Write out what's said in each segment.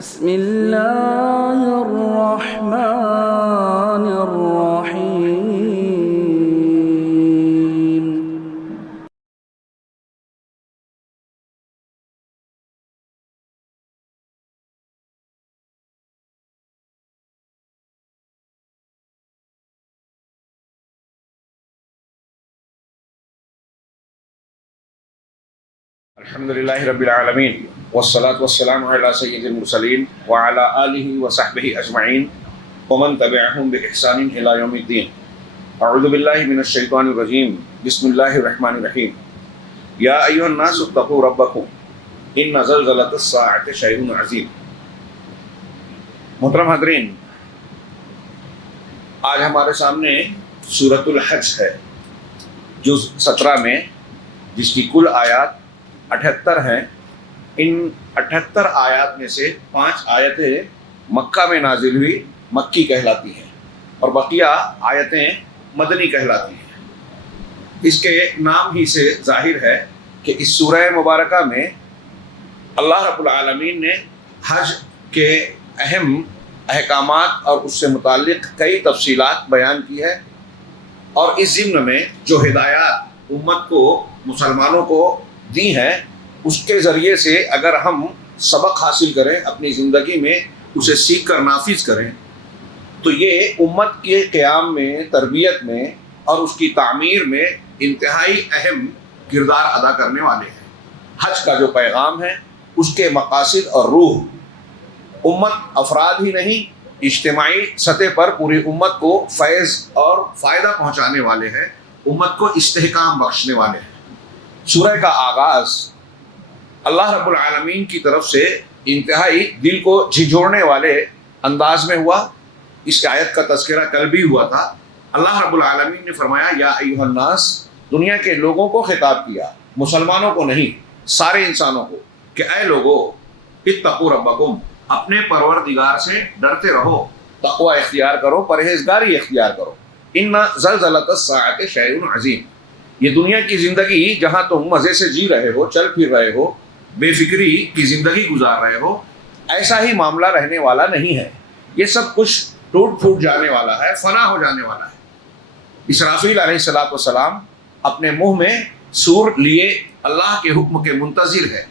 بسم اللہ الرحمن الرحیم الحمدللہ رب العالمین والصلاة والسلام علی سید المرسلین وعلی آلہ وصحبہ اجمعین ومن تبعہم بإحسان الی یوم الدین. اعوذ باللہ من الشیطان الرجیم. بسم اللہ الرحمن الرحیم. یا ایھا الناس اتقوا ربکم ان زلزلۃ الساعۃ شیء عظیم. محترم حاضرین، آج ہمارے سامنے سورۃ الحج ہے، جز 17 میں، جس کی کل آیات 78 ہیں. ان 78 آیات میں سے 5 آیتیں مکہ میں نازل ہوئی، مکی کہلاتی ہیں، اور بقیہ آیتیں مدنی کہلاتی ہیں. اس کے نام ہی سے ظاہر ہے کہ اس سورہ مبارکہ میں اللہ رب العالمین نے حج کے اہم احکامات اور اس سے متعلق کئی تفصیلات بیان کی ہے، اور اس ضمن میں جو ہدایات امت کو، مسلمانوں کو دی ہیں، اس کے ذریعے سے اگر ہم سبق حاصل کریں، اپنی زندگی میں اسے سیکھ کر نافذ کریں، تو یہ امت کے قیام میں، تربیت میں اور اس کی تعمیر میں انتہائی اہم کردار ادا کرنے والے ہیں. حج کا جو پیغام ہے، اس کے مقاصد اور روح امت افراد ہی نہیں، اجتماعی سطح پر پوری امت کو فیض اور فائدہ پہنچانے والے ہیں، امت کو استحکام بخشنے والے ہیں. سورہ کا آغاز اللہ رب العالمین کی طرف سے انتہائی دل کو جھنجھوڑنے والے انداز میں ہوا. اس آیت کا تذکرہ کل بھی ہوا تھا. اللہ رب العالمین نے فرمایا یا ایھا الناس، دنیا کے لوگوں کو خطاب کیا، مسلمانوں کو نہیں، سارے انسانوں کو، کہ اے لوگو اتقوا ربکم، اپنے پروردگار سے ڈرتے رہو، تقوی اختیار کرو، پرہیزگاری اختیار کرو. ان زلزلۃ الساعۃ شیء عظیم. یہ دنیا کی زندگی جہاں تم مزے سے جی رہے ہو، چل پھر رہے ہو، بے فکری کی زندگی گزار رہے ہو، ایسا ہی معاملہ رہنے والا نہیں ہے. یہ سب کچھ ٹوٹ پھوٹ جانے والا ہے، فنا ہو جانے والا ہے. اسرافیل علیہ السلام اپنے منہ میں سور لیے اللہ کے حکم کے منتظر ہے.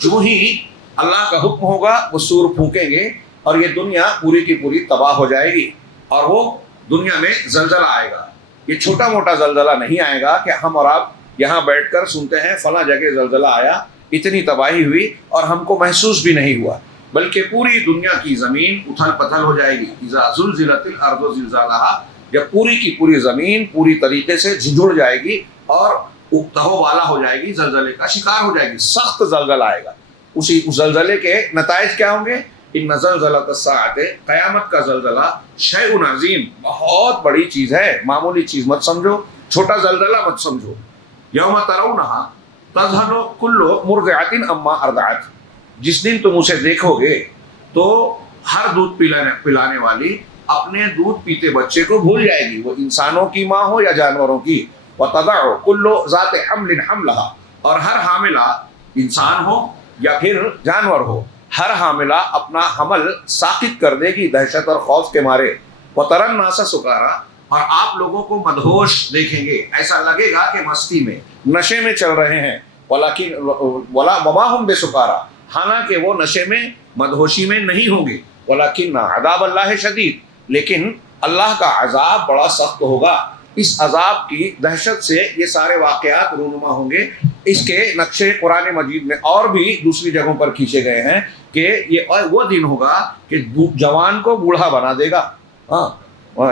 جو ہی اللہ کا حکم ہوگا وہ سور پھونکیں گے اور یہ دنیا پوری کی پوری تباہ ہو جائے گی، اور وہ دنیا میں زلزلہ آئے گا. یہ چھوٹا موٹا زلزلہ نہیں آئے گا کہ ہم اور آپ یہاں بیٹھ کر سنتے ہیں فلاں جگہ زلزلہ آیا، اتنی تباہی ہوئی اور ہم کو محسوس بھی نہیں ہوا، بلکہ پوری دنیا کی زمین اتھل پتھل ہو جائے گی. اذا زلزلت الارض زلزالها، جب پوری کی پوری زمین پوری طریقے سے جھنجھڑ جائے گی اور تہو بالا ہو جائے گی، زلزلے کا شکار ہو جائے گی. سخت زلزلہ آئے گا. اس زلزلے کے نتائج کیا ہوں گے؟ ان زلزلۃ الساعۃ، قیامت کا زلزلہ، شیء عظیم، بہت بڑی چیز ہے، معمولی چیز مت سمجھو، چھوٹا زلزلہ مت سمجھو. یوم ترونھا تذہل کل مرضعۃ عما ارضعت، جس دن تم اسے دیکھو گے تو ہر دودھ پلانے والی اپنے دودھ پیتے بچے کو بھول جائے گی، وہ انسانوں کی ماں ہو یا جانوروں کی. وتضع کل ذات حمل حملها، اور ہر حاملہ، انسان ہو یا پھر جانور ہو، ہر حاملہ اپنا حمل ساقط کر دے گی دہشت اور خوف کے مارے. وَتَرَى النَّاسَ سُكَارَىٰ، اور آپ لوگوں کو مدہوش دیکھیں گے، ایسا لگے گا کہ مستی میں، نشے میں چل رہے ہیں. وَمَا هُمْ بِسُكَارَىٰ، حالانکہ وہ نشے میں، مدہوشی میں نہیں ہوں گے. وَلَكِنَّ عَذَابَ اللَّهِ شَدِيدٌ، لیکن اللہ کا عذاب بڑا سخت ہوگا. اس عذاب کی دہشت سے یہ سارے واقعات رونما ہوں گے. اس کے نقشے قرآن مجید میں اور بھی دوسری جگہوں پر کھینچے گئے ہیں کہ یہ وہ دن ہوگا کہ جوان کو بوڑھا بنا دے گا.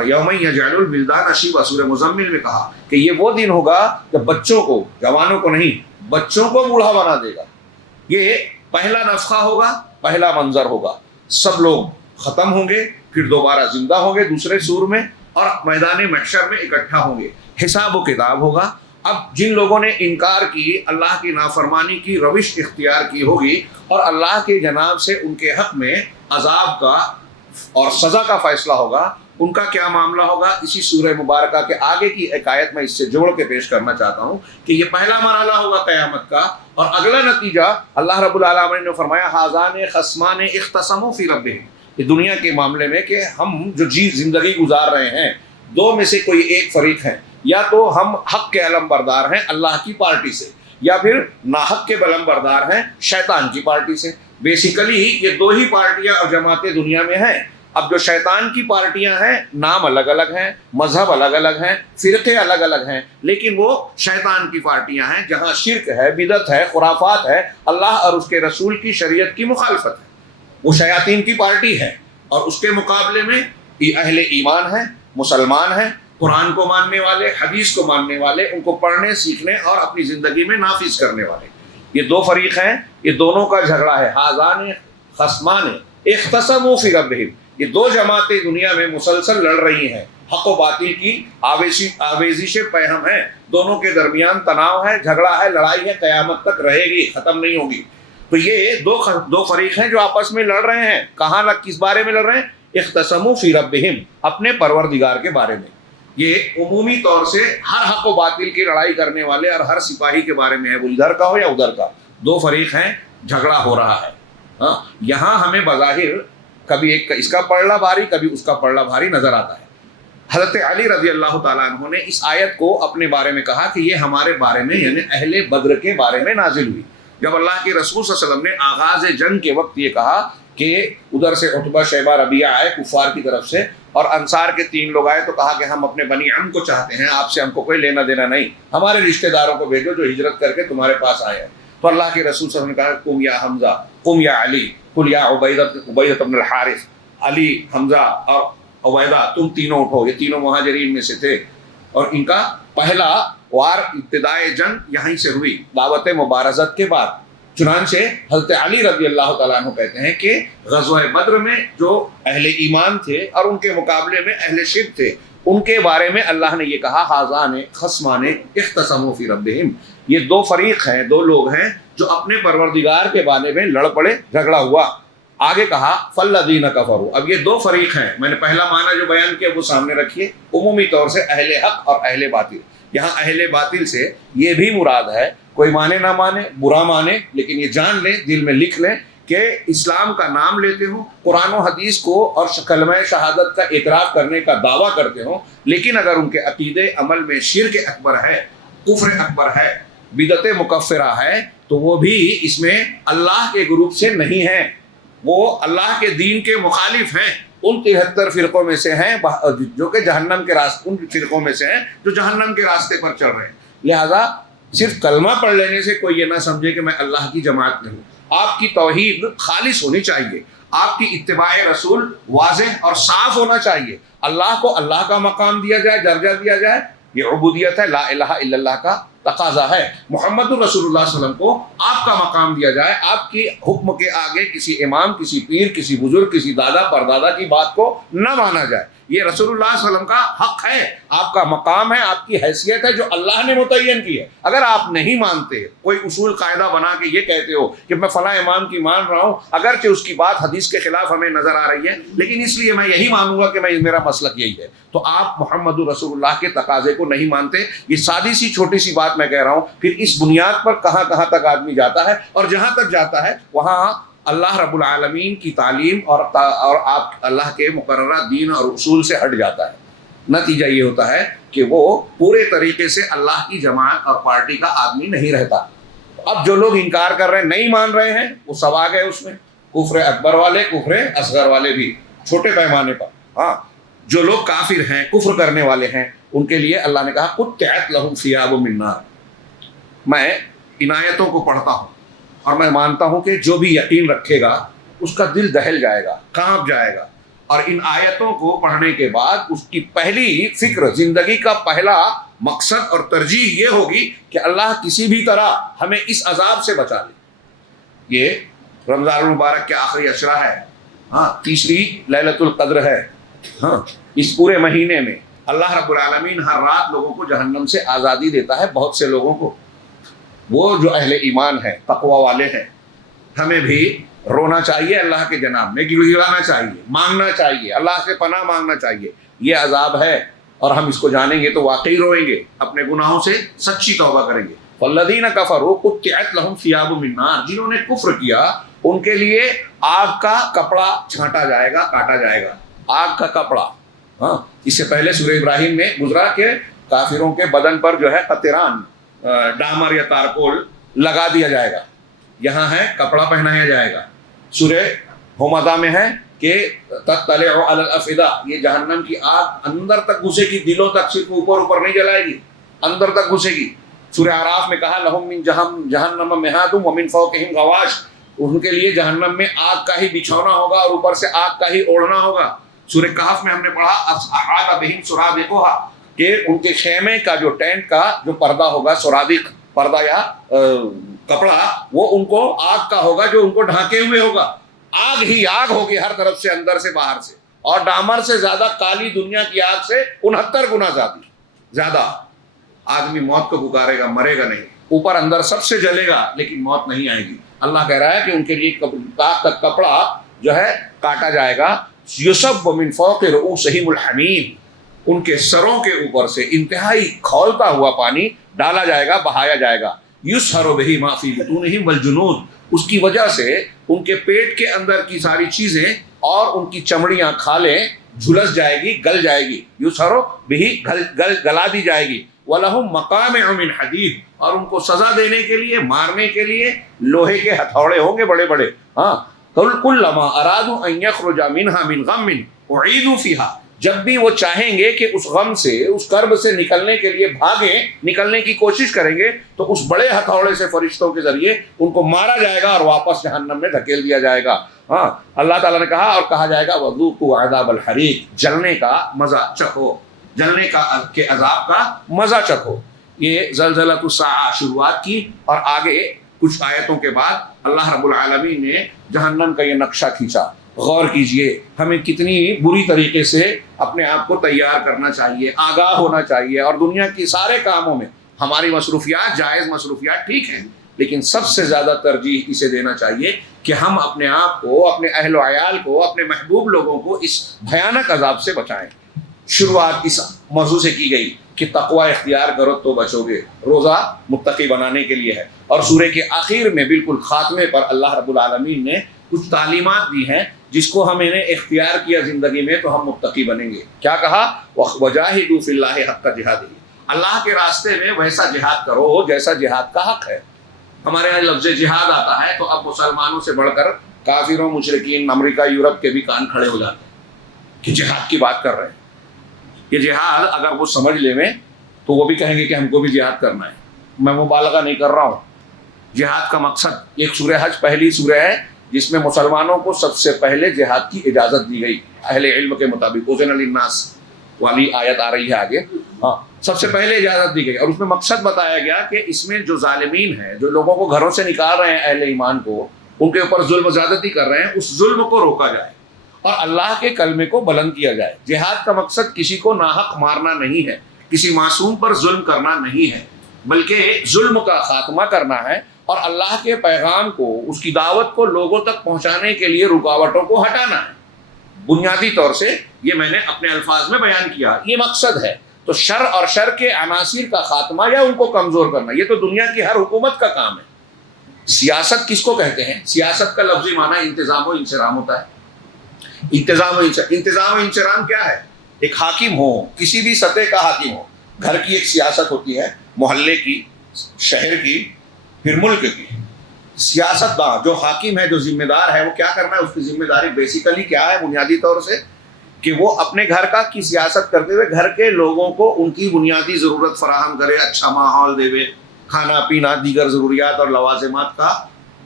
یوم یجعل الولدان شیبا، سورہ مزمل میں کہا کہ یہ وہ دن ہوگا کہ بچوں کو، جوانوں کو نہیں، بچوں کو بوڑھا بنا دے گا. یہ پہلا نفخہ ہوگا، پہلا منظر ہوگا. سب لوگ ختم ہوں گے، پھر دوبارہ زندہ ہوں گے دوسرے سور میں، اور میدان محشر میں اکٹھا ہوں گے. حساب و کتاب ہوگا. اب جن لوگوں نے انکار کی، اللہ کی نافرمانی کی روش اختیار کی ہوگی، اور اللہ کے جناب سے ان کے حق میں عذاب کا اور سزا کا فیصلہ ہوگا، ان کا کیا معاملہ ہوگا؟ اسی سورہ مبارکہ کے آگے کی ایک آیت میں اس سے جوڑ کے پیش کرنا چاہتا ہوں کہ یہ پہلا مرحلہ ہوگا قیامت کا، اور اگلا نتیجہ اللہ رب العالمین نے فرمایا حاذان خصمان اختصموا فی ربہم، یہ دنیا کے معاملے میں کہ ہم جو زندگی گزار رہے ہیں، دو میں سے کوئی ایک فریق ہے، یا تو ہم حق کے علم بردار ہیں اللہ کی پارٹی سے، یا پھر ناحق کے علم بردار ہیں شیطان کی پارٹی سے۔ بیسیکلی یہ دو ہی پارٹیاں اور جماعتیں دنیا میں ہیں۔ اب جو شیطان کی پارٹیاں ہیں، نام الگ الگ ہیں، مذہب الگ الگ ہیں، فرقے الگ الگ ہیں، لیکن وہ شیطان کی پارٹیاں ہیں جہاں شرک ہے، بدعت ہے، خرافات ہے، اللہ اور اس کے رسول کی شریعت کی مخالفت ہے، وہ شیاطین کی پارٹی ہے۔ اور اس کے مقابلے میں اہل ایمان ہیں، مسلمان ہیں، قرآن کو ماننے والے، حدیث کو ماننے والے، ان کو پڑھنے، سیکھنے اور اپنی زندگی میں نافذ کرنے والے۔ یہ دو فریق ہیں، یہ دونوں کا جھگڑا ہے۔ حاذان خصمان اختصموا فی ربہم، یہ دو جماعتیں دنیا میں مسلسل لڑ رہی ہیں، حق و باطل کی آویزش پیہم ہے، دونوں کے درمیان تناؤ ہے، جھگڑا ہے، لڑائی ہے، قیامت تک رہے گی، ختم نہیں ہوگی۔ تو یہ دو فریق ہیں جو آپس میں لڑ رہے ہیں۔ کہاں کس بارے میں لڑ رہے ہیں؟ اختصموا فی ربہم، اپنے پروردگار کے بارے میں۔ یہ عمومی طور سے ہر حق و باطل کی لڑائی کرنے والے اور ہر سپاہی کے بارے میں ہے، وہ ادھر کا ہو یا ادھر کا، دو فریق ہیں، جھگڑا ہو رہا ہے۔ یہاں ہمیں بظاہر کبھی ایک اس کا پلڑا بھاری، کبھی اس کا پلڑا بھاری نظر آتا ہے۔ حضرت علی رضی اللہ تعالیٰ عنہ نے اس آیت کو اپنے بارے میں کہا کہ یہ ہمارے بارے میں، یعنی اہل بدر کے بارے میں نازل ہوئی۔ جب اللہ کے رسول صلی اللہ علیہ وسلم نے آغاز جنگ کے وقت یہ کہا کہ ادھر سے عتبہ شیبہ ربیعہ آئے کفار کی طرف سے، اور انصار کے 3 لوگ آئے، تو کہا کہ ہم اپنے بنی عم کو چاہتے ہیں، آپ سے ہم کو کوئی لینا دینا نہیں، ہمارے رشتہ داروں کو بھیجو جو ہجرت کر کے تمہارے پاس آئے ہیں۔ تو اللہ کے رسول صلی اللہ علیہ وسلم نے کہا قم یا حمزہ، قم یا علی، قل یا عبیدہ بن الحارث، علی، حمزہ اور عبیدہ، تم تینوں اٹھو۔ یہ تینوں مہاجرین میں سے تھے، اور ان کا پہلا وار ابتدائے جنگ یہیں سے ہوئی دعوت مبارزت کے بعد۔ چنانچہ حضرت علی رضی اللہ تعالیٰ عنہ کہتے ہیں کہ غزوہ بدر میں جو اہل ایمان تھے اور ان کے مقابلے میں اہل شرک تھے، ان کے بارے میں اللہ نے یہ کہا حاذان خصمان اختصموا فی ربہم، یہ دو فریق ہیں، دو لوگ ہیں جو اپنے پروردگار کے بارے میں لڑ پڑے، جھگڑا ہوا۔ آگے کہا فالذین کفروا، اب یہ دو فریق ہیں، میں نے پہلا معنی جو بیان کیا وہ سامنے رکھیے، عمومی طور سے اہل حق اور اہل باطل۔ یہاں اہل باطل سے یہ بھی مراد ہے، کوئی مانے نہ مانے، برا مانے، لیکن یہ جان لیں، دل میں لکھ لیں کہ اسلام کا نام لیتے ہوں، قرآن و حدیث کو اور کلمہ شہادت کا اعتراف کرنے کا دعویٰ کرتے ہوں، لیکن اگر ان کے عقیدے عمل میں شرک اکبر ہے، کفر اکبر ہے، بدعت مکفرہ ہے، تو وہ بھی اس میں اللہ کے گروپ سے نہیں ہیں، وہ اللہ کے دین کے مخالف ہیں، ان 73 فرقوں میں سے ہیں جو کہ جہنم کے راستے، ان فرقوں میں سے ہیں جو جہنم کے راستے پر چل رہے ہیں۔ لہذا صرف کلمہ پڑھ لینے سے کوئی یہ نہ سمجھے کہ میں اللہ کی جماعت میں ہوں۔ آپ کی توحید خالص ہونی چاہیے، آپ کی اتباع رسول واضح اور صاف ہونا چاہیے، اللہ کو اللہ کا مقام دیا جائے، درجہ دیا جائے، یہ عبودیت ہے، لا الہ الا اللہ کا تقاضا ہے۔ محمد رسول اللہ صلی اللہ علیہ وسلم کو آپ کا مقام دیا جائے، آپ کی حکم کے آگے کسی امام، کسی پیر، کسی بزرگ، کسی دادا پردادا کی بات کو نہ مانا جائے۔ یہ رسول اللہ صلی اللہ علیہ وسلم کا حق ہے، آپ کا مقام ہے، آپ کی حیثیت ہے جو اللہ نے متعین کی ہے۔ اگر آپ نہیں مانتے، کوئی اصول قاعدہ بنا کے یہ کہتے ہو کہ میں فلاں امام کی مان رہا ہوں، اگرچہ اس کی بات حدیث کے خلاف ہمیں نظر آ رہی ہے، لیکن اس لیے میں یہی مانوں گا کہ میرا مسلک یہی ہے، تو آپ محمد رسول اللہ کے تقاضے کو نہیں مانتے۔ یہ سادی سی چھوٹی سی بات میں کہہ رہا ہوں، پھر اس بنیاد پر کہاں کہاں تک آدمی جاتا ہے، اور جہاں تک جاتا ہے وہاں اللہ رب العالمین کی تعلیم اور آپ اللہ کے مقررہ دین اور اصول سے ہٹ جاتا ہے۔ نتیجہ یہ ہوتا ہے کہ وہ پورے طریقے سے اللہ کی جماعت اور پارٹی کا آدمی نہیں رہتا۔ اب جو لوگ انکار کر رہے ہیں، نہیں مان رہے ہیں، وہ سب آ گئے اس میں، کفر اکبر والے، کفر اصغر والے بھی چھوٹے پیمانے پر۔ ہاں، جو لوگ کافر ہیں، کفر کرنے والے ہیں، ان کے لیے اللہ نے کہا قطعت لہم ثیاب من نار۔ میں ان آیتوں کو پڑھتا ہوں اور میں مانتا ہوں کہ جو بھی یقین رکھے گا اس کا دل دہل جائے گا، کانپ جائے گا، اور ان آیتوں کو پڑھنے کے بعد اس کی پہلی فکر، زندگی کا پہلا مقصد اور ترجیح یہ ہوگی کہ اللہ کسی بھی طرح ہمیں اس عذاب سے بچا لے۔ یہ رمضان المبارک کے آخری عشرہ ہے، ہاں، تیسری لیلۃ القدر ہے، ہاں، اس پورے مہینے میں اللہ رب العالمین ہر رات لوگوں کو جہنم سے آزادی دیتا ہے، بہت سے لوگوں کو۔ وہ جو اہل ایمان ہیں، تقوی والے ہیں، ہمیں بھی رونا چاہیے اللہ کے جناب میں، گڑگڑانا چاہیے، مانگنا چاہیے، اللہ سے پناہ مانگنا چاہیے۔ یہ عذاب ہے اور ہم اس کو جانیں گے تو واقعی روئیں گے، اپنے گناہوں سے سچی توبہ کریں گے۔ والذین کفروا قطعت لهم ثیاب من نار، جنہوں نے کفر کیا ان کے لیے آگ کا کپڑا چھانٹا جائے گا، کاٹا جائے گا، آگ کا کپڑا۔ ہاں، اس سے پہلے سورہ ابراہیم میں گزرا کہ کافروں کے بدن پر جو ہے قطران، ڈامر یا تارکول لگا دیا جائے گا، یہاں ہے کپڑا پہنایا جائے گا۔ سورہ حمزہ میں ہے کہ تطلع علی الافئدہ، یہ جہنم کی آگ اندر تک گھسے گی، دلوں تک، صرف اوپر نہیں جلائے گی، اندر تک گھسے گی۔ سورہ اعراف میں کہا لہم من جہنم مہاد ومن فوقہم غواش، ان کے لیے جہنم میں آگ کا ہی بچھونا ہوگا اور اوپر سے آگ کا ہی اوڑھنا ہوگا۔ سورہ کہف میں ہم نے پڑھا احاط بہم سرادقھا، کہ ان کے خیمے کا جو ٹینٹ کا جو پردہ ہوگا، سرادق پردہ یا کپڑا، وہ ان کو آگ کا ہوگا جو ان کو ڈھانکے ہوئے ہوگا۔ آگ ہی آگ ہوگی ہر طرف سے، اندر سے باہر سے، اور ڈامر سے زیادہ کالی دنیا کی آگ سے 69 گنا زیادہ۔ آدمی موت کو پکارے گا، مرے گا نہیں، اوپر اندر سب سے جلے گا لیکن موت نہیں آئے گی۔ اللہ کہہ رہا ہے کہ ان کے لیے آگ کا کپڑا جو ہے کاٹا جائے گا۔ یصب من فوق رؤوسہم الحمیم، ان کے سروں کے اوپر سے انتہائی کھولتا ہوا پانی ڈالا جائے گا، بہایا جائے گا۔ یسحر بہ ما فی بطونہم والجنود، اس کی وجہ سے ان کے پیٹ کے اندر کی ساری چیزیں اور ان کی چمڑیاں، کھالیں جھلس جائے گی، گل جائے گی، یسحر بہ گلا دی جائے گی۔ وَلَهُمْ مَقَامِعُ مِنْ حَدِيدٍ، اور ان کو سزا دینے کے لیے، مارنے کے لیے لوہے کے ہتھوڑے ہوں گے بڑے بڑے۔ ہاں، كُلَّمَا أَرَادُوا أَن يَخْرُجَ مِنْهَا مِنْ غَمٍّ أُعِيدُوا فِيهَا، جب بھی وہ چاہیں گے کہ اس غم سے، اس کرب سے نکلنے کے لیے بھاگیں، نکلنے کی کوشش کریں گے، تو اس بڑے ہتھوڑے سے فرشتوں کے ذریعے ان کو مارا جائے گا اور واپس جہنم میں دھکیل دیا جائے گا۔ ہاں، اللہ تعالیٰ نے کہا اور کہا جائے گا وَذُوقُوا عَذَابَ الْحَرِيقِ، جلنے کا مزہ چکھو، جلنے کا کے عذاب کا مزہ چکھو۔ یہ زلزلۃ الساعہ شروعات کی، اور آگے کچھ آیتوں کے بعد اللہ رب العالمین نے جہنم کا یہ نقشہ کھینچا۔ غور کیجئے، ہمیں کتنی بری طریقے سے اپنے آپ کو تیار کرنا چاہیے، آگاہ ہونا چاہیے، اور دنیا کی سارے کاموں میں ہماری مصروفیات، جائز مصروفیات ٹھیک ہیں، لیکن سب سے زیادہ ترجیح اسے دینا چاہیے کہ ہم اپنے آپ کو، اپنے اہل و عیال کو، اپنے محبوب لوگوں کو اس بھیانک عذاب سے بچائیں۔ شروعات اس موضوع سے کی گئی کہ تقوی اختیار کرو تو بچو گے، روزہ متقی بنانے کے لیے ہے، اور سورہ کے آخر میں بالکل خاتمے پر اللہ رب العالمین نے کچھ تعلیمات دی ہیں جس کو ہم نے اختیار کیا زندگی میں تو ہم متقی بنیں گے۔ کیا کہا؟ وَجَاهِدُوا فِي اللَّهِ حَقَّ جِهَادِهِ، اللہ کے راستے میں ویسا جہاد کرو جیسا جہاد کا حق ہے۔ ہمارے یہاں لفظ جہاد آتا ہے تو اب مسلمانوں سے بڑھ کر کافروں، مشرکین، امریکہ، یورپ کے بھی کان کھڑے ہو جاتے ہیں کہ جہاد کی بات کر رہے ہیں۔ یہ جہاد اگر وہ سمجھ لیں میں تو وہ بھی کہیں گے کہ ہم کو بھی جہاد کرنا ہے۔ میں مبالغہ نہیں کر رہا ہوں۔ جہاد کا مقصد، ایک سورہ حج پہلی سورہ ہے جس میں مسلمانوں کو سب سے پہلے جہاد کی اجازت دی گئی اہل علم کے مطابق، اذن للناس والی آیت آ رہی ہے آگے۔ ہاں، سب سے پہلے اجازت دی گئی، اور اس میں مقصد بتایا گیا کہ اس میں جو ظالمین ہیں، جو لوگوں کو گھروں سے نکال رہے ہیں اہل ایمان کو، ان کے اوپر ظلم و زیادتی کر رہے ہیں، اس ظلم کو روکا جائے اور اللہ کے کلمے کو بلند کیا جائے۔ جہاد کا مقصد کسی کو ناحق مارنا نہیں ہے، کسی معصوم پر ظلم کرنا نہیں ہے، بلکہ ظلم کا خاتمہ کرنا ہے اور اللہ کے پیغام کو، اس کی دعوت کو لوگوں تک پہنچانے کے لیے رکاوٹوں کو ہٹانا ہے۔ بنیادی طور سے یہ میں نے اپنے الفاظ میں بیان کیا، یہ مقصد ہے۔ تو شر اور شر کے عناصر کا خاتمہ یا ان کو کمزور کرنا، یہ تو دنیا کی ہر حکومت کا کام ہے۔ سیاست کس کو کہتے ہیں؟ سیاست کا لفظی معنی انتظام و انصرام ہوتا ہے۔ انتظام و انصرام کیا ہے؟ ایک حاکم ہو، کسی بھی سطح کا حاکم ہو، گھر کی ایک سیاست ہوتی ہے، محلے کی، شہر کی، پھر ملک کی۔ سیاست داں جو حاکم ہے، جو ذمہ دار ہے، وہ کیا کرنا ہے؟ اس کی ذمہ داری بیسیکلی کیا ہے؟ بنیادی طور سے کہ وہ اپنے گھر کی سیاست کرتے ہوئے گھر کے لوگوں کو ان کی بنیادی ضرورت فراہم کرے، اچھا ماحول دے، کھانا پینا، دیگر ضروریات اور لوازمات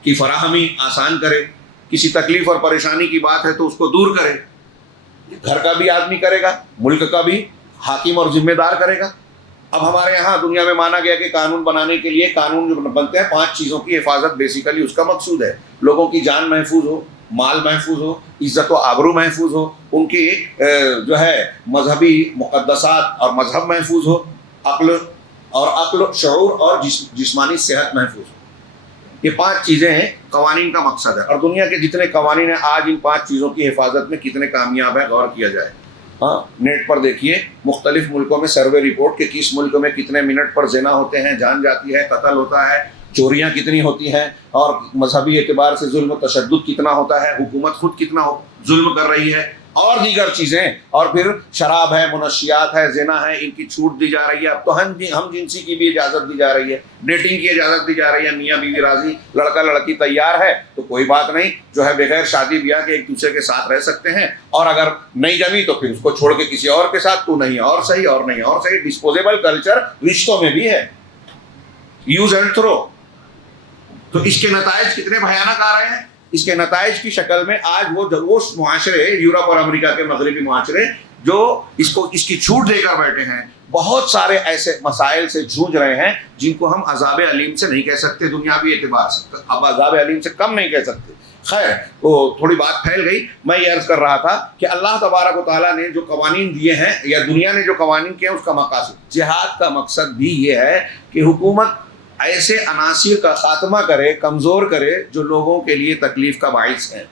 کی فراہمی آسان کرے، کسی تکلیف اور پریشانی کی بات ہے تو اس کو دور کرے۔ گھر کا بھی آدمی کرے گا، ملک کا بھی حاکم اور ذمہ دار کرے گا۔ اب ہمارے یہاں دنیا میں مانا گیا کہ قانون بنانے کے لیے، قانون جو بنتے ہیں 5 چیزوں کی حفاظت بیسیکلی اس کا مقصود ہے۔ لوگوں کی جان محفوظ ہو، مال محفوظ ہو، عزت و آبرو محفوظ ہو، ان کی جو ہے مذہبی مقدسات اور مذہب محفوظ ہو، عقل، شعور اور جسمانی صحت محفوظ ہو۔ یہ 5 چیزیں ہیں، قوانین کا مقصد ہے۔ اور دنیا کے جتنے قوانین ہیں آج ان 5 چیزوں کی حفاظت میں کتنے کامیاب ہیں، غور کیا جائے۔ ہاں نیٹ پر دیکھیے مختلف ملکوں میں سروے رپورٹ کہ کس ملک میں کتنے منٹ پر زنا ہوتے ہیں، جان جاتی ہے، قتل ہوتا ہے، چوریاں کتنی ہوتی ہیں، اور مذہبی اعتبار سے ظلم و تشدد کتنا ہوتا ہے، حکومت خود کتنا ظلم کر رہی ہے، اور دیگر چیزیں. اور پھر شراب ہے، منشیات ہے، زنا ہے، ان کی چھوٹ دی جا رہی ہے. اب تو ہم جنسی کی بھی اجازت دی جا رہی ہے، ڈیٹنگ کی اجازت دی جا رہی ہے. میاں بیوی راضی، لڑکا لڑکی تیار ہے تو کوئی بات نہیں، جو ہے بغیر شادی بیاہ کے ایک دوسرے کے ساتھ رہ سکتے ہیں. اور اگر نہیں جمی تو پھر اس کو چھوڑ کے کسی اور کے ساتھ، تو نہیں اور صحیح اور نہیں اور صحیح. ڈسپوزیبل کلچر رشتوں میں بھی ہے، یوز اینڈ تھرو. تو اس کے نتائج کتنے بھیانک آ رہے ہیں. اس کے نتائج کی شکل میں آج وہ معاشرے، یورپ اور امریکہ کے مغربی معاشرے جو اس کی چھوٹ دے کر بیٹھے ہیں، بہت سارے ایسے مسائل سے جھوج رہے ہیں جن کو ہم عذاب علیم سے نہیں کہہ سکتے دنیاوی اعتبار سے، اب عذاب علیم سے کم نہیں کہہ سکتے. خیر وہ تھوڑی بات پھیل گئی. میں یہ عرض کر رہا تھا کہ اللہ تبارک و تعالیٰ نے جو قوانین دیے ہیں، یا دنیا نے جو قوانین کیے ہیں، اس کا مقاصد، جہاد کا مقصد بھی یہ ہے کہ حکومت ایسے عناصر کا خاتمہ کرے، کمزور کرے جو لوگوں کے لیے تکلیف کا باعث ہیں،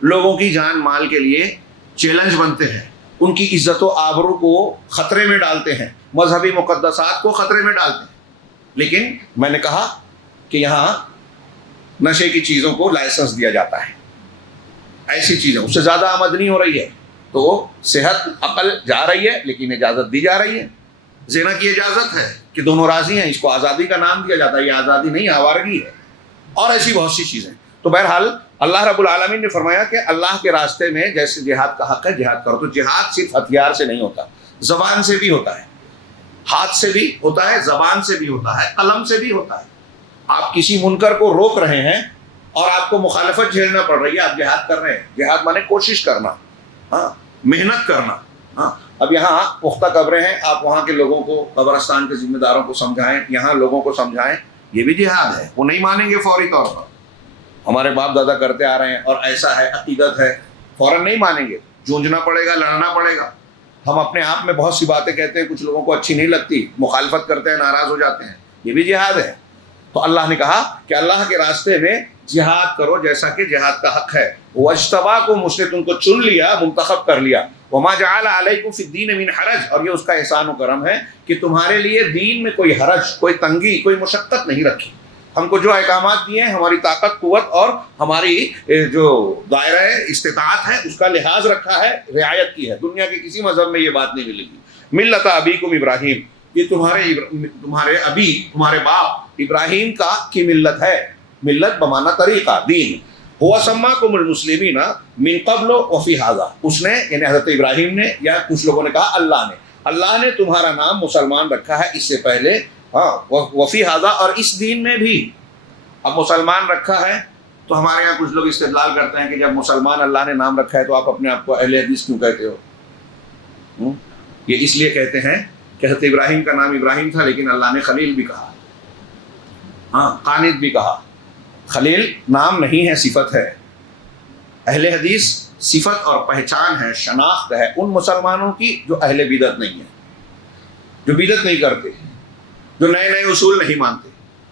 لوگوں کی جان مال کے لیے چیلنج بنتے ہیں، ان کی عزت و آبرو کو خطرے میں ڈالتے ہیں، مذہبی مقدسات کو خطرے میں ڈالتے ہیں. لیکن میں نے کہا کہ یہاں نشے کی چیزوں کو لائسنس دیا جاتا ہے، ایسی چیزیں اس سے زیادہ آمدنی ہو رہی ہے، تو صحت عقل جا رہی ہے لیکن اجازت دی جا رہی ہے. زنا کی اجازت ہے کہ دونوں راضی ہیں، اس کو آزادی کا نام دیا جاتا ہے. یہ آزادی نہیں، آوارگی ہے. اور ایسی بہت سی چیزیں. تو بہرحال اللہ رب العالمین نے فرمایا کہ اللہ کے راستے میں جیسے جہاد کا حق ہے، جہاد کرو. تو جہاد صرف ہتھیار سے نہیں ہوتا، زبان سے بھی ہوتا ہے، ہاتھ سے بھی ہوتا ہے، زبان سے بھی ہوتا ہے، قلم سے بھی ہوتا ہے. آپ کسی منکر کو روک رہے ہیں اور آپ کو مخالفت جھیلنا پڑ رہی ہے، آپ جہاد کر رہے ہیں. جہاد مانے کوشش کرنا، ہاں محنت کرنا. ہاں اب یہاں پختہ قبریں ہیں، آپ وہاں کے لوگوں کو، قبرستان کے ذمہ داروں کو سمجھائیں، یہاں لوگوں کو سمجھائیں. یہ بھی جہاد ہے. وہ نہیں مانیں گے فوری طور پر، ہمارے باپ دادا کرتے آ رہے ہیں اور ایسا ہے، عقیدت ہے، فوراً نہیں مانیں گے. جونجنا پڑے گا، لڑنا پڑے گا. ہم اپنے آپ میں بہت سی باتیں کہتے ہیں، کچھ لوگوں کو اچھی نہیں لگتی، مخالفت کرتے ہیں، ناراض ہو جاتے ہیں. یہ بھی جہاد ہے. تو اللہ نے کہا کہ اللہ کے راستے میں جہاد کرو جیسا کہ جہاد کا حق ہے. وَاجْتَبَاكُمْ، اس نے تم کو چن لیا، منتخب کر لیا. وَمَا جَعَلَ عَلَيْكُمْ فِي الدِّينِ مِنْ حَرَجٍ، اور یہ اس کا احسان و کرم ہے کہ تمہارے لیے دین میں کوئی حرج، کوئی تنگی، کوئی مشقت نہیں رکھی. ہم کو جو احکامات دیے ہیں، ہماری طاقت، قوت اور ہماری جو دائرہ استطاعت ہے اس کا لحاظ رکھا ہے، رعایت کی ہے. دنیا کے کسی مذہب میں یہ بات نہیں ملے گی. ملت ابیکم ابراہیم، یہ تمہارے ابی، تمہارے باپ ابراہیم کی ملت ہے. ملت بمانا طریقہ، دین. هو سماکم المسلمین من قبل وفی ھذا، اس نے یعنی حضرت ابراہیم نے، یا کچھ لوگوں نے کہا اللہ نے تمہارا نام مسلمان رکھا ہے اس سے پہلے، ہاں وفی ھذا، اور اس دین میں بھی. اب مسلمان رکھا ہے تو ہمارے یہاں کچھ لوگ استدلال کرتے ہیں کہ جب مسلمان اللہ نے نام رکھا ہے تو آپ اپنے آپ کو اہل حدیث کیوں کہتے ہو؟ یہ اس لیے کہتے ہیں کہ حضرت ابراہیم کا نام ابراہیم تھا لیکن اللہ نے خلیل بھی کہا، ہاں قانت بھی کہا. خلیل نام نہیں ہے، صفت ہے. اہل حدیث صفت اور پہچان ہے، شناخت ہے ان مسلمانوں کی جو اہل بدعت نہیں ہے، جو بدعت نہیں کرتے، جو نئے نئے اصول نہیں مانتے.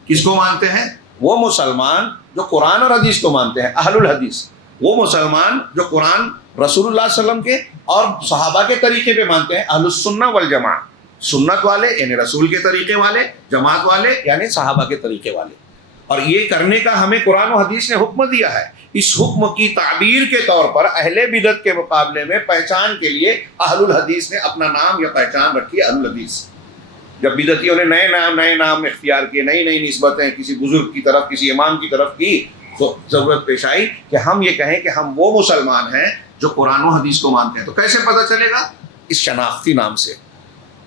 کس کو مانتے ہیں؟ وہ مسلمان جو قرآن اور حدیث کو مانتے ہیں، اہل الحدیث. وہ مسلمان جو قرآن، رسول اللہ صلی اللہ علیہ وسلم کے اور صحابہ کے طریقے پہ مانتے ہیں، اہل السنہ والجماعہ. سنت والے یعنی رسول کے طریقے والے، جماعت والے یعنی صحابہ کے طریقے والے. اور یہ کرنے کا ہمیں قرآن و حدیث نے حکم دیا ہے. اس حکم کی تعبیر کے طور پر اہل بدعت کے مقابلے میں پہچان کے لیے اہل الحدیث نے اپنا نام یا پہچان رکھی، اہل الحدیث. جب بدعتیوں نے نئے نام اختیار کیے، نئی نسبتیں کسی بزرگ کی طرف، کسی امام کی طرف کی، تو ضرورت پیش آئی کہ ہم یہ کہیں کہ ہم وہ مسلمان ہیں جو قرآن و حدیث کو مانتے ہیں. تو کیسے پتہ چلے گا؟ اس شناختی نام سے.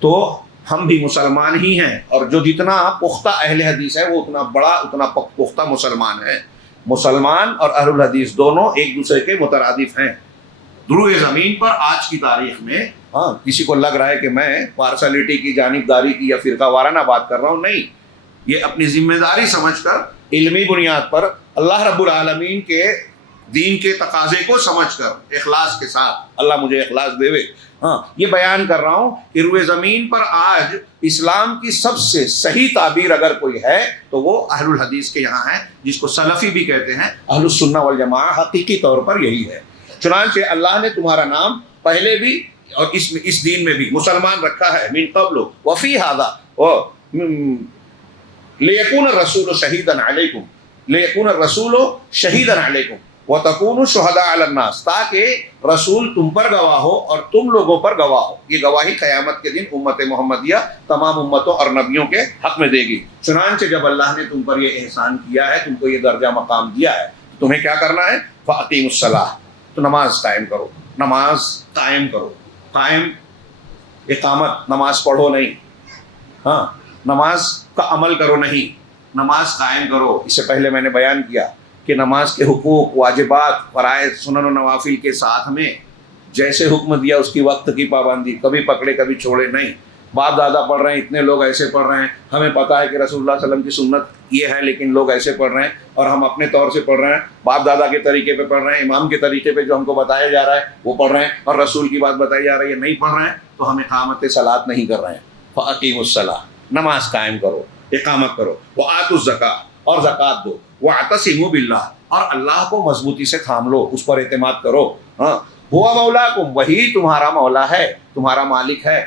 تو ہم بھی مسلمان ہی ہیں، اور جو جتنا پختہ اہل حدیث ہے وہ اتنا بڑا، اتنا پختہ مسلمان ہے. مسلمان اور اہل الحدیث دونوں ایک دوسرے کے مترادف ہیں. روئے زمین پر آج کی تاریخ میں، ہاں کسی کو لگ رہا ہے کہ میں پارسلٹی کی، جانبداری کی یا فرقہ وارانہ بات کر رہا ہوں، نہیں. یہ اپنی ذمہ داری سمجھ کر، علمی بنیاد پر، اللہ رب العالمین کے دین کے تقاضے کو سمجھ کر، اخلاص کے ساتھ، اللہ مجھے اخلاص دے. ہاں یہ بیان کر رہا ہوں کہ روئے زمین پر آج اسلام کی سب سے صحیح تعبیر اگر کوئی ہے تو وہ اہل الحدیث کے یہاں ہے، جس کو سلفی بھی کہتے ہیں. اہل السنہ والجماعہ حقیقی طور پر یہی ہے. چنانچہ اللہ نے تمہارا نام پہلے بھی اور اس دین میں بھی مسلمان رکھا ہے من قبل وفی ھذا لیکون الرسول شہیدا علیکم لیکون الرسول شہیدا علیکم وتکونوا شہداء علی الناس، تاکہ رسول تم پر گواہ ہو اور تم لوگوں پر گواہ ہو۔ یہ گواہی قیامت کے دن امت محمدیہ تمام امتوں اور نبیوں کے حق میں دے گی۔ چنانچہ جب اللہ نے تم پر یہ احسان کیا ہے، تم کو یہ درجہ مقام دیا ہے، تمہیں کیا کرنا ہے؟ فاقیموا الصلاۃ، تو نماز قائم کرو، نماز قائم کرو۔ قائم اقامت، نماز پڑھو نہیں، ہاں نماز کا عمل کرو نہیں، نماز قائم کرو۔ اس سے پہلے میں نے بیان کیا کہ نماز کے حقوق، واجبات، فرائض، سنن و نوافل کے ساتھ میں جیسے حکم دیا اس کی وقت کی پابندی، کبھی پکڑے کبھی چھوڑے نہیں۔ باپ دادا پڑھ رہے ہیں، اتنے لوگ ایسے پڑھ رہے ہیں، ہمیں پتہ ہے کہ رسول اللہ صلی اللہ علیہ وسلم کی سنت یہ ہے، لیکن لوگ ایسے پڑھ رہے ہیں اور ہم اپنے طور سے پڑھ رہے ہیں، باپ دادا کے طریقے پہ پڑھ رہے ہیں، امام کے طریقے پہ جو ہم کو بتایا جا رہا ہے وہ پڑھ رہے ہیں، اور رسول کی بات بتائی جا رہی ہے نہیں پڑھ رہے ہیں، تو ہم اقامت صلاۃ نہیں کر رہے ہیں۔ فاقیموا الصلاۃ، نماز قائم کرو، اقامت کرو، وآتوا الزکاۃ، اور زکوٰۃ دو، واعتصموا باللہ، اور اللہ کو مضبوطی سے تھام لو، اس پر اعتماد کرو۔ ہاں ہوا مولاکم، وہی تمہارا مولا ہے، تمہارا مالک ہے،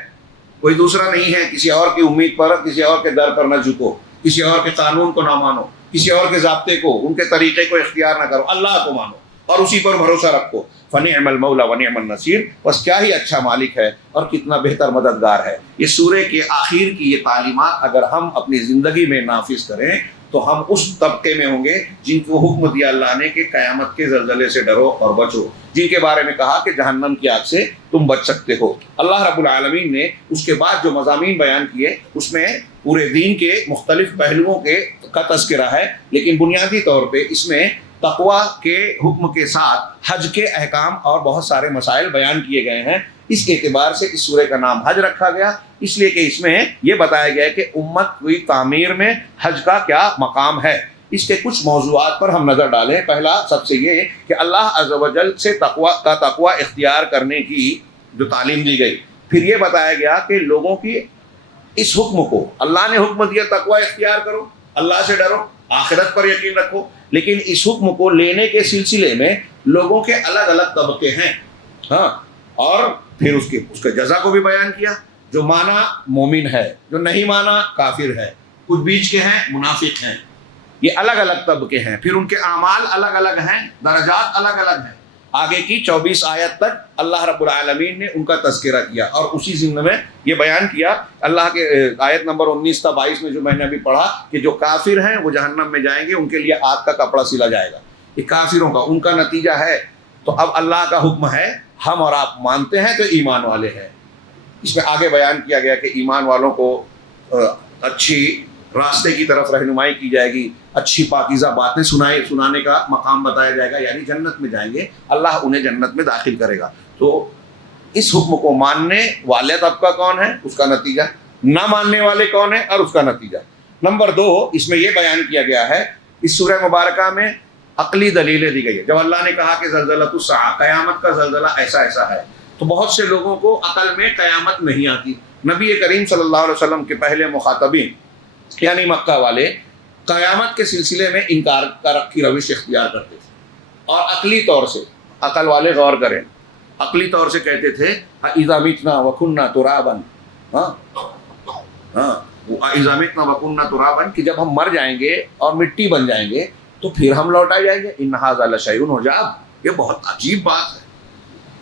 کوئی دوسرا نہیں ہے۔ کسی اور کی امید پر، کسی اور کے در پر نہ جھکو، کسی اور کے قانون کو نہ مانو، کسی اور کے ضابطے کو، ان کے طریقے کو اختیار نہ کرو، اللہ کو مانو اور اسی پر بھروسہ رکھو۔ فنعم المولا ونعم النصیر، بس کیا ہی اچھا مالک ہے اور کتنا بہتر مددگار ہے۔ یہ سورہ کے آخر کی یہ تعلیمات اگر ہم اپنی زندگی میں نافذ کریں تو ہم اس طبقے میں ہوں گے جن کو حکم دیا اللہ نے کہ قیامت کے زلزلے سے ڈرو اور بچو، جن کے بارے میں کہا کہ جہنم کی آگ سے تم بچ سکتے ہو۔ اللہ رب العالمین نے اس کے بعد جو مضامین بیان کیے اس میں پورے دین کے مختلف پہلوؤں کا تذکرہ ہے، لیکن بنیادی طور پہ اس میں تقوی کے حکم کے ساتھ حج کے احکام اور بہت سارے مسائل بیان کیے گئے ہیں۔ اس اعتبار سے اس سورہ کا نام حج رکھا گیا، اس لیے کہ اس میں یہ بتایا گیا ہے کہ امت کی تعمیر میں حج کا کیا مقام ہے۔ اس کے کچھ موضوعات پر ہم نظر ڈالیں۔ پہلا سب سے یہ کہ اللہ عز و جل سے تقوی اختیار کرنے کی جو تعلیم دی گئی، پھر یہ بتایا گیا کہ لوگوں کی اس حکم کو، اللہ نے حکم دیا تقوی اختیار کرو، اللہ سے ڈرو، آخرت پر یقین رکھو، لیکن اس حکم کو لینے کے سلسلے میں لوگوں کے الگ الگ طبقے ہیں، ہاں، اور پھر اس کے جزا کو بھی بیان کیا۔ جو مانا مومن ہے، جو نہیں مانا کافر ہے، کچھ بیچ کے ہیں منافق ہیں، یہ الگ الگ طبقے ہیں، پھر ان کے اعمال الگ الگ ہیں، درجات الگ الگ ہیں۔ آگے کی 24 آیت تک اللہ رب العالمین نے ان کا تذکرہ کیا، اور اسی ضمن میں یہ بیان کیا اللہ کے آیت نمبر 19 تا 22 میں جو میں نے ابھی پڑھا کہ جو کافر ہیں وہ جہنم میں جائیں گے، ان کے لیے آگ کا کپڑا سلا جائے گا۔ یہ کافروں کا ان کا نتیجہ ہے۔ تو اب اللہ کا حکم ہے، ہم اور آپ مانتے ہیں تو ایمان والے ہیں۔ اس میں آگے بیان کیا گیا کہ ایمان والوں کو اچھی راستے کی طرف رہنمائی کی جائے گی، اچھی پاکیزہ باتیں سنانے کا مقام بتایا جائے گا، یعنی جنت میں جائیں گے، اللہ انہیں جنت میں داخل کرے گا۔ تو اس حکم کو ماننے والے طبقہ کون ہے، اس کا نتیجہ، نہ ماننے والے کون ہیں اور اس کا نتیجہ۔ نمبر 2، اس میں یہ بیان کیا گیا ہے، اس سورہ مبارکہ میں عقلی دلیلیں دی گئی ہے۔ جب اللہ نے کہا کہ زلزلۃ الساعہ، قیامت کا زلزلہ ایسا ایسا ہے، تو بہت سے لوگوں کو عقل میں قیامت نہیں آتی۔ نبی کریم صلی اللہ علیہ وسلم کے پہلے مخاطبین یعنی مکہ والے قیامت کے سلسلے میں انکار کی روش اختیار کرتے تھے، اور عقلی طور سے، عقل والے غور کریں، عقلی طور سے کہتے تھے اذا متنا وکنا ترابا، ہاں اذا متنا وکنا ترابا، کہ جب ہم مر جائیں گے اور مٹی بن جائیں گے تو پھر ہم لوٹائے جائیں گے۔ ان ھذا لشیء عجاب، یہ بہت عجیب بات ہے۔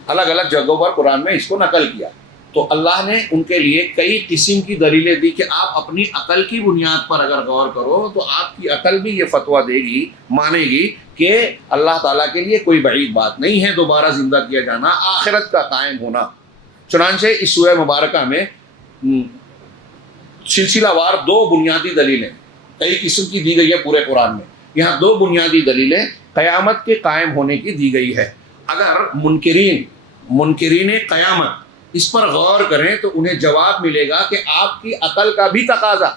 الگ الگ جگہوں پر قرآن میں اس کو نقل کیا۔ تو اللہ نے ان کے لیے کئی قسم کی دلیلیں دی کہ آپ اپنی عقل کی بنیاد پر اگر غور کرو تو آپ کی عقل بھی یہ فتویٰ دے گی، مانے گی کہ اللہ تعالیٰ کے لیے کوئی بعید بات نہیں ہے دوبارہ زندہ کیا جانا، آخرت کا قائم ہونا۔ چنانچہ اس سورہ مبارکہ میں سلسلہ وار 2 بنیادی دلیلیں کئی قسم کی دی گئی ہے پورے قرآن میں۔ یہاں 2 بنیادی دلیلیں قیامت کے قائم ہونے کی دی گئی ہے۔ اگر منکرین قیامت اس پر غور کریں تو انہیں جواب ملے گا کہ آپ کی عقل کا بھی تقاضا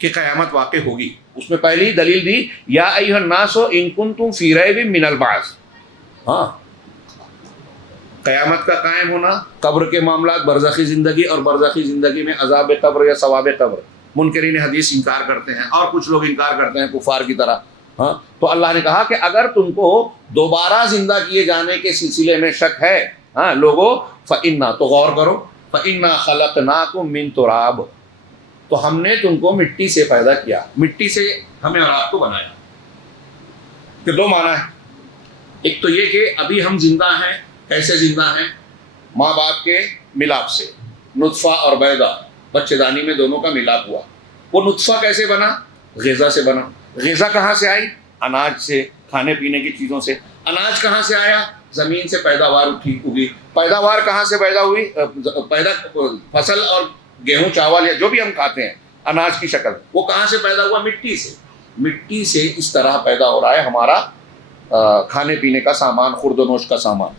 کہ قیامت واقع ہوگی۔ اس میں پہلی دلیل دی یا ایھا الناس ان کنتم فی ریب من البعث، ہاں، قیامت کا قائم ہونا، قبر کے معاملات، برزخی زندگی اور برزخی زندگی میں عذاب قبر یا ثواب قبر۔ منکرین حدیث انکار کرتے ہیں اور کچھ لوگ انکار کرتے ہیں کفار کی طرح، ہاں۔ تو اللہ نے کہا کہ اگر تم کو دوبارہ زندہ کیے جانے کے سلسلے میں شک ہے، ہاں لوگوں، فَإِنَّا، تو غور کرو، فَإِنَّا خَلَقْنَاكُم مِّن تُرَابٍ، تو ہم نے تم کو مٹی سے پیدا کیا، مٹی سے ہمیں اور آپ کو بنایا۔ کہ دو معنی ہے، ایک تو یہ کہ ابھی ہم زندہ ہیں، کیسے زندہ ہیں؟ ماں باپ کے ملاپ سے، نطفہ اور بیضہ، بچے دانی میں دونوں کا ملاپ ہوا۔ وہ نطفہ کیسے بنا؟ غذا سے بنا۔ غذا کہاں سے آئی؟ اناج سے، کھانے پینے کی چیزوں سے۔ اناج کہاں سے آیا؟ زمین سے پیداوار اگی۔ پیداوار کہاں سے پیدا ہوئی؟ فصل اور گیہوں چاول یا جو بھی ہم کھاتے ہیں اناج کی شکل، وہ کہاں سے پیدا ہوا؟ مٹی سے۔ مٹی سے اس طرح پیدا ہو رہا ہے ہمارا کھانے پینے کا سامان، خورد و نوش کا سامان۔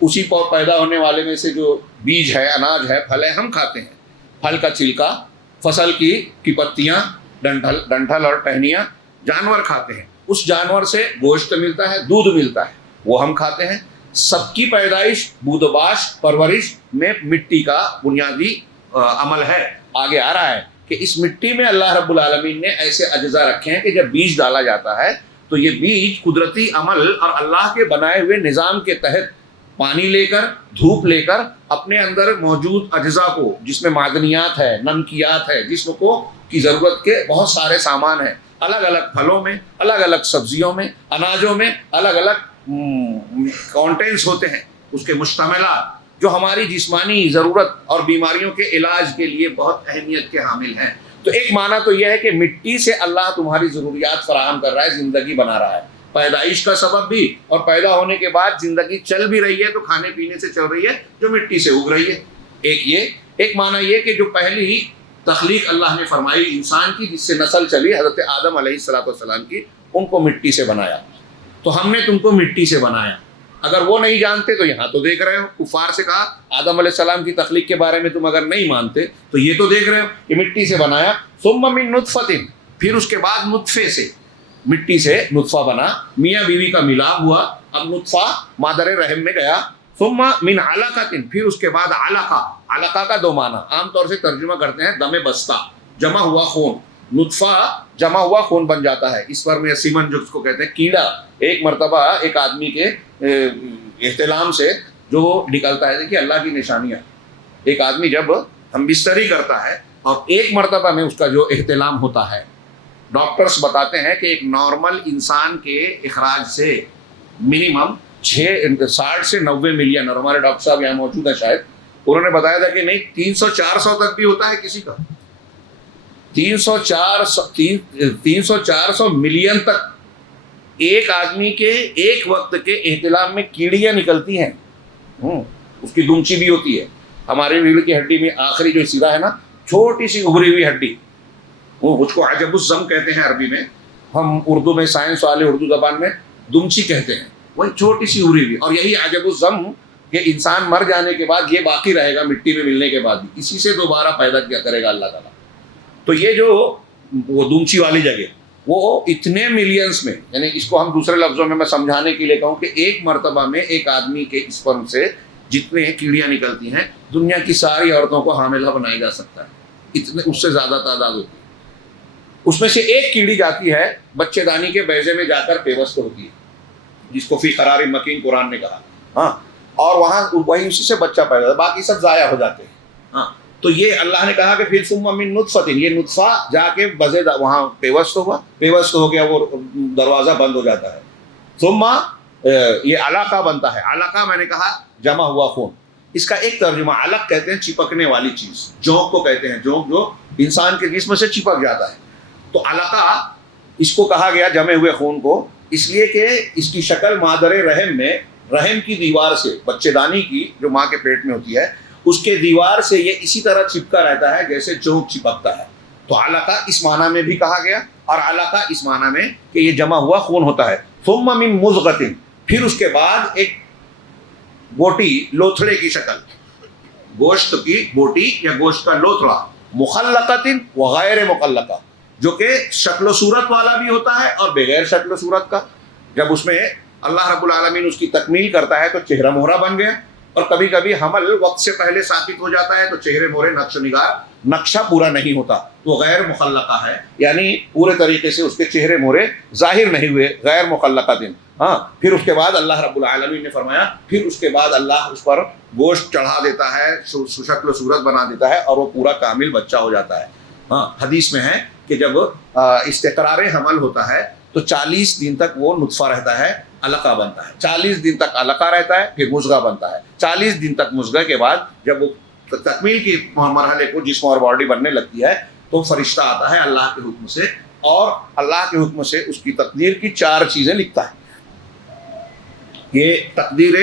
اسی پر پیدا ہونے والے میں سے جو بیج ہے، اناج ہے، پھل ہے، ہم کھاتے ہیں۔ پھل کا چھلکا، فصل کی پتیاں، ڈنٹھل اور ٹہنیاں جانور کھاتے ہیں۔ اس جانور سے گوشت ملتا ہے، دودھ ملتا ہے، وہ ہم کھاتے ہیں۔ سب کی پیدائش، بود و باش، پرورش میں مٹی کا بنیادی عمل ہے۔ آگے آ رہا ہے کہ اس مٹی میں اللہ رب العالمین نے ایسے اجزاء رکھے ہیں کہ جب بیج ڈالا جاتا ہے تو یہ بیج قدرتی عمل اور اللہ کے بنائے ہوئے نظام کے تحت پانی لے کر، دھوپ لے کر، اپنے اندر موجود اجزاء کو، جس میں معدنیات ہے، نمکیات ہے، جسم کو کی ضرورت کے بہت سارے سامان ہیں، الگ الگ پھلوں میں، الگ الگ سبزیوں میں، اناجوں میں الگ الگ کانٹینٹس ہوتے ہیں، اس کے مشتملات جو ہماری جسمانی ضرورت اور بیماریوں کے علاج کے لیے بہت اہمیت کے حامل ہیں۔ تو ایک معنی تو یہ ہے کہ مٹی سے اللہ تمہاری ضروریات فراہم کر رہا ہے، زندگی بنا رہا ہے، پیدائش کا سبب بھی، اور پیدا ہونے کے بعد زندگی چل بھی رہی ہے تو کھانے پینے سے چل رہی ہے جو مٹی سے اگ رہی ہے۔ ایک معنی یہ کہ جو پہلی تخلیق اللہ نے فرمائی انسان کی، جس سے نسل چلی، حضرت آدم علیہ السلام کی، ان کو مٹی سے بنایا۔ تو ہم نے تم کو مٹی سے بنایا۔ اگر وہ نہیں جانتے تو یہاں تو دیکھ رہے ہو، کفار سے کہا آدم علیہ السلام کی تخلیق کے بارے میں تم اگر نہیں مانتے تو یہ تو دیکھ رہے ہو کہ مٹی سے بنایا۔ ثم من نطفۃ، پھر اس کے بعد نطفے سے، مٹی سے نطفہ بنا، میاں بیوی کا ملاپ ہوا، اب نطفہ مادر رحم میں گیا۔ ثم من علقۃ، پھر اس کے بعد علقہ۔ علقہ کا دو معنی عام طور سے ترجمہ کرتے ہیں، دم بستہ، جمع ہوا خون۔ نطفہ جمع ہوا خون بن جاتا ہے، اس پر میں سیمن جو اس کو کہتے ہیں، کیڑا ایک مرتبہ ایک آدمی کے احتلام سے جو نکلتا ہے۔ دیکھیے اللہ کی نشانیاں، ایک آدمی جب ہم بستری کرتا ہے اور ایک مرتبہ میں اس کا جو احتلام ہوتا ہے، ڈاکٹرز بتاتے ہیں کہ ایک نارمل انسان کے اخراج سے منیمم 60 سے 90 ملین، اور ہمارے ڈاکٹر صاحب یہاں موجود ہیں شاید، انہوں نے بتایا تھا کہ نہیں 300-400 تک بھی ہوتا ہے کسی کا، 300-400 ملین تک ایک آدمی کے ایک وقت کے احتلام میں کیڑیاں نکلتی ہیں۔ اس کی دمچی بھی ہوتی ہے، ہماری ریڑھ کی ہڈی میں آخری جو سیدھا ہے نا، چھوٹی سی ابھری ہوئی ہڈی، وہ اس کو عجب الزم کہتے ہیں عربی میں، ہم اردو میں سائنس والے اردو زبان میں دمچی کہتے ہیں، وہی چھوٹی سی ابھری ہوئی، اور یہی عجب الزم کہ انسان مر جانے کے بعد یہ باقی رہے گا مٹی میں ملنے کے بعد بھی، اسی سے دوبارہ پیدا کیا کرے گا اللہ تعالیٰ۔ تو یہ جو وہ دمچی والی جگہ، وہ اتنے ملینز میں، یعنی اس کو ہم دوسرے لفظوں میں سمجھانے کے لیے کہوں کہ ایک مرتبہ میں ایک آدمی کے اسپرم سے جتنے کیڑیاں نکلتی ہیں، دنیا کی ساری عورتوں کو حاملہ بنایا جا سکتا ہے، اتنے اس سے زیادہ تعداد ہوتی ہے۔ اس میں سے ایک کیڑی جاتی ہے بچے دانی کے بیضے میں جا کر پیوست ہوتی ہے، جس کو فی قرار مکین قرآن نے کہا، ہاں، اور وہاں وہی اسی سے بچہ پیدا ہوتا ہے، باقی سب ضائع ہو جاتے ہیں۔ ہاں، تو یہ اللہ نے کہا کہ پھر ثم من نطفۃ، یہ نطفہ جا کے بزے وہاں پیوست ہو گیا، وہ دروازہ بند ہو جاتا ہے۔ ثم یہ علقہ بنتا ہے، علقہ میں نے کہا جمع ہوا خون، اس کا ایک ترجمہ علق کہتے ہیں چپکنے والی چیز، جونک کو کہتے ہیں، جونک جو انسان کے جسم سے چپک جاتا ہے۔ تو علقہ اس کو کہا گیا جمے ہوئے خون کو، اس لیے کہ اس کی شکل مادر رحم میں، رحم کی دیوار سے، بچے دانی کی جو ماں کے پیٹ میں ہوتی ہے، اس کے دیوار سے یہ اسی طرح چپکا رہتا ہے جیسے جونک چپکتا ہے۔ تو علقہ اس معنی میں بھی کہا گیا، اور علقہ اس معنی میں کہ یہ جمع ہوا خون ہوتا ہے۔ ثم من مضغۃ، پھر اس کے بعد ایک بوٹی، لوتھڑے کی شکل، گوشت کی بوٹی یا گوشت کا لوتھڑا، مخلقۃ وغیر مخلقہ، جو کہ شکل و صورت والا بھی ہوتا ہے اور بغیر شکل و صورت کا۔ جب اس میں اللہ رب العالمین اس کی تکمیل کرتا ہے تو چہرہ مہرہ بن گیا، اور کبھی کبھی حمل وقت سے پہلے ثابت ہو جاتا ہے تو چہرے مورے نقش و نگار نقشہ پورا نہیں ہوتا تو غیر مخلقہ ہے، یعنی پورے طریقے سے اس کے چہرے مورے ظاہر نہیں ہوئے، غیر مخلقہ دن. ہاں پھر اس کے بعد اللہ رب العالمین نے فرمایا پھر اس کے بعد اللہ اس پر گوشت چڑھا دیتا ہے، شکل و صورت بنا دیتا ہے اور وہ پورا کامل بچہ ہو جاتا ہے. ہاں حدیث میں ہے کہ جب استقرار حمل ہوتا ہے تو 40 دن تک وہ نطفہ رہتا ہے، علقہ بنتا ہے، 40 دن تک علقہ رہتا ہے، پھر مضغہ بنتا ہے، 40 دن تک مضغہ کے بعد جب وہ تکمیل کی مرحلے کو جسم اور باڈی بننے لگتی ہے تو فرشتہ آتا ہے اللہ کے حکم سے اور اللہ کے حکم سے اس کی تقدیر کی 4 چیزیں لکھتا ہے. یہ تقدیر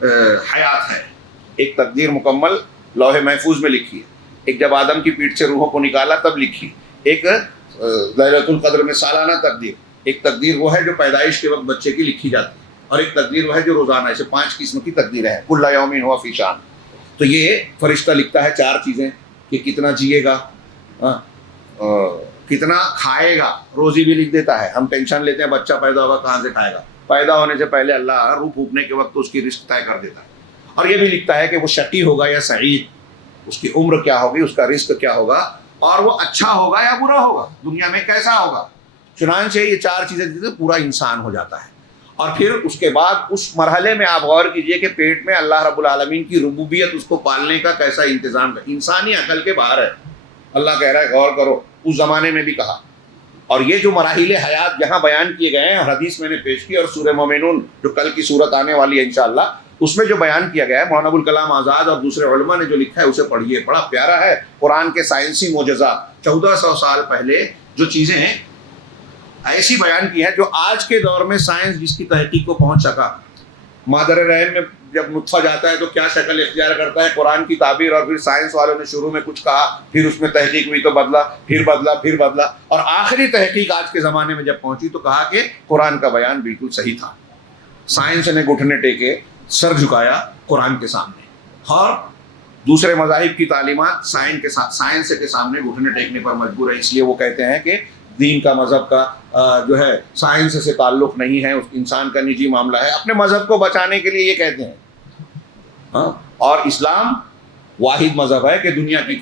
حیات ہے. ایک تقدیر مکمل لوح محفوظ میں لکھی ہے، ایک جب آدم کی پیٹھ سے روحوں کو نکالا تب لکھی، ایک لیلۃ القدر میں سالانہ تقدیر، ایک تقدیر وہ ہے جو پیدائش کے وقت بچے کی لکھی جاتی ہے، اور ایک تقدیر وہ ہے جو روزانہ. ایسے 5 قسم کی تقدیر ہے. کل یوم ہوا فی شان. تو یہ فرشتہ لکھتا ہے 4 چیزیں کہ کتنا جیے گا، کتنا کھائے گا، روزی بھی لکھ دیتا ہے. ہم ٹینشن لیتے ہیں بچہ پیدا ہوگا کہاں سے کھائے گا، پیدا ہونے سے پہلے اللہ روح پھونکنے کے وقت اس کی رزق طے کر دیتا ہے. اور یہ بھی لکھتا ہے کہ وہ شقی ہوگا یا سعید، اس کی عمر کیا ہوگی، اس کا رزق کیا ہوگا، اور وہ اچھا ہوگا یا برا ہوگا، دنیا میں کیسا ہوگا. چنانچہ یہ 4 چیزیں پورا انسان ہو جاتا ہے. اور پھر اس کے بعد اس مرحلے میں آپ غور کیجئے کہ پیٹ میں اللہ رب العالمین کی ربوبیت اس کو پالنے کا کیسا انتظام ہے، انسانی عقل کے باہر ہے. اللہ کہہ رہا ہے غور کرو، اس زمانے میں بھی کہا. اور یہ جو مراحل حیات یہاں بیان کیے گئے ہیں حدیث میں نے پیش کی، اور سورہ مومنون جو کل کی صورت آنے والی ہے انشاءاللہ اس میں جو بیان کیا گیا ہے، مولانا ابوالکلام آزاد اور دوسرے علماء نے جو لکھا ہے اسے پڑھیے، بڑا پیارا ہے. قرآن کے سائنسی معجزات 1400 سال پہلے جو چیزیں ایسی بیان کی ہیں جو آج کے دور میں سائنس جس کی تحقیق کو پہنچ سکا. مادر رحم میں جب نطفہ جاتا ہے تو کیا شکل اختیار کرتا ہے، قرآن کی تعبیر، اور پھر سائنس والوں نے شروع میں کچھ کہا، پھر اس میں تحقیق ہوئی تو بدلا، پھر بدلا، پھر بدلا، اور آخری تحقیق آج کے زمانے میں جب پہنچی تو کہا کہ قرآن کا بیان بالکل صحیح تھا. سائنس نے گھٹنے ٹیکے، سر جھکایا قرآن کے سامنے، اور دوسرے مذاہب کی تعلیمات سائنس کے سامنے گھٹنے ٹیکنے پر مجبور ہے. اس لیے وہ کہتے ہیں کہ دین کا مذہب کا جو ہے سائنس سے تعلق نہیں ہے، انسان کا نجی معاملہ ہے. اپنے مذہب کو بچانے کے لیے یہ کہتے ہیں. ہاں اور اسلام واحد مذہب ہے کہ دنیا کا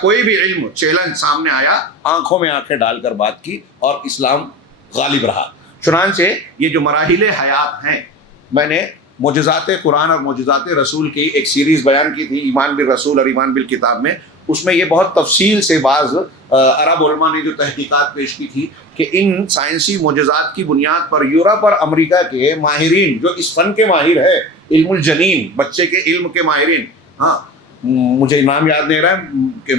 کوئی بھی علم چیلنج سامنے آیا، آنکھوں میں آنکھیں ڈال کر بات کی اور اسلام غالب رہا. چنانچہ یہ جو مراحل حیات ہیں، میں نے معجزات قرآن اور معجزات رسول کی ایک سیریز بیان کی تھی، ایمان بالرسول اور ایمان بالکتاب میں. اس میں یہ بہت تفصیل سے بعض عرب علماء نے جو تحقیقات پیش کی تھی کہ ان سائنسی معجزات کی بنیاد پر یورپ اور امریکہ کے ماہرین جو اس فن کے ماہر ہے، علم الجنین، بچے کے علم کے ماہرین، ہاں مجھے نام یاد نہیں رہا کہ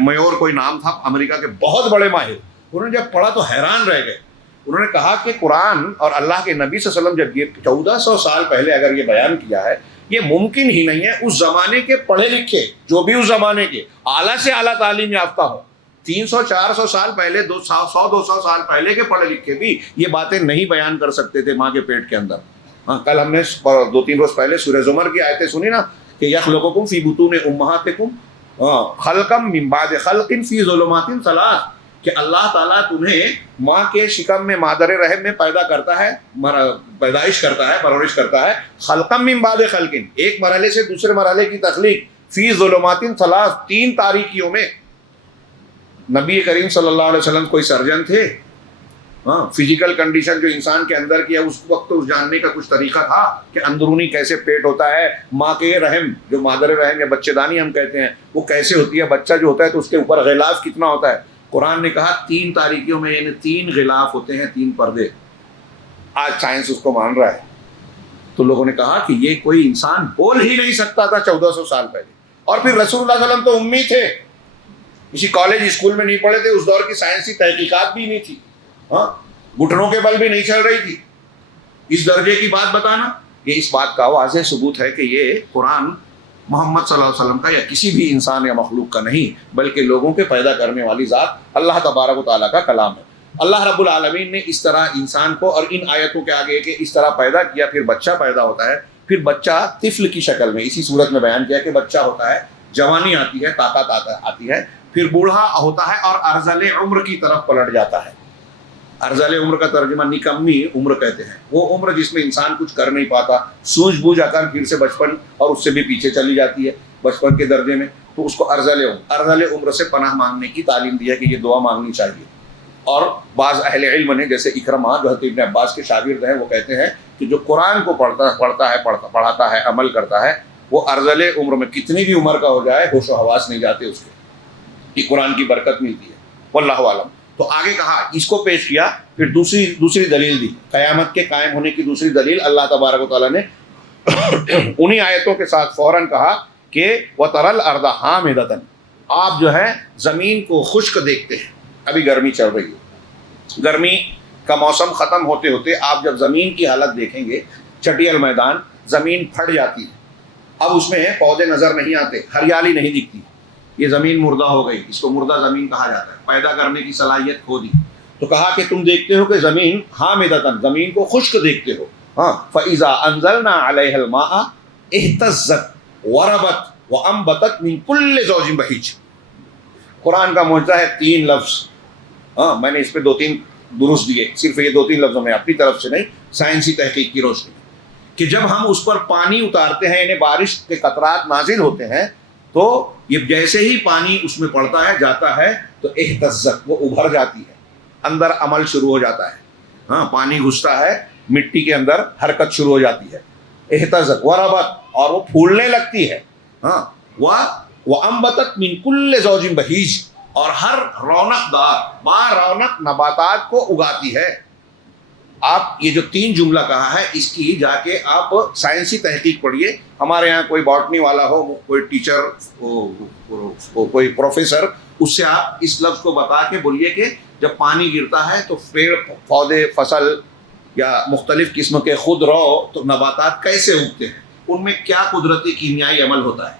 میور کوئی نام تھا، امریکہ کے بہت بڑے ماہر، انہوں نے جب پڑھا تو حیران رہ گئے. انہوں نے کہا کہ قرآن اور اللہ کے نبی صلی اللہ علیہ وسلم جب یہ 1400 سال پہلے اگر یہ بیان کیا ہے، یہ ممکن ہی نہیں ہے اس زمانے کے پڑھے لکھے جو بھی اس زمانے کے اعلیٰ سے اعلیٰ تعلیم یافتہ ہو، 300-400 سال پہلے، 100-200 سال پہلے کے پڑھے لکھے بھی یہ باتیں نہیں بیان کر سکتے تھے ماں کے پیٹ کے اندر. ہاں کل ہم نے 2-3 روز پہلے سورہ زمر کی آیتیں سنی نا کہ یخلقکم فی بطون امہاتکم خلقا من بعد خلق فی ظلمات ثلاث، کہ اللہ تعالیٰ تمہیں ماں کے شکم میں مادر رحم میں پیدا کرتا ہے، پیدائش کرتا ہے، پرورش کرتا ہے، خلقا من بعد خلق، ایک مرحلے سے دوسرے مرحلے کی تخلیق، فی ظلمات ثلاث، 3 تاریکیوں میں. نبی کریم صلی اللہ علیہ وسلم کوئی سرجن تھے؟ ہاں فزیکل کنڈیشن جو انسان کے اندر کی ہے اس وقت اس جاننے کا کچھ طریقہ تھا کہ اندرونی کیسے پیٹ ہوتا ہے، ماں کے رحم جو مادر رحم یا بچے دانی ہم کہتے ہیں وہ کیسے ہوتی ہے، بچہ جو ہوتا ہے تو اس کے اوپر غلاف کتنا ہوتا ہے. قرآن نے کہا 3 تاریکیوں میں یعنی 3 غلاف ہوتے ہیں، 3 پردے. آج سائنس اس کو مان رہا ہے. تو لوگوں نے کہا کہ یہ کوئی انسان بول ہی نہیں سکتا تھا 1400 سال پہلے. اور پھر رسول اللہ صلی اللہ علیہ وسلم تو امی تھے، کسی کالج اسکول میں نہیں پڑھے تھے، اس دور کی سائنسی تحقیقات بھی نہیں تھی، ہاں گھٹنوں کے بل بھی نہیں چل رہی تھی. اس درجے کی بات بتانا، یہ اس بات کا واضح ثبوت ہے کہ یہ قرآن محمد صلی اللہ علیہ وسلم کا یا کسی بھی انسان یا مخلوق کا نہیں، بلکہ لوگوں کے پیدا کرنے والی ذات اللہ تبارک و تعالیٰ کا کلام ہے. اللہ رب العالمین نے اس طرح انسان کو اور ان آیتوں کے آگے کہ اس طرح پیدا کیا، پھر بچہ پیدا ہوتا ہے، پھر بچہ طفل کی شکل میں اسی صورت میں بیان کیا کہ بچہ ہوتا ہے، جوانی آتی ہے، طاقت آتی ہے، پھر بوڑھا ہوتا ہے اور ارذل عمر کی طرف پلٹ جاتا ہے. ارذل عمر کا ترجمہ نکمی عمر کہتے ہیں، وہ عمر جس میں انسان کچھ کر نہیں پاتا، سوجھ بوجھ عقل پھر سے بچپن اور اس سے بھی پیچھے چلی جاتی ہے بچپن کے درجے میں، تو اس کو ارذل عمر سے پناہ مانگنے کی تعلیم دی ہے کہ یہ دعا مانگنی چاہیے۔ اور بعض اہل علم نے جیسے اکرمہ جو حضرت ابن عباس کے شاگرد ہیں، وہ کہتے ہیں کہ جو قرآن کو پڑھتا ہے عمل کرتا ہے، وہ ارذل عمر میں کتنی بھی عمر کا ہو جائے ہوش و حواس نہیں جاتے اس کے، یہ قرآن کی برکت ملتی ہے، واللہ اعلم۔ تو آگے کہا، اس کو پیش کیا، پھر دوسری دلیل دی، قیامت کے قائم ہونے کی دوسری دلیل اللہ تبارک و تعالیٰ نے انہی آیتوں کے ساتھ فوراً کہا کہ وَتَرَى الْأَرْضَ حَامِدَةً، آپ جو ہے زمین کو خشک دیکھتے ہیں، ابھی گرمی چل رہی ہے، گرمی کا موسم ختم ہوتے ہوتے آپ جب زمین کی حالت دیکھیں گے، چٹیل میدان، زمین پھٹ جاتی ہے، اب اس میں پودے نظر نہیں آتے، ہریالی نہیں دکھتی، یہ زمین مردہ ہو گئی، اس کو مردہ زمین کہا جاتا ہے، پیدا کرنے کی صلاحیت کھو دی۔ تو کہا کہ تم دیکھتے ہو کہ زمین حامدۃ، زمین کو خشک دیکھتے ہو، ہاں، فَإِذَا أَنزَلْنَا عَلَيْهَا الْمَاءَ اهْتَزَّتْ وَرَبَتْ وَأَنبَتَتْ مِن كُلِّ زَوْجٍ بَهِيجٍ۔ قرآن کا معجزہ ہے 3 لفظ، ہاں، میں نے اس پہ 2-3 درست دیے، صرف یہ 2-3 لفظوں میں، اپنی طرف سے نہیں، سائنسی تحقیق کی روشنی میں، کہ جب ہم اس پر پانی اتارتے ہیں، یعنی بارش کے قطرات نازل ہوتے ہیں، تو یہ جیسے ہی پانی اس میں پڑتا ہے جاتا ہے تو اہتزت، وہ ابھر جاتی ہے، اندر عمل شروع ہو جاتا ہے، ہاں، پانی گھستا ہے مٹی کے اندر، حرکت شروع ہو جاتی ہے، اہتزت وربت، اور وہ پھولنے لگتی ہے، ہاں، وانبتت من کل زوج بہیج، اور ہر رونق دار با رونق نباتات کو اگاتی ہے۔ آپ یہ جو 3 جملہ کہا ہے، اس کی جا کے آپ سائنسی تحقیق پڑھیے، ہمارے یہاں کوئی باٹنی والا ہو، کوئی ٹیچر، کوئی پروفیسر، اس سے آپ اس لفظ کو بتا کے بولیے کہ جب پانی گرتا ہے تو پیڑ پودے، فصل یا مختلف قسم کے خود رو تو نباتات کیسے اگتے ہیں، ان میں کیا قدرتی کیمیائی عمل ہوتا ہے،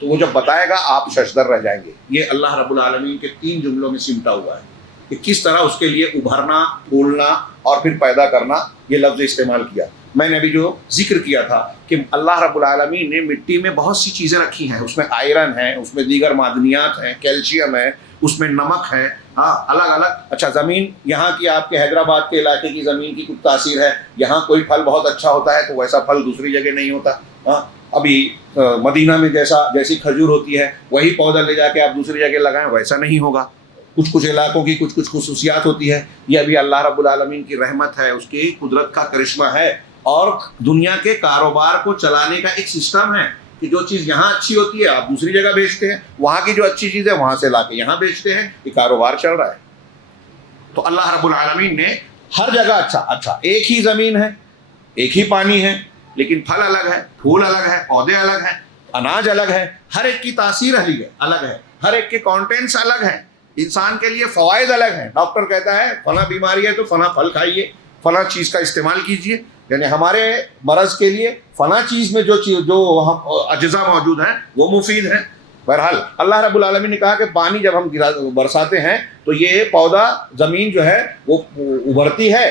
تو وہ جب بتائے گا آپ ششدر رہ جائیں گے۔ یہ اللہ رب العالمین کے 3 جملوں میں سمٹا ہوا ہے کہ کس طرح اس کے لیے ابھرنا، پھولنا اور پھر پیدا کرنا، یہ لفظ استعمال کیا۔ میں نے ابھی جو ذکر کیا تھا کہ اللہ رب العالمین نے مٹی میں بہت سی چیزیں رکھی ہیں، اس میں آئرن ہے، اس میں دیگر معدنیات ہیں، کیلشیم ہے، اس میں نمک ہے، ہاں، الگ الگ۔ اچھا، زمین یہاں کی، آپ کے حیدرآباد کے علاقے کی زمین کی کچھ تاثیر ہے، یہاں کوئی پھل بہت اچھا ہوتا ہے تو ویسا پھل دوسری جگہ نہیں ہوتا، ہاں، ابھی مدینہ میں جیسی کھجور ہوتی ہے وہی پودا لے جا کے آپ دوسری جگہ لگائیں ویسا نہیں ہوگا، کچھ علاقوں کی کچھ خصوصیات ہوتی ہے، یہ ابھی اللہ رب العالمین کی رحمت ہے، اس کی قدرت کا کرشمہ ہے، اور دنیا کے کاروبار کو چلانے کا ایک سسٹم ہے کہ جو چیز یہاں اچھی ہوتی ہے آپ دوسری جگہ بیچتے ہیں، وہاں کی جو اچھی چیز ہے وہاں سے لا کے یہاں بیچتے ہیں، یہ کاروبار چل رہا ہے۔ تو اللہ رب العالمین نے ہر جگہ اچھا ایک ہی زمین ہے، ایک ہی پانی ہے، لیکن پھل الگ ہے، پھول الگ ہے، پودے الگ ہیں، اناج الگ ہے، ہر ایک کی تاثیر الگ ہے، ہر ایک کے کانٹینٹس الگ ہیں، انسان کے لیے فوائد الگ ہیں۔ ڈاکٹر کہتا ہے فلاں بیماری ہے تو فلاں پھل کھائیے، فلاں چیز کا استعمال کیجیے، یعنی ہمارے مرض کے لیے فلاں چیز میں جو اجزاء موجود ہیں وہ مفید ہیں۔ بہرحال اللہ رب العالمین نے کہا کہ پانی جب ہم برساتے ہیں تو یہ پودا، زمین جو ہے وہ ابھرتی ہے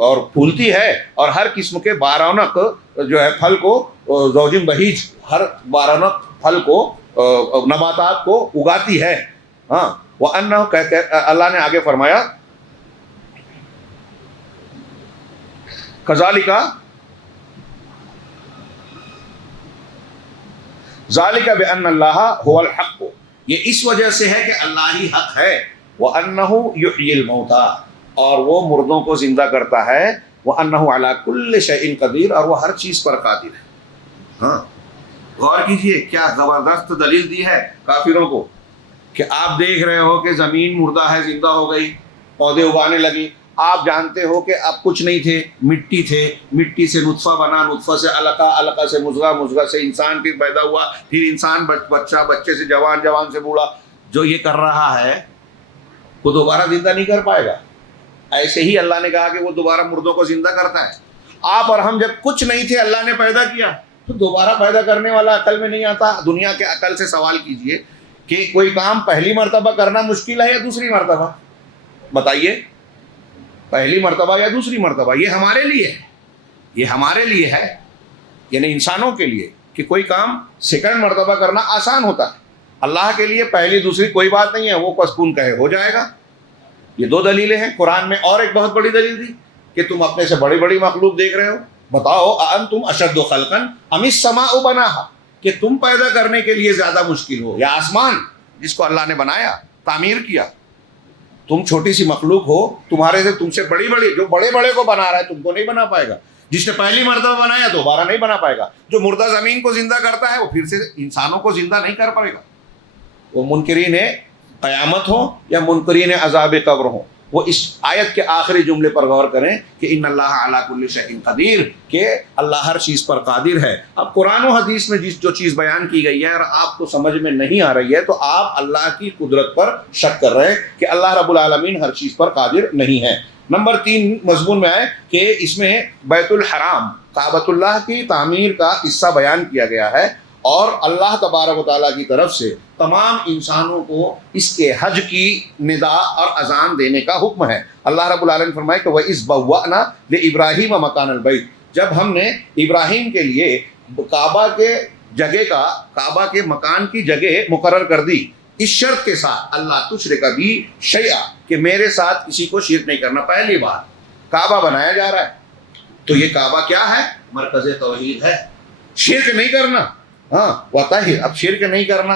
اور پھولتی ہے، اور ہر قسم کے بارونق جو ہے پھل کو، زوجن بہیج، ہر بارونق پھل کو، نباتات کو اگاتی ہے، ہاں۔ وَأَنَّهُ، کہتے اللہ نے آگے فرمایا، كَذَلِكَ ذَلِكَ بِأَنَّ اللَّهَ هُوَ الْحَقُّ، یہ اس وجہ سے ہے کہ اللہ ہی حق ہے، وَأَنَّهُ يُحْيِي الْمَوْتَى، اور وہ مردوں کو زندہ کرتا ہے، وَأَنَّهُ عَلَى كُلِّ شَيْءٍ قَدِيرٌ، اور وہ ہر چیز پر قادر ہے، ہاں۔ غور کیجئے کیا زبردست دلیل دی ہے کافروں کو، کہ آپ دیکھ رہے ہو کہ زمین مردہ ہے، زندہ ہو گئی، پودے اگانے لگی، آپ جانتے ہو کہ اب کچھ نہیں تھے، مٹی تھے، مٹی سے نطفہ بنا، نطفہ سے علقہ، علقہ سے مضغہ، مضغہ سے انسان پھر پیدا ہوا، پھر انسان بچہ، بچے سے جوان، جوان سے بوڑھا، جو یہ کر رہا ہے وہ دوبارہ زندہ نہیں کر پائے گا۔ ایسے ہی اللہ نے کہا کہ وہ دوبارہ مردوں کو زندہ کرتا ہے۔ آپ اور ہم جب کچھ نہیں تھے اللہ نے پیدا کیا، تو دوبارہ پیدا کرنے والا عقل میں نہیں آتا۔ دنیا کے عقل سے سوال کیجئے کہ کوئی کام پہلی مرتبہ کرنا مشکل ہے یا دوسری مرتبہ؟ بتائیے، پہلی مرتبہ یا دوسری مرتبہ؟ یہ ہمارے لیے ہے، یہ ہمارے لیے ہے، یعنی انسانوں کے لیے، کہ کوئی کام سیکنڈ مرتبہ کرنا آسان ہوتا ہے۔ اللہ کے لیے پہلی دوسری کوئی بات نہیں ہے، وہ پسکون کہے ہو جائے گا، یہ دو دلیلیں ہیں. قرآن میں اور ایک بہت بڑی دلیل دی کہ تم اپنے سے بڑی بڑی مخلوق دیکھ رہے ہو. بتاؤ انتم اشد خلقا ام السماء بناہا، کہ تم پیدا کرنے کے لیے زیادہ مشکل ہو یا آسمان جس کو اللہ نے بنایا تعمیر کیا. تم چھوٹی سی مخلوق ہو، تم سے بڑی جو بڑے بڑے کو بنا رہا ہے تم کو نہیں بنا پائے گا. جس نے پہلی مرتبہ بنایا دوبارہ نہیں بنا پائے گا. جو مردہ زمین کو زندہ کرتا ہے وہ پھر سے انسانوں کو زندہ نہیں کر پائے گا. وہ منکرین قیامت ہو یا منکرین عذاب قبر ہو، وہ اس آیت کے آخری جملے پر غور کریں کہ ان اللہ علی کل شیء قدیر، کہ اللہ ہر چیز پر قادر ہے. اب قرآن و حدیث میں جو چیز بیان کی گئی ہے اور آپ کو سمجھ میں نہیں آ رہی ہے تو آپ اللہ کی قدرت پر شک کر رہے ہیں کہ اللہ رب العالمین ہر چیز پر قادر نہیں ہے. نمبر 3 مضمون میں ہے کہ اس میں بیت الحرام کعبۃ اللہ کی تعمیر کا قصہ بیان کیا گیا ہے اور اللہ تبارک و تعالیٰ کی طرف سے تمام انسانوں کو اس کے حج کی ندا اور اذان دینے کا حکم ہے. اللہ رب العالمین فرمائے کہ وَإِذْ بَوَّأْنَا لِإِبْرَاهِيمَ مَكَانَ الْبَيْتِ، جب ہم نے ابراہیم کے لیے کعبہ کے مکان کی جگہ مقرر کر دی، اس شرط کے ساتھ اللہ تشرک بی شیئا، کہ میرے ساتھ کسی کو شرک نہیں کرنا. پہلی بار کعبہ بنایا جا رہا ہے تو یہ کعبہ کیا ہے؟ مرکز توحید ہے. شرک نہیں کرنا. ہاں وطاہر، اب شرک نہیں کرنا،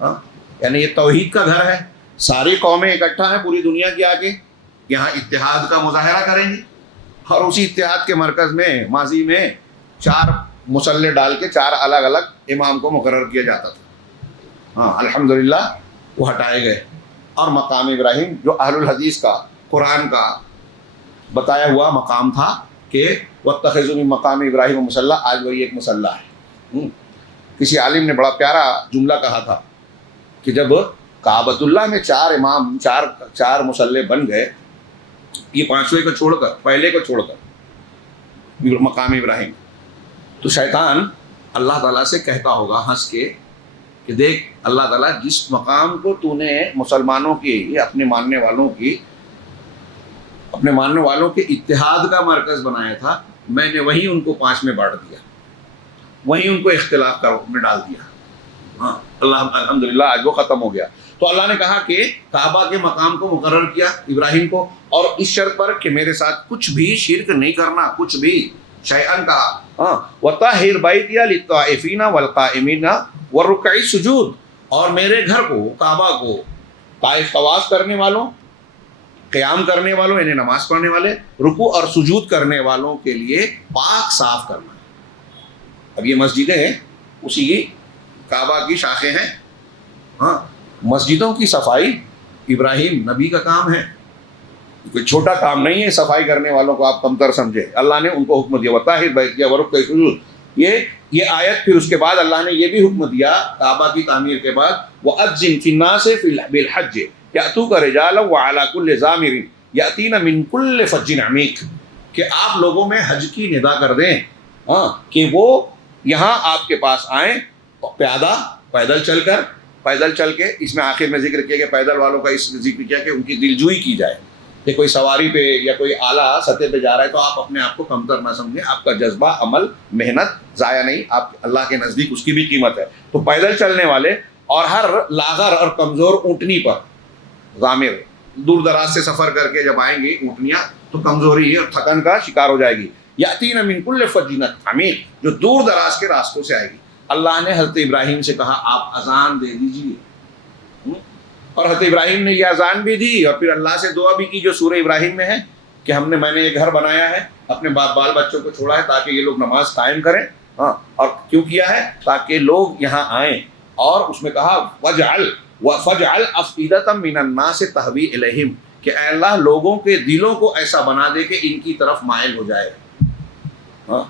ہاں یعنی یہ توحید کا گھر ہے. ساری قومیں اکٹھا ہیں پوری دنیا کی آگے، یہاں اتحاد کا مظاہرہ کریں گے. اور اسی اتحاد کے مرکز میں ماضی میں 4 مسلح ڈال کے 4 الگ الگ امام کو مقرر کیا جاتا تھا. ہاں الحمدللہ وہ ہٹائے گئے. اور مقام ابراہیم جو اہل الحدیث کا قرآن کا بتایا ہوا مقام تھا کہ واتخذوا من مقام ابراہیم مصلی، آج وہی ایک مصلی ہے. کسی عالم نے بڑا پیارا جملہ کہا تھا کہ جب کعبۃ اللہ میں 4 امام 4 مصلی بن گئے، یہ 5ویں کو چھوڑ کر، پہلے کو چھوڑ کر مقام ابراہیم، تو شیطان اللہ تعالیٰ سے کہتا ہوگا ہنس کے کہ دیکھ اللہ تعالیٰ جس مقام کو تو نے مسلمانوں کی اپنے ماننے والوں کے اتحاد کا مرکز بنایا تھا، میں نے وہیں ان کو 5 میں بانٹ دیا، وہیں ان کو اختلاف میں ڈال دیا. ہاں اللہ الحمدللہ آج وہ ختم ہو گیا. تو اللہ نے کہا کہ کعبہ کے مقام کو مقرر کیا ابراہیم کو، اور اس شرط پر کہ میرے ساتھ کچھ بھی شرک نہیں کرنا، کچھ بھی شیئن کہا. ہاں وطہر بیتی للطائفین والقائمین والرکع السجود، اور میرے گھر کو کعبہ کو طواف کرنے والوں، قیام کرنے والوں یعنی نماز پڑھنے والے، رکوع اور سجود کرنے والوں کے لیے پاک صاف کرنا. اب یہ مسجدیں ہیں اسی کعبہ کی شاخیں ہیں. ہاں مسجدوں کی صفائی ابراہیم نبی کا کام ہے، کوئی چھوٹا کام نہیں ہے. صفائی کرنے والوں کو آپ کمتر سمجھے، اللہ نے ان کو حکم دیا وطہر بیتی ورکع السجود. یہ آیت پھر اس کے بعد اللہ نے یہ بھی حکم دیا کعبہ کی تعمیر کے بعد وَأَذِّن فِي النَّاسِ بِالْحَجِّ يَأْتُوكَ رِجَالًا وَعَلَىٰ كُلِّ ضَامِرٍ يَأْتِينَ مِن كُلِّ فَجٍّ عَمِيقٍ، کہ آپ لوگوں میں حج کی ندا کر دیں، ہاں کہ وہ یہاں آپ کے پاس آئیں پیدل چل کے. اس میں آخر میں ذکر کیا کہ پیدل والوں کا اس ذکر کیا کہ ان کی دلجوئی کی جائے کہ کوئی سواری پہ یا کوئی اعلیٰ سطح پہ جا رہا ہے تو آپ اپنے آپ کو کمتر نہ سمجھیں، آپ کا جذبہ عمل محنت ضائع نہیں، آپ اللہ کے نزدیک اس کی بھی قیمت ہے. تو پیدل چلنے والے اور ہر لاغر اور کمزور اونٹنی پر، ضامر دور دراز سے سفر کر کے جب آئیں گی اونٹنیاں تو کمزوری اور تھکن کا شکار ہو جائے گی. یاتین من کل فج عمیق، جو دور دراز کے راستوں سے آئے گی. اللہ نے حضرت ابراہیم سے کہا آپ اذان دے دیجیے، اور حضرت ابراہیم نے یہ اذان بھی دی اور پھر اللہ سے دعا بھی کی جو سورہ ابراہیم میں ہے کہ میں نے یہ گھر بنایا ہے، اپنے بال بچوں کو چھوڑا ہے تاکہ یہ لوگ نماز قائم کریں. ہاں اور کیوں کیا ہے؟ تاکہ لوگ یہاں آئیں. اور اس میں کہا فَجْعَلْ أَفْئِدَةً مِّنَ النَّاسِ تَهْوِي إِلَيْهِمْ، کہ اے اللہ لوگوں کے دلوں کو ایسا بنا دے کہ ان کی طرف مائل ہو جائے. ہاں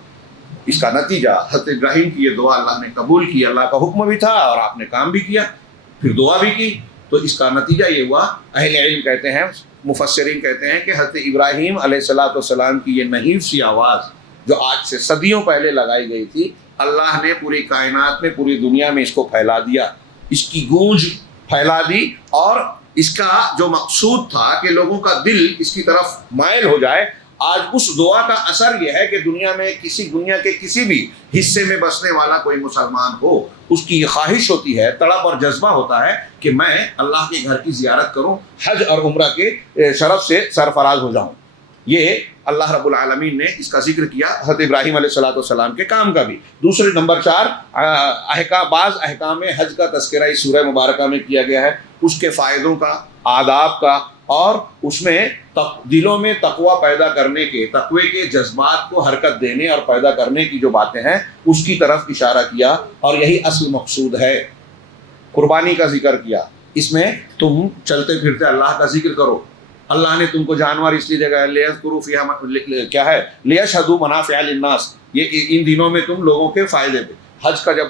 اس کا نتیجہ حضرت ابراہیم کی یہ دعا اللہ نے قبول کی. اللہ کا حکم بھی تھا اور آپ نے کام بھی کیا، پھر دعا بھی کی. تو اس کا نتیجہ یہ ہوا، اہل علم کہتے ہیں، مفسرین کہتے ہیں کہ حضرت ابراہیم علیہ السلام کی یہ نحیف سی آواز جو آج سے صدیوں پہلے لگائی گئی تھی، اللہ نے پوری کائنات میں، پوری دنیا میں اس کو پھیلا دیا، اس کی گونج پھیلا دی. اور اس کا جو مقصود تھا کہ لوگوں کا دل اس کی طرف مائل ہو جائے، آج اس دعا کا اثر یہ ہے کہ دنیا کے کسی بھی حصے میں بسنے والا کوئی مسلمان ہو، اس کی یہ خواہش ہوتی ہے، تڑپ اور جذبہ ہوتا ہے کہ میں اللہ کے گھر کی زیارت کروں، حج اور عمرہ کے شرف سے سرفراز ہو جاؤں۔ یہ اللہ رب العالمین نے اس کا ذکر کیا حضرت ابراہیم علیہ السلام کے کام کا بھی۔ دوسرے نمبر 4 بعض احکام حج کا تذکرہ اس سورہ مبارکہ میں کیا گیا ہے، اس کے فائدوں کا، آداب کا، اور اس میں دلوں میں تقوی پیدا کرنے کے، تقوی کے جذبات کو حرکت دینے اور پیدا کرنے کی جو باتیں ہیں اس کی طرف اشارہ کیا، اور یہی اصل مقصود ہے۔ قربانی کا ذکر کیا، اس میں تم چلتے پھرتے اللہ کا ذکر کرو۔ اللہ نے تم کو جانور اس لیے دے گا، لیذکروا فیہا کیا ہے، لیشہدوا منافع للناس، یہ ان دنوں میں تم لوگوں کے فائدے پہ۔ حج کا جب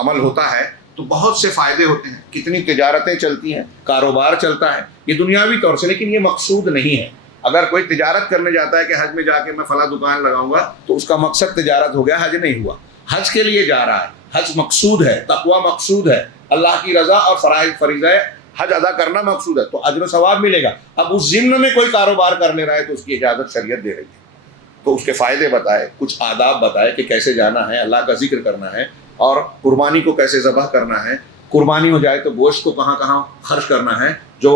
عمل ہوتا ہے تو بہت سے فائدے ہوتے ہیں، کتنی تجارتیں چلتی ہیں، کاروبار چلتا ہے، یہ دنیاوی طور سے، لیکن یہ مقصود نہیں ہے۔ اگر کوئی تجارت کرنے جاتا ہے کہ حج میں جا کے میں فلاں دکان لگاؤں گا، تو اس کا مقصد تجارت ہو گیا، حج نہیں ہوا۔ حج کے لیے جا رہا ہے، حج مقصود ہے، تقوی مقصود ہے، اللہ کی رضا اور فریضہ حج ادا کرنا مقصود ہے، تو اجر و ثواب ملے گا۔ اب اس ضمن میں کوئی کاروبار کر لے رہا ہے تو اس کی اجازت شریعت دے رہی ہے، تو اس کے فائدے بتائے، کچھ آداب بتائے کہ کیسے جانا ہے، اللہ کا ذکر کرنا ہے، اور قربانی کو کیسے ذبح کرنا ہے، قربانی ہو جائے تو گوشت کو کہاں کہاں خرچ کرنا ہے، جو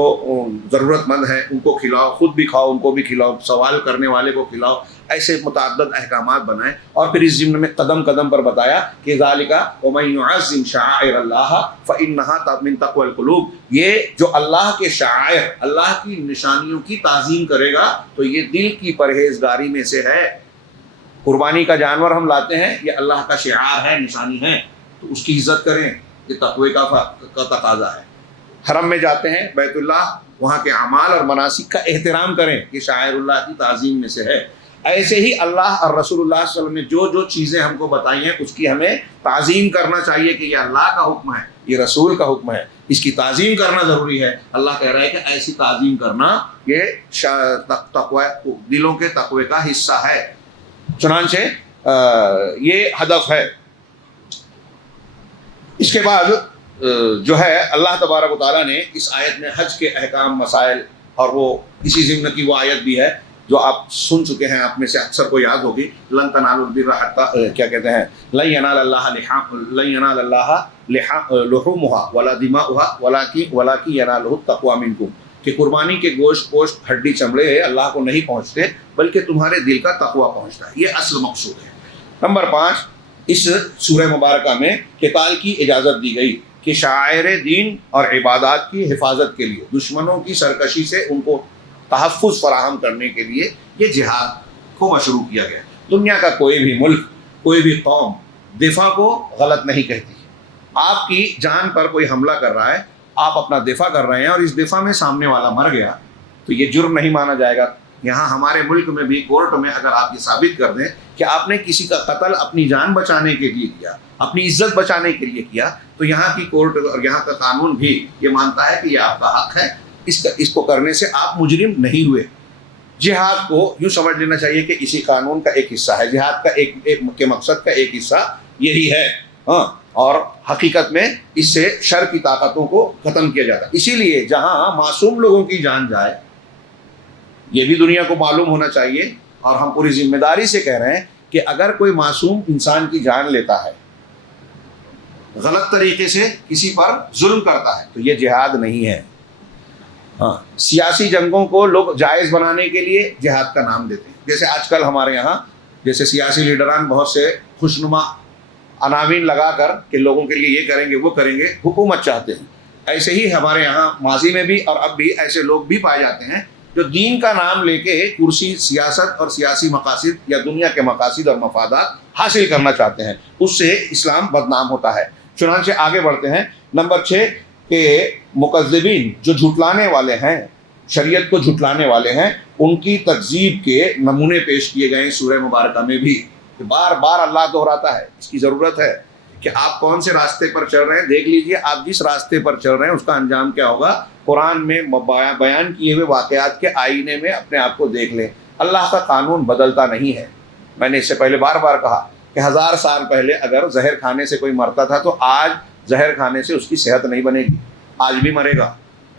ضرورت مند ہیں ان کو کھلاؤ، خود بھی کھاؤ، ان کو بھی کھلاؤ، سوال کرنے والے کو کھلاؤ، ایسے متعدد احکامات بنائے۔ اور پھر اس ضمن میں قدم قدم پر بتایا کہ ذالک ومن یعظم شعائر اللہ فانھا من تقوی القلوب، یہ جو اللہ کے شعائر، اللہ کی نشانیوں کی تعظیم کرے گا تو یہ دل کی پرہیزگاری میں سے ہے۔ قربانی کا جانور ہم لاتے ہیں، یہ اللہ کا شعار ہے، نشانی ہے، تو اس کی عزت کریں، یہ تقوی کا تقاضا ہے۔ حرم میں جاتے ہیں، بیت اللہ، وہاں کے اعمال اور مناسک کا احترام کریں، یہ شاعر اللہ کی تعظیم میں سے ہے۔ ایسے ہی اللہ اور رسول اللہ صلی اللہ علیہ وسلم نے جو جو چیزیں ہم کو بتائی ہیں اس کی ہمیں تعظیم کرنا چاہیے کہ یہ اللہ کا حکم ہے، یہ رسول کا حکم ہے، اس کی تعظیم کرنا ضروری ہے۔ اللہ کہہ رہا ہے کہ ایسی تعظیم کرنا یہ تقوی، دلوں کے تقوی کا حصہ ہے۔ چنانچہ یہ ہدف ہے۔ اس کے بعد جو ہے اللہ تبارک و تعالیٰ نے اس آیت میں حج کے احکام، مسائل، اور وہ اسی ضمن کی وہ آیت بھی ہے جو آپ سن چکے ہیں، آپ میں سے اکثر کو یاد ہوگی، لن تنالوا البر حتى کیا کہتے ہیں، لن ينال اللہ لحومها ولا دماؤها ولكن يناله التقوى منكم، کہ قربانی کے گوشت، پوشت، ہڈی، چمڑے اللہ کو نہیں پہنچتے بلکہ تمہارے دل کا تقوی پہنچتا ہے، یہ اصل مقصود ہے۔ نمبر 5، اس سورہ مبارکہ میں قتال کی اجازت دی گئی کہ شعائر دین اور عبادات کی حفاظت کے لیے، دشمنوں کی سرکشی سے ان کو تحفظ فراہم کرنے کے لیے یہ جہاد کو مشروع کیا گیا۔ دنیا کا کوئی بھی ملک، کوئی بھی قوم دفاع کو غلط نہیں کہتی۔ آپ کی جان پر کوئی حملہ کر رہا ہے، آپ اپنا دفاع کر رہے ہیں اور اس دفاع میں سامنے والا مر گیا تو یہ جرم نہیں مانا جائے گا۔ یہاں ہمارے ملک میں بھی کورٹ میں اگر آپ یہ ثابت کر دیں کہ آپ نے کسی کا قتل اپنی جان بچانے کے لیے کیا، اپنی عزت بچانے کے لیے کیا، تو یہاں کی کورٹ اور یہاں کا قانون بھی یہ مانتا ہے کہ یہ آپ کا حق ہے، اس کو کرنے سے آپ مجرم نہیں ہوئے۔ جہاد کو یوں سمجھ لینا چاہیے کہ اسی قانون کا ایک حصہ ہے، جہاد کا ایک مقصد کا ایک حصہ یہی ہے، اور حقیقت میں اس سے شر کی طاقتوں کو ختم کیا جاتا ہے۔ اسی لیے جہاں معصوم لوگوں کی جان جائے، یہ بھی دنیا کو معلوم ہونا چاہیے، اور ہم پوری ذمہ داری سے کہہ رہے ہیں کہ اگر کوئی معصوم انسان کی جان لیتا ہے، غلط طریقے سے کسی پر ظلم کرتا ہے، تو یہ جہاد نہیں ہے۔ سیاسی جنگوں کو لوگ جائز بنانے کے لیے جہاد کا نام دیتے ہیں، جیسے آج کل ہمارے یہاں جیسے سیاسی لیڈران بہت سے خوشنما عناوین لگا کر کہ لوگوں کے لیے یہ کریں گے وہ کریں گے، حکومت چاہتے ہیں۔ ایسے ہی ہمارے یہاں ماضی میں بھی اور اب بھی ایسے لوگ بھی پائے جاتے ہیں جو دین کا نام لے کے کرسی، سیاست اور سیاسی مقاصد یا دنیا کے مقاصد اور مفادات حاصل کرنا چاہتے ہیں، اس سے اسلام بدنام ہوتا ہے۔ چنانچہ آگے بڑھتے ہیں۔ نمبر 6 کہ مکذبین جو جھٹلانے والے ہیں، شریعت کو جھٹلانے والے ہیں، ان کی تکذیب کے نمونے پیش کیے گئے ہیں سورہ مبارکہ میں بھی۔ بار بار اللہ دہراتا ہے، اس کی ضرورت ہے کہ آپ کون سے راستے پر چل رہے ہیں، دیکھ لیجئے آپ جس راستے پر چل رہے ہیں اس کا انجام کیا ہوگا۔ قرآن میں بیان کیے ہوئے واقعات کے آئینے میں اپنے آپ کو دیکھ لیں۔ اللہ کا قانون بدلتا نہیں ہے۔ میں نے اس سے پہلے بار بار کہا کہ 1000 سال پہلے اگر زہر کھانے سے کوئی مرتا تھا تو آج زہر کھانے سے اس کی صحت نہیں بنے گی، آج بھی مرے گا۔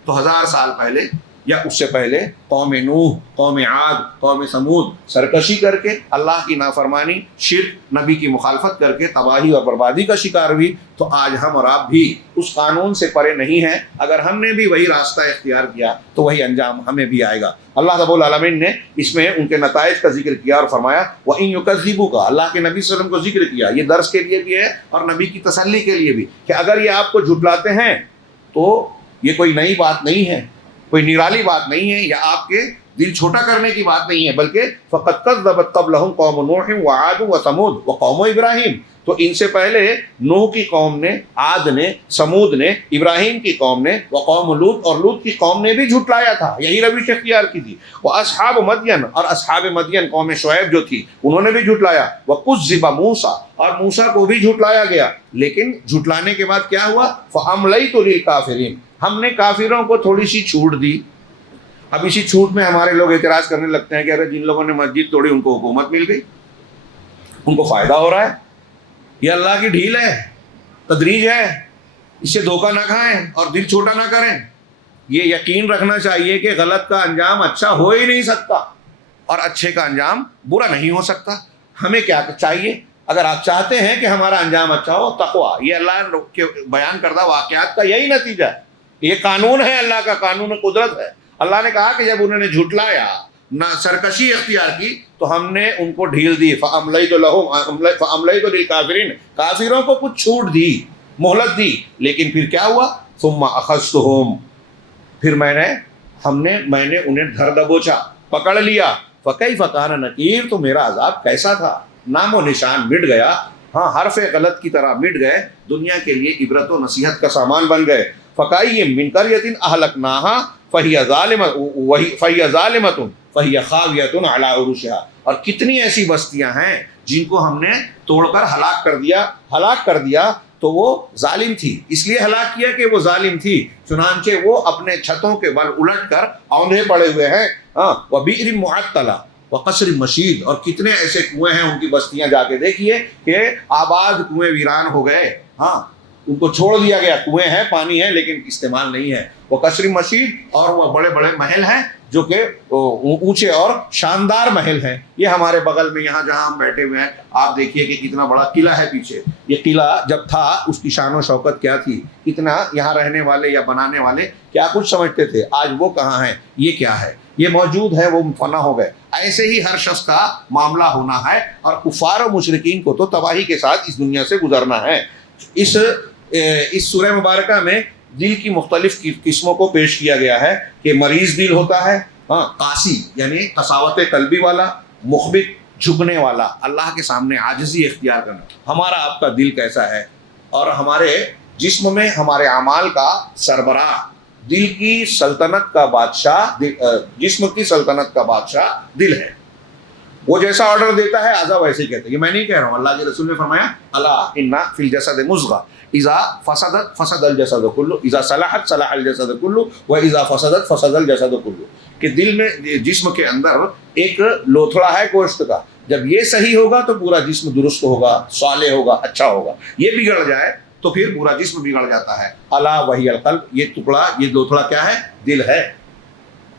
تو 1000 سال پہلے یا اس سے پہلے قوم نوح، قوم عاد، قوم سمود سرکشی کر کے اللہ کی نافرمانی، شرک، نبی کی مخالفت کر کے تباہی اور بربادی کا شکار ہوئی، تو آج ہم اور آپ بھی اس قانون سے پرے نہیں ہیں۔ اگر ہم نے بھی وہی راستہ اختیار کیا تو وہی انجام ہمیں بھی آئے گا۔ اللہ رب العالمین نے اس میں ان کے نتائج کا ذکر کیا اور فرمایا وَإِن يُكَذِّبُوكَ، اللہ کے نبی صلی اللہ علیہ وسلم کو ذکر کیا، یہ درس کے لیے بھی ہے اور نبی کی تسلی کے لیے بھی، کہ اگر یہ آپ کو جھٹلاتے ہیں تو یہ کوئی نئی بات نہیں ہے، کوئی نرالی بات نہیں ہے، یا آپ کے دل چھوٹا کرنے کی بات نہیں ہے، بلکہ فَقَدْ كَذَّبَتْ قَبْلَهُمْ قَوْمُ نُوحٍ وَعَادٌ وَثَمُودُ وَقَوْمُ إِبْرَاهِيمَ، تو ان سے پہلے نوح کی قوم نے، عاد نے، سمود نے، ابراہیم کی قوم نے، وقوم لوط، اور لوط کی قوم نے بھی جھٹلایا تھا، یہی روش اختیار کی تھی۔ وَأَصْحَابُ مَدْيَنَ، اور اصحاب مدین قوم شعیب جو تھی انہوں نے بھی جھٹلایا۔ وَكُذِّبَ مُوسَىٰ، اور موسیٰ کو بھی جھٹلایا گیا، لیکن جھٹلانے کے بعد کیا ہوا؟ فَأَمْلَيْتُ لِلْكَافِرِينَ، ہم نے کافروں کو تھوڑی سی چھوٹ دی۔ اب اسی چھوٹ میں ہمارے لوگ اعتراض کرنے لگتے ہیں کہ ارے جن لوگوں نے مسجد توڑی ان کو حکومت مل گئی، ان کو فائدہ ہو رہا ہے، یہ اللہ کی ڈھیل ہے، تدریج ہے، اس سے دھوکہ نہ کھائیں اور دل چھوٹا نہ کریں۔ یہ یقین رکھنا چاہیے کہ غلط کا انجام اچھا ہو ہی نہیں سکتا اور اچھے کا انجام برا نہیں ہو سکتا۔ ہمیں کیا چاہیے؟ اگر آپ چاہتے ہیں کہ ہمارا انجام اچھا ہو، تقویٰ، یہ اللہ کے بیان کردہ واقعات کا یہی نتیجہ ہے، یہ قانون ہے، اللہ کا قانون قدرت ہے۔ اللہ نے کہا کہ جب انہوں نے جھٹلایا، نہ سرکشی اختیار کی، تو ہم نے ان کو ڈھیل دی۔ فَأَمْلَيْتُ لِلْكَافِرِينَ، کافروں کو کچھ چھوٹ دی، مہلت دی، لیکن پھر کیا ہوا؟ ثُمَّ أَخَذْتُهُمْ، پھر میں نے انہیں دھر دبوچا، پکڑ لیا۔ فَكَيْفَ كَانَ نَكِيرٌ، تو میرا عذاب کیسا تھا؟ نام و نشان مٹ گیا، ہاں حرف غلط کی طرح مٹ گئے، دنیا کے لیے عبرت و نصیحت کا سامان بن گئے۔ فَكَأَيٍّ مِّن قَرْيَةٍ أَهْلَكْنَاهَا فَهِيَ ظَالِمَةٌ فَهِيَ خَاوِيَةٌ عَلَىٰ عُرُوشِهَا، اور کتنی ایسی بستیاں ہیں جن کو ہم نے توڑ کر ہلاک کر دیا تو وہ ظالم تھی، اس لیے ہلاک کیا کہ وہ ظالم تھی، چنانچہ وہ اپنے چھتوں کے بل الٹ کر اوندھے پڑے ہوئے ہیں۔ وَبِئْرٍ مُعَطَّلَةٍ وَقَصْرٍ مَشِيدٍ، اور کتنے ایسے کنویں ہیں، ان کی بستیاں جا کے دیکھیے کہ آباد کنویں ویران ہو گئے، ہاں ان کو چھوڑ دیا گیا، کنویں ہیں، پانی ہے، لیکن استعمال نہیں ہے۔ وَقَصْرٍ مَشِيدٍ، اور وہ بڑے بڑے محل ہیں جو کہ اونچے اور شاندار محل ہیں۔ یہ ہمارے بغل میں یہاں جہاں ہم بیٹھے ہوئے ہیں، آپ دیکھیے کہ کتنا بڑا قلعہ ہے پیچھے۔ یہ قلعہ جب تھا اس کی شان و شوکت کیا تھی، کتنا یہاں رہنے والے یا بنانے والے کیا کچھ سمجھتے تھے، آج وہ کہاں ہیں، یہ کیا ہے، یہ موجود ہے، وہ فنا ہو گئے۔ ایسے ہی ہر شخص کا معاملہ ہونا ہے، اور کفار و مشرکین کو تو تباہی کے ساتھ اس دنیا سے گزرنا ہے۔ اس سورہ مبارکہ میں دل کی مختلف قسموں کو پیش کیا گیا ہے کہ مریض دل ہوتا ہے، قاسی یعنی قساوت قلبی والا، مخبت جھکنے والا، اللہ کے سامنے عاجزی اختیار کرنا۔ ہمارا آپ کا دل کیسا ہے؟ اور ہمارے جسم میں ہمارے اعمال کا سربراہ، دل کی سلطنت کا بادشاہ، جسم کی سلطنت کا بادشاہ دل ہے۔ وہ جیسا آرڈر دیتا ہے اعضاء ویسے ہی کہتے ہیں۔ یہ میں نہیں کہہ رہا ہوں، اللہ کے رسول نے فرمایا الا ان فی الجسد مضغہ اذا فسدت فسد الجسد کلہ اذا صلحت صلح الجسد کلہ واذا فسدت فسد الجسد کلہ، کہ دل میں، جسم کے اندر ایک لوتھڑا ہے گوشت کا، جب یہ صحیح ہوگا تو پورا جسم درست ہوگا، صالح ہوگا، اچھا ہوگا۔ یہ بگڑ جائے تو پھر پورا جسم بگڑ جاتا ہے۔ الا وہی القلب، یہ ٹکڑا، یہ لوتھڑا کیا ہے؟ دل ہے۔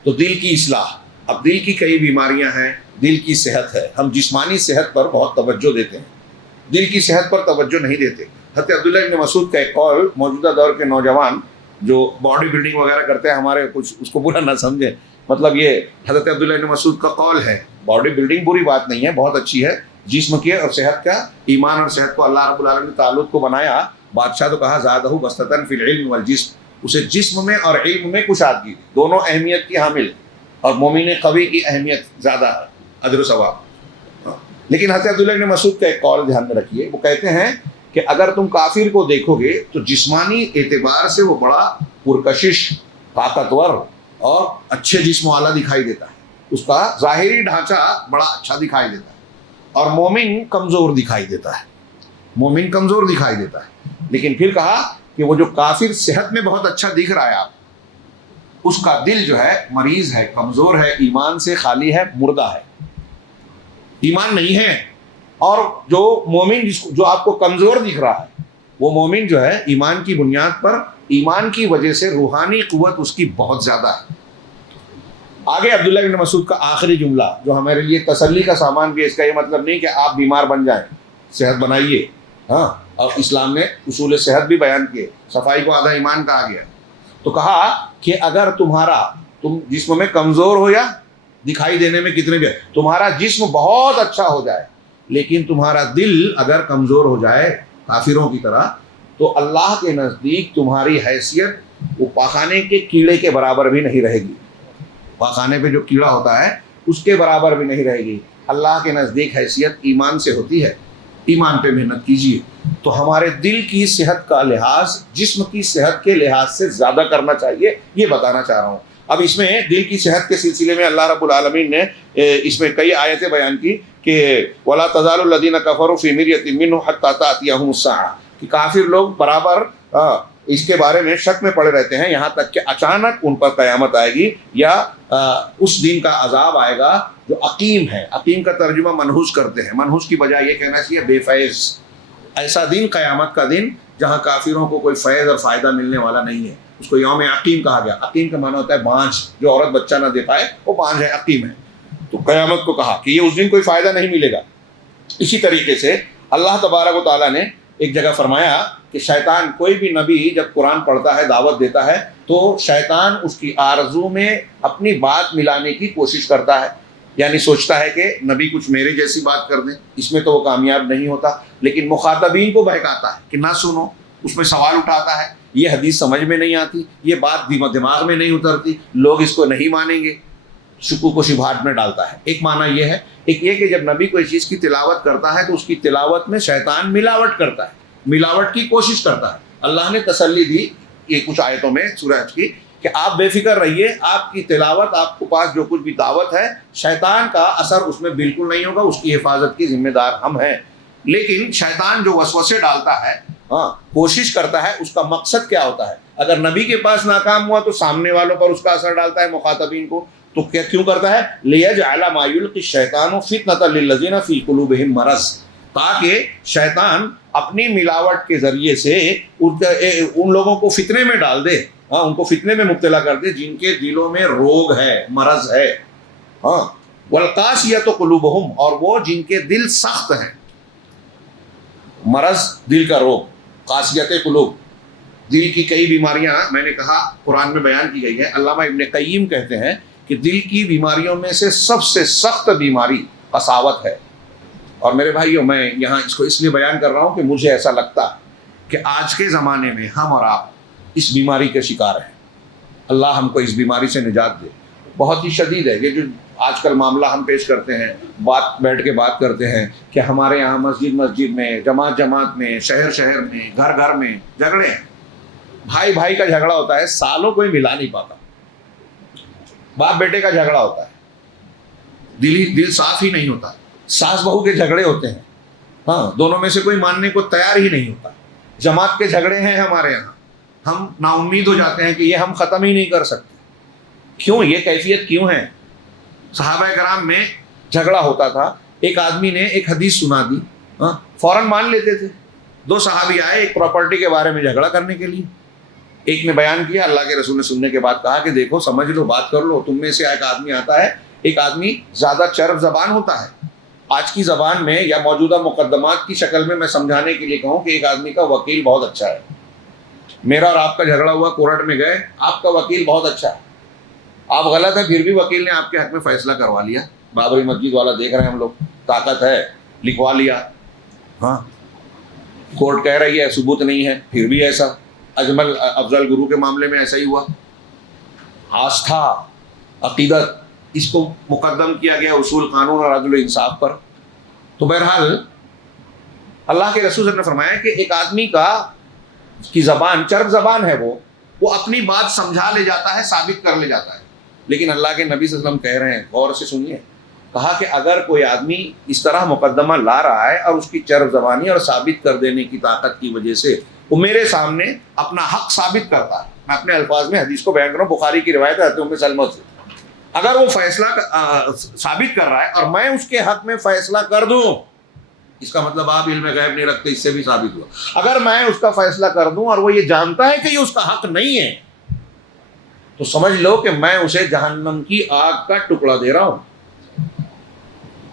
تو دل کی اصلاح، اب دل کی کئی بیماریاں ہیں، دل کی صحت ہے، ہم جسمانی صحت پر بہت توجہ دیتے ہیں، دل کی صحت پر توجہ نہیں دیتے۔ حضرت عبداللہ ابن مسعود کا ایک قول، موجودہ دور کے نوجوان جو باڈی بلڈنگ وغیرہ کرتے ہیں، ہمارے کچھ اس کو برا نہ سمجھیں، مطلب یہ حضرت عبداللہ ابن مسعود کا قول ہے، باڈی بلڈنگ بری بات نہیں ہے، بہت اچھی ہے، جسم کے اور صحت کا، ایمان اور صحت کو اللہ رب العالمین نے تعلق کو بنایا، بادشاہ تو کہا زادہ بسطۃ فی العلم والجسم، اسے جسم میں اور علم میں کشادگی، دونوں اہمیت کی حامل، اور مومن قوی کی اہمیت زیادہ ہے، اجر و ثواب۔ لیکن حضرت عبداللہ ابن مسعود کا ایک قول دھیان میں رکھیے، وہ کہتے ہیں کہ اگر تم کافر کو دیکھو گے تو جسمانی اعتبار سے وہ بڑا پرکشش، طاقتور اور اچھے جسم والا دکھائی دیتا ہے، اس کا ظاہری ڈھانچہ بڑا اچھا دکھائی دیتا ہے، اور مومن کمزور دکھائی دیتا ہے، مومن کمزور دکھائی دیتا ہے۔ لیکن پھر کہا کہ وہ جو کافر صحت میں بہت اچھا دکھ رہا ہے آپ، اس کا دل جو ہے مریض ہے، کمزور ہے، ایمان سے خالی ہے، مردہ ہے، ایمان نہیں ہے۔ اور جو مومن جو آپ کو کمزور دکھ رہا ہے، وہ مومن جو ہے ایمان کی بنیاد پر، ایمان کی وجہ سے روحانی قوت اس کی بہت زیادہ ہے، آگے عبداللہ بن مسعود کا آخری جملہ جو ہمارے لیے تسلی کا سامان بھی ہے، اس کا یہ مطلب نہیں کہ آپ بیمار بن جائیں، صحت بنائیے. ہاں، اور اسلام نے اصول صحت بھی بیان کیے، صفائی کو آدھا ایمان کہا گیا. تو کہا کہ اگر تم جسم میں کمزور ہو یا دکھائی دینے میں کتنے بھی، تمہارا جسم بہت اچھا ہو جائے لیکن تمہارا دل اگر کمزور ہو جائے کافروں کی طرح، تو اللہ کے نزدیک تمہاری حیثیت وہ پاخانے کے کیڑے کے برابر بھی نہیں رہے گی. پاخانے پہ جو کیڑا ہوتا ہے اس کے برابر بھی نہیں رہے گی. اللہ کے نزدیک حیثیت ایمان سے ہوتی ہے. ایمان پہ محنت کیجیے. تو ہمارے دل کی صحت کا لحاظ جسم کی صحت کے لحاظ سے زیادہ کرنا چاہیے، یہ بتانا چاہ رہا ہوں. اب اس میں دل کی صحت کے سلسلے میں اللہ رب العالمین نے اس میں کئی آیتیں بیان کی کہ وَلَا تَزَالُ الَّذِينَ كَفَرُوا فِي مِرْيَةٍ مِّنْهُ حَتَّىٰ تَأْتِيَهُمُ السَّاعَةُ، کہ کافر لوگ برابر اس کے بارے میں شک میں پڑے رہتے ہیں یہاں تک کہ اچانک ان پر قیامت آئے گی یا اس دن کا عذاب آئے گا جو عقیم ہے. عقیم کا ترجمہ منحوس کرتے ہیں، منحوس کی بجائے یہ کہنا چاہیے بے فیض. ایسا دن قیامت کا دن جہاں کافروں کو کوئی فیض اور فائدہ ملنے والا نہیں ہے، اس کو یوم عقیم کہا گیا. عقیم کا معنی ہوتا ہے بانجھ، جو عورت بچہ نہ دے پائے وہ بانجھ ہے، عقیم ہے. تو قیامت کو کہا کہ یہ اس دن کوئی فائدہ نہیں ملے گا. اسی طریقے سے اللہ تبارک و تعالیٰ نے ایک جگہ فرمایا کہ شیطان، کوئی بھی نبی جب قرآن پڑھتا ہے دعوت دیتا ہے تو شیطان اس کی آرزو میں اپنی بات ملانے کی کوشش کرتا ہے، یعنی سوچتا ہے کہ نبی کچھ میرے جیسی بات کر دیں. اس میں تو وہ کامیاب نہیں ہوتا، لیکن مخاطبین کو بہکاتا ہے کہ نہ سنو. اس میں سوال اٹھاتا ہے، یہ حدیث سمجھ میں نہیں آتی، یہ بات دماغ میں نہیں اترتی، لوگ اس کو نہیں مانیں گے، شکوک و شبہات میں ڈالتا ہے. ایک معنی یہ ہے. ایک یہ کہ جب نبی کوئی چیز کی تلاوت کرتا ہے تو اس کی تلاوت میں شیطان ملاوٹ کرتا ہے، ملاوٹ کی کوشش کرتا ہے. اللہ نے تسلی دی یہ کچھ آیتوں میں سورہ حج کی کہ آپ بے فکر رہیے، آپ کی تلاوت، آپ کے پاس جو کچھ بھی دعوت ہے، شیطان کا اثر اس میں بالکل نہیں ہوگا. اس کی حفاظت کی ذمہ دار ہم ہیں. لیکن شیطان جو وسوسے ڈالتا ہے، کوشش کرتا ہے، اس کا مقصد کیا ہوتا ہے؟ اگر نبی کے پاس ناکام ہوا تو سامنے والوں پر اس کا اثر ڈالتا ہے، مخاطبین کو. تو کیوں کرتا ہے؟ لِيَجْعَلَ مَا يُلْقِي الشَّيْطَانُ فِتْنَةً لِلَّذِينَ فِي قُلُوبِهِم مَرَضٌ، تاکہ شیطان اپنی ملاوٹ کے ذریعے سے ان لوگوں کو فتنے میں ڈال دے، ان کو فتنے میں مبتلا کر دے جن کے دلوں میں روگ ہے، مرض ہے. وَالْقَاسِيَةُ قُلُوبُهُمْ، اور وہ جن کے دل سخت ہیں. مرض دل کا روگ، قاسیت قلوب. دل کی کئی بیماریاں میں نے کہا قرآن میں بیان کی گئی ہیں. علامہ ابن قیم کہتے ہیں کہ دل کی بیماریوں میں سے سب سے سخت بیماری قساوت ہے. اور میرے بھائیوں، میں یہاں اس کو اس لیے بیان کر رہا ہوں کہ مجھے ایسا لگتا کہ آج کے زمانے میں ہم اور آپ اس بیماری کے شکار ہیں. اللہ ہم کو اس بیماری سے نجات دے. بہت ہی شدید ہے یہ جو آج کل معاملہ ہم پیش کرتے ہیں، بیٹھ کے بات کرتے ہیں کہ ہمارے یہاں مسجد میں، جماعت میں، شہر میں، گھر میں جھگڑے ہیں. بھائی کا جھگڑا ہوتا ہے، سالوں کوئی ملا نہیں پاتا. باپ بیٹے کا جھگڑا ہوتا ہے، دل صاف ہی نہیں ہوتا. ساس بہو کے جھگڑے ہوتے ہیں، دونوں میں سے کوئی ماننے کو تیار ہی نہیں ہوتا. جماعت کے جھگڑے ہیں ہمارے یہاں، ہم نا امید ہو جاتے ہیں کہ یہ ہم ختم ہی نہیں کر سکتے. کیوں؟ یہ کیفیت کیوں ہے؟ صحابہ کرام میں جھگڑا ہوتا تھا، ایک آدمی نے ایک حدیث سنا دی، فوراً مان لیتے تھے. 2 صحابی آئے ایک پراپرٹی کے بارے میں جھگڑا کرنے کے لیے. ایک نے بیان کیا، اللہ کے رسول نے سننے کے بعد کہا کہ دیکھو، سمجھ لو، بات کر لو. تم میں سے ایک آدمی آتا ہے، ایک آدمی زیادہ چرب زبان ہوتا ہے. آج کی زبان میں یا موجودہ مقدمات کی شکل میں سمجھانے کے لیے کہوں کہ ایک آدمی کا وکیل بہت اچھا ہے. میرا اور آپ کا جھگڑا ہوا، کورٹ میں گئے، آپ کا وکیل بہت اچھا ہے، آپ غلط ہیں، پھر بھی وکیل نے آپ کے حق میں فیصلہ کروا لیا. بابری مسجد والا دیکھ رہے ہیں ہم لوگ، طاقت ہے، لکھوا لیا. کورٹ کہہ رہی ہے ثبوت نہیں ہے، پھر بھی ایسا. اجمل افضل گرو کے معاملے میں ایسا ہی ہوا. آستھا، عقیدت، اس کو مقدم کیا گیا اصول، قانون اور عدل و انصاف پر. تو بہرحال اللہ کے رسول نے فرمایا کہ ایک آدمی کی زبان چرب زبان ہے، وہ اپنی بات سمجھا لے جاتا ہے، ثابت کر لے جاتا ہے. لیکن اللہ کے نبی صلی اللہ علیہ وسلم کہہ رہے ہیں، غور سے سنیے، کہا کہ اگر کوئی آدمی اس طرح مقدمہ لا رہا ہے اور اس کی چرب زبانی اور ثابت کر دینے کی طاقت کی وجہ سے وہ میرے سامنے اپنا حق ثابت کرتا ہے، میں اپنے الفاظ میں حدیث کو بیان کر رہا ہوں، بخاری کی روایت ہے حضرت ام سلمہ سے، اگر وہ فیصلہ ثابت کر رہا ہے اور میں اس کے حق میں فیصلہ کر دوں، اس کا مطلب آپ علم غیب نہیں رکھتے، اس سے بھی ثابت ہوا. اگر میں اس کا فیصلہ کر دوں اور وہ یہ جانتا ہے کہ یہ اس کا حق نہیں ہے، تو سمجھ لو کہ میں اسے جہنم کی آگ کا ٹکڑا دے رہا ہوں.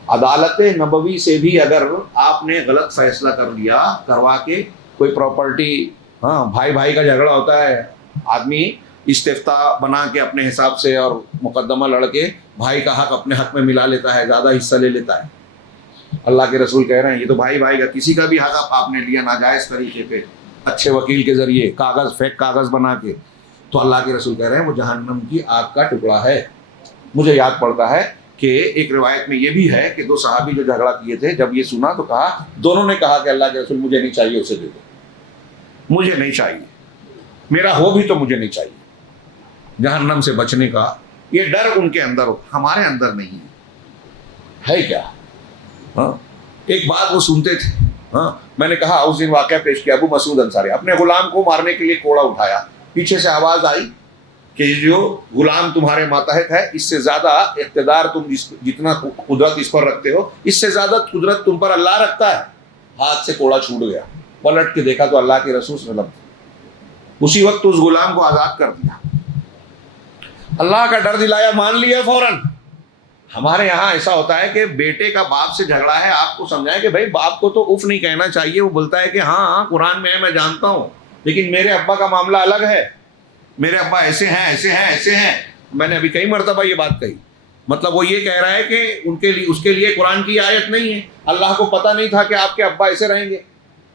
عدالت نبوی سے بھی اگر آپ نے غلط فیصلہ کر لیا کروا کے کوئی پراپرٹی، ہاں بھائی بھائی کا جھگڑا ہوتا ہے، آدمی استفتاء بنا کے اپنے حساب سے اور مقدمہ لڑ کے بھائی کا حق اپنے حق میں ملا لیتا ہے، زیادہ حصہ لے لیتا ہے. اللہ کے رسول کہہ رہے ہیں یہ تو بھائی بھائی کا کسی کا بھی حق آپ نے لیا ناجائز طریقے پہ، اچھے وکیل کے ذریعے کاغذ فیک کاغذ بنا کے، تو اللہ کے رسول کہہ رہے ہیں وہ جہنم کی آگ کا ٹکڑا ہے. مجھے یاد پڑتا ہے کہ ایک روایت میں یہ بھی ہے کہ دو صحابی جو جھگڑا کیے تھے، جب یہ سنا تو کہا، دونوں نے کہا کہ اللہ کے رسول مجھے نہیں چاہیے، اسے دے دو، مجھے نہیں چاہیے، میرا ہو بھی تو مجھے نہیں چاہیے. جہنم سے بچنے کا یہ ڈر ان کے اندر ہو، ہمارے اندر نہیں ہے کیا؟ ہاں ایک بات وہ سنتے تھے. ہاں میں نے کہا اس دن واقعہ پیش کیا، ابو مسعود انصاری اپنے غلام کو مارنے کے لیے کوڑا اٹھایا، پیچھے سے آواز آئی کہ جو غلام تمہارے ماتحت ہے اس سے زیادہ اقتدار تم جتنا قدرت اس پر رکھتے ہو، اس سے زیادہ قدرت تم پر اللہ رکھتا ہے. ہاتھ سے کوڑا چھوٹ گیا، پلٹ کے دیکھا تو اللہ کے رسول صلی اللہ علیہ وسلم. اسی وقت اس غلام کو آزاد کر دیا، اللہ کا ڈر دلایا، مان لیا فوراً. ہمارے یہاں ایسا ہوتا ہے کہ بیٹے کا باپ سے جھگڑا ہے، آپ کو سمجھائیں کہ بھائی باپ کو تو اف نہیں کہنا چاہیے، وہ بولتا ہے کہ ہاں قرآن میں ہے میں جانتا ہوں، لیکن میرے ابا کا معاملہ الگ ہے، میرے ابا ایسے ہیں ایسے ہیں ایسے ہیں. میں نے ابھی کئی مرتبہ یہ بات کہی. مطلب وہ یہ کہہ رہا ہے کہ اس کے لیے قرآن کی آیت نہیں ہے، اللہ کو پتہ نہیں تھا کہ آپ کے ابا ایسے رہیں گے،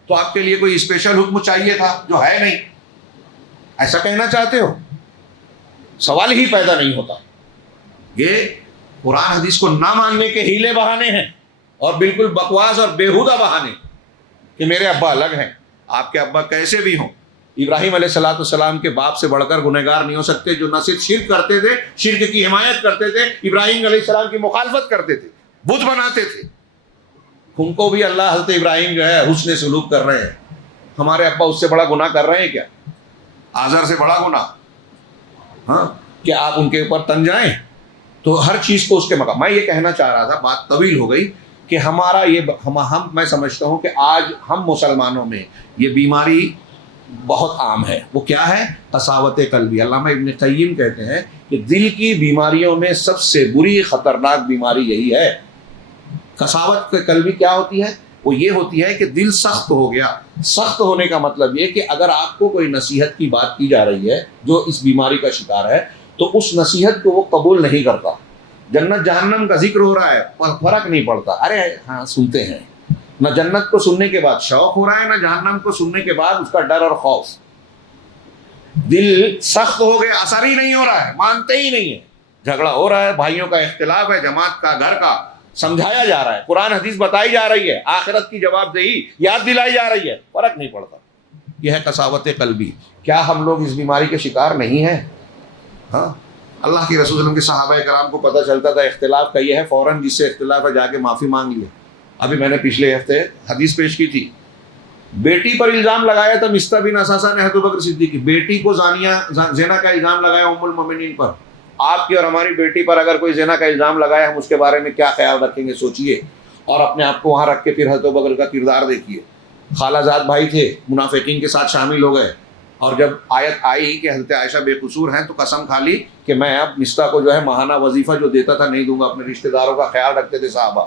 تو آپ کے لیے کوئی اسپیشل حکم چاہیے تھا جو ہے نہیں. ایسا کہنا چاہتے ہو؟ سوال ہی پیدا نہیں ہوتا. یہ قرآن حدیث کو نہ ماننے کے ہیلے بہانے ہیں، اور بالکل بکواس اور بیہودہ بہانے کہ میرے ابا الگ ہیں. آپ کے ابا کیسے بھی ہوں، ابراہیم علیہ السلام کے باپ سے بڑھ کر گنہگار نہیں ہو سکتے، جو نہ صرف شرک کرتے تھے، شرک کی حمایت کرتے تھے، ابراہیم علیہ السلام کی مخالفت کرتے تھے، بت بناتے تھے. ان کو بھی اللہ حضرت ابراہیم جو ہے حسن سلوک کر رہے ہیں. ہمارے ابا اس سے بڑا گناہ کر رہے ہیں کیا؟ آزر سے بڑا گناہ؟ ہاں کہ آپ ان کے اوپر تن جائیں. تو ہر چیز کو اس کے مقام. میں یہ کہنا چاہ رہا تھا، بات طویل ہو گئی، کہ ہمارا یہ میں سمجھتا ہوں کہ آج ہم مسلمانوں میں یہ بیماری بہت عام ہے. وہ کیا ہے؟ قساوت قلبی. علامہ ابن قیم کہتے ہیں کہ دل کی بیماریوں میں سب سے بری خطرناک بیماری یہی ہے. قساوت قلبی کیا ہوتی ہے؟ وہ یہ ہوتی ہے کہ دل سخت ہو گیا. سخت ہونے کا مطلب یہ کہ اگر آپ کو کوئی نصیحت کی بات کی جا رہی ہے جو اس بیماری کا شکار ہے، تو اس نصیحت کو وہ قبول نہیں کرتا. جنت جہنم کا ذکر ہو رہا ہے، فرق نہیں پڑتا، ارے ہاں سنتے ہیں. نہ جنت کو سننے کے بعد شوق ہو رہا ہے، نہ جہنم کو سننے کے بعد اس کا ڈر اور خوف. دل سخت ہو گیا، اثر ہی نہیں ہو رہا ہے، مانتے ہی نہیں ہے. جھگڑا ہو رہا ہے، بھائیوں کا اختلاف ہے، جماعت کا، گھر کا، سمجھایا جا رہا ہے، قرآن حدیث بتائی جا رہی ہے، آخرت کی جواب دہی یاد دلائی جا رہی ہے، فرق نہیں پڑتا. یہ ہے قساوت قلبی. کیا ہم لوگ اس بیماری کے شکار نہیں ہیں؟ ہاں اللہ کے رسول صلی اللہ علیہ وسلم کے صحابہ کرام کو پتہ چلتا تھا اختلاف کا یہ ہے، فوراً جس سے اختلاف ہے جا کے معافی مانگ لیے. ابھی میں نے پچھلے ہفتے حدیث پیش کی تھی، بیٹی پر الزام لگایا تھا مستہ بن اساسہ نے ابو بکر صدیق کی، بیٹی کو زنا کا الزام لگایا ام المومنین پر. آپ کی اور ہماری بیٹی پر اگر کوئی زنا کا الزام لگائے، ہم اس کے بارے میں کیا خیال رکھیں گے؟ سوچئے، اور اپنے آپ کو وہاں رکھ کے پھر حضرت ابو بکر کا کردار دیکھیے. خالہ زاد بھائی تھے، منافقین کے ساتھ شامل ہو گئے، اور جب آیت آئی کہ حضرت عائشہ بے قصور ہیں تو قسم کھا لی کہ میں اب مستہ کو جو ہے ماہانہ وظیفہ جو دیتا تھا نہیں دوں گا. اپنے رشتہ داروں کا خیال رکھتے تھے صحابہ.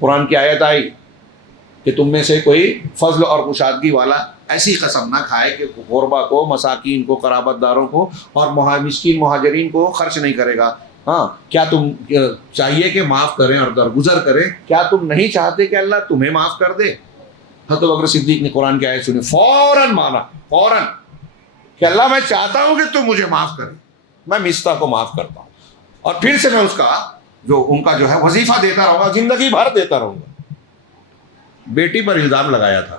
قرآن کی آیت آئی کہ تم میں سے کوئی فضل اور کشادگی والا ایسی قسم نہ کھائے کہ غربا کو، مساکین کو، قرابت داروں کو اور مسکین مہاجرین کو خرچ نہیں کرے گا. ہاں کیا تم چاہیے کہ معاف کریں اور درگزر کریں؟ کیا تم نہیں چاہتے کہ اللہ تمہیں معاف کر دے؟ حضرت بکر صدیق نے قرآن کی آیت سنی، فوراً مانا، فوراً کہ اللہ میں چاہتا ہوں کہ تم مجھے معاف کرے، میں مستہ کو معاف کرتا ہوں، اور پھر سے میں اس کا جو ان کا جو ہے وظیفہ دیتا رہوں گا، زندگی بھر دیتا رہوں گا. بیٹی پر الزام لگایا تھا.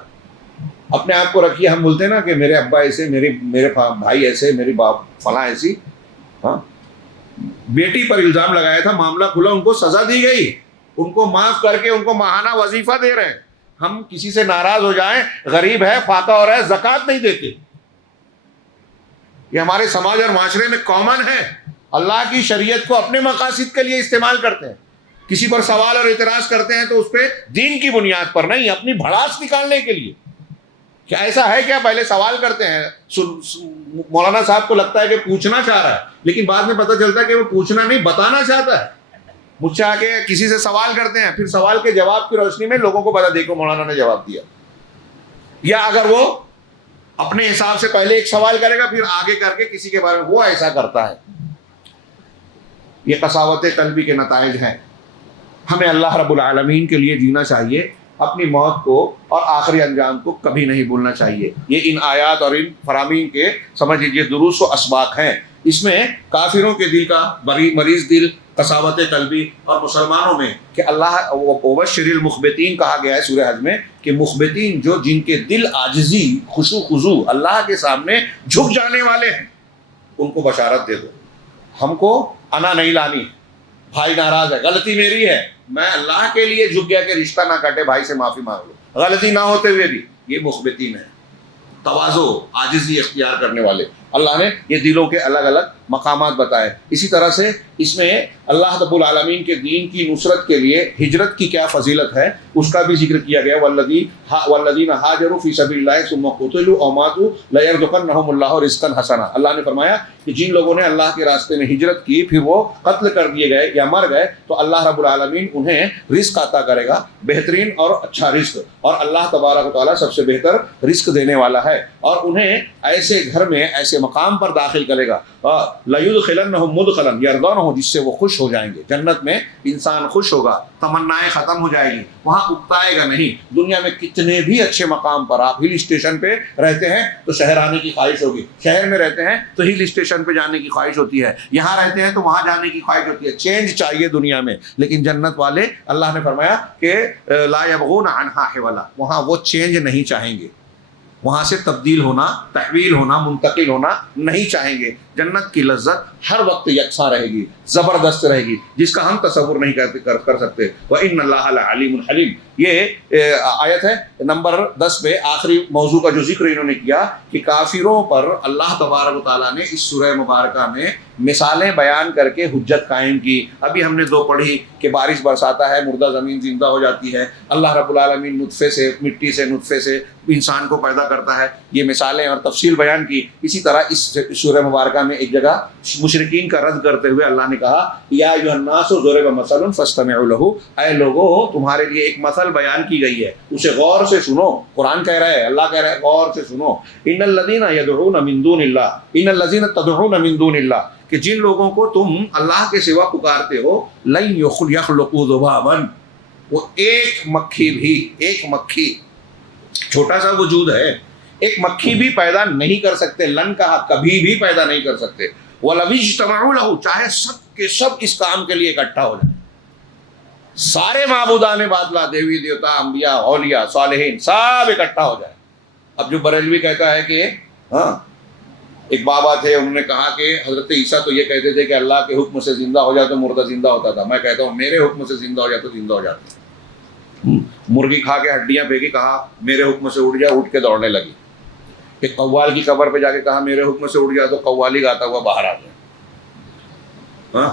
اپنے آپ کو رکھیے، ہم بولتے ہیں نا کہ میرے ابا ایسے، میرے بھائی ایسے، میری باپ فلاں ایسی. ہاں بیٹی پر الزام لگایا تھا، معاملہ کھلا، ان کو سزا دی گئی، ان کو معاف کر کے ان کو ماہانہ وظیفہ دے رہے ہیں. ہم کسی سے ناراض ہو جائیں، غریب ہے، فاقہ ہو رہا ہے، زکوٰۃ نہیں دیتے. یہ ہمارے سماج اور معاشرے میں کامن ہے. اللہ کی شریعت کو اپنے مقاصد کے لیے استعمال کرتے ہیں. کسی پر سوال اور اعتراض کرتے ہیں تو اس پہ دین کی بنیاد پر نہیں، اپنی بھڑاس نکالنے کے لیے کیا ایسا ہے کیا؟ پہلے سوال کرتے ہیں. مولانا صاحب کو لگتا ہے کہ پوچھنا چاہ رہا ہے، لیکن بعد میں پتہ چلتا ہے کہ وہ پوچھنا نہیں، بتانا چاہتا ہے. مجھ سے آ کے کسی سے سوال کرتے ہیں، پھر سوال کے جواب کی روشنی میں لوگوں کو پتا دیکھو مولانا نے جواب دیا. یا اگر وہ اپنے حساب سے پہلے ایک سوال کرے گا پھر آگے کر کے کسی کے بارے میں وہ ایسا کرتا ہے. یہ قساوت قلبی کے نتائج ہیں. ہمیں اللہ رب العالمین کے لیے جینا چاہیے، اپنی موت کو اور آخری انجام کو کبھی نہیں بھولنا چاہیے. یہ ان آیات اور ان فرامین کے سمجھ لیجیے دروس و اسباق ہیں. اس میں کافروں کے دل کا مریض دل، قساوت قلبی، اور مسلمانوں میں کہ اللہ وبشر المخبتین کہا گیا ہے سورہ حج میں کہ مخبتین جو جن کے دل عاجزی، خشوع خضوع، اللہ کے سامنے جھک جانے والے ہیں، ان کو بشارت دے دو. ہم کو انا نہیں لانی، بھائی ناراض ہے، غلطی میری ہے، میں اللہ کے لیے جھک گیا کہ رشتہ نہ کٹے، بھائی سے معافی مانگ لو، غلطی نہ ہوتے ہوئے بھی. یہ مخبتین ہے، تواضع، عاجزی اختیار کرنے والے. اللہ نے یہ دلوں کے الگ الگ مقامات بتائے. اسی طرح سے اس میں اللہ رب العالمین کے دین کی نصرت کے لیے ہجرت کی کیا فضیلت ہے اس کا بھی ذکر کیا گیا. والذین ہاجروا فی سبیل اللہ ثم قتلوا او ماتوا لیرزقنہم اللہ رزقا حسنا. اللہ نے فرمایا کہ جن لوگوں نے اللہ کے راستے میں ہجرت کی پھر وہ قتل کر دیے گئے یا مر گئے تو اللہ رب العالمین انہیں رزق عطا کرے گا، بہترین اور اچھا رزق. اور اللہ تبارک و تعالیٰ سب سے بہتر رزق دینے والا ہے، اور انہیں ایسے گھر میں، ایسے مقام پر داخل کرے گا لَيُدْخِلَنَّهُمْ مُدْخَلًا يَرْضَوْنَهُ، جس سے وہ خوش ہو جائیں گے. جنت میں انسان خوش ہوگا، تمنائیں ختم ہو جائے گی، وہاں اکتائے گا نہیں. دنیا میں کتنے بھی اچھے مقام پر آپ ہل اسٹیشن پہ رہتے ہیں تو شہر آنے کی خواہش ہوگی، شہر میں رہتے ہیں تو ہل اسٹیشن پہ جانے کی خواہش ہوتی ہے، یہاں رہتے ہیں تو وہاں جانے کی خواہش ہوتی ہے. چینج چاہیے دنیا میں. لیکن جنت والے اللہ نے فرمایا کہ لا يبغون عنها حولا، وہاں وہ چینج نہیں چاہیں گے، وہاں سے تبدیل ہونا، تحویل ہونا، منتقل ہونا نہیں چاہیں گے. جنت کی لذت ہر وقت یکساں رہے گی، زبردست رہے گی، جس کا ہم تصور نہیں کر سکتے. وَإِنَّ اللَّهَ لَعَلِيمٌ حَلِيمٌ. یہ آیت ہے نمبر 10 پہ، آخری موضوع کا جو ذکر انہوں نے کیا کہ کافروں پر اللہ تبارک و تعالیٰ نے اس سورہ مبارکہ میں مثالیں بیان کر کے حجت قائم کی. ابھی ہم نے 2 پڑھی کہ بارش برساتا ہے، مردہ زمین زندہ ہو جاتی ہے، اللہ رب العالمین نطفے سے، مٹی سے، نطفے سے انسان کو پیدا کرتا ہے. یہ مثالیں اور تفصیل بیان کی. اسی طرح اس سورہ مبارکہ میں ایک جگہ مشرکین کا رد کرتے ہوئے اللہ نے کہا یا ایھا الناس ضرب مثل فاستمعوا له، اے لوگو تمہارے لیے ایک مثل بیان کی گئی ہے، اسے غور سے سنو. قرآن کہہ رہا ہے، اللہ کہہ رہا ہے غور سے سنو. ان الذین یدعون من دون اللہ، ان الذین تدعون من دون اللہ، کہ جن لوگوں کو تم اللہ کے سوا پکارتے ہو، لن یخلقوا ذبابا، وہ ایک مکھی بھی، ایک مکھی، چھوٹا سا وجود ہے، ایک مکھی بھی پیدا نہیں کر سکتے. لن کہا کبھی بھی پیدا نہیں کر سکتے. وَلَوِ اجْتَمَعُوا لَهُ، چاہے سب کے سب اس کام کے لیے اکٹھا ہو جائیں، سارے معبودان باطلا، دیوی دیوتا، انبیاء، اولیاء، صالحین، سب اکٹھا ہو جائے. اب جو بریلوی کہتا ہے کہ ہاں ایک بابا تھے، انہوں نے کہا کہ حضرت عیسیٰ تو یہ کہتے تھے کہ اللہ کے حکم سے زندہ ہو جائے تو مردہ زندہ ہوتا تھا. میں کہتا ہوں میرے حکم سے زندہ ہو جائے تو زندہ ہو جاتا. مرغی کھا کے ہڈیاں پھینکی، کہا میرے حکم سے اٹھ جائے، اٹھ کے دوڑنے لگی. ایک قوال کی قبر پہ جا کے کہا میرے حکم سے اٹھ جائے تو قوالی گاتا ہوا باہر آ گیا. ہاں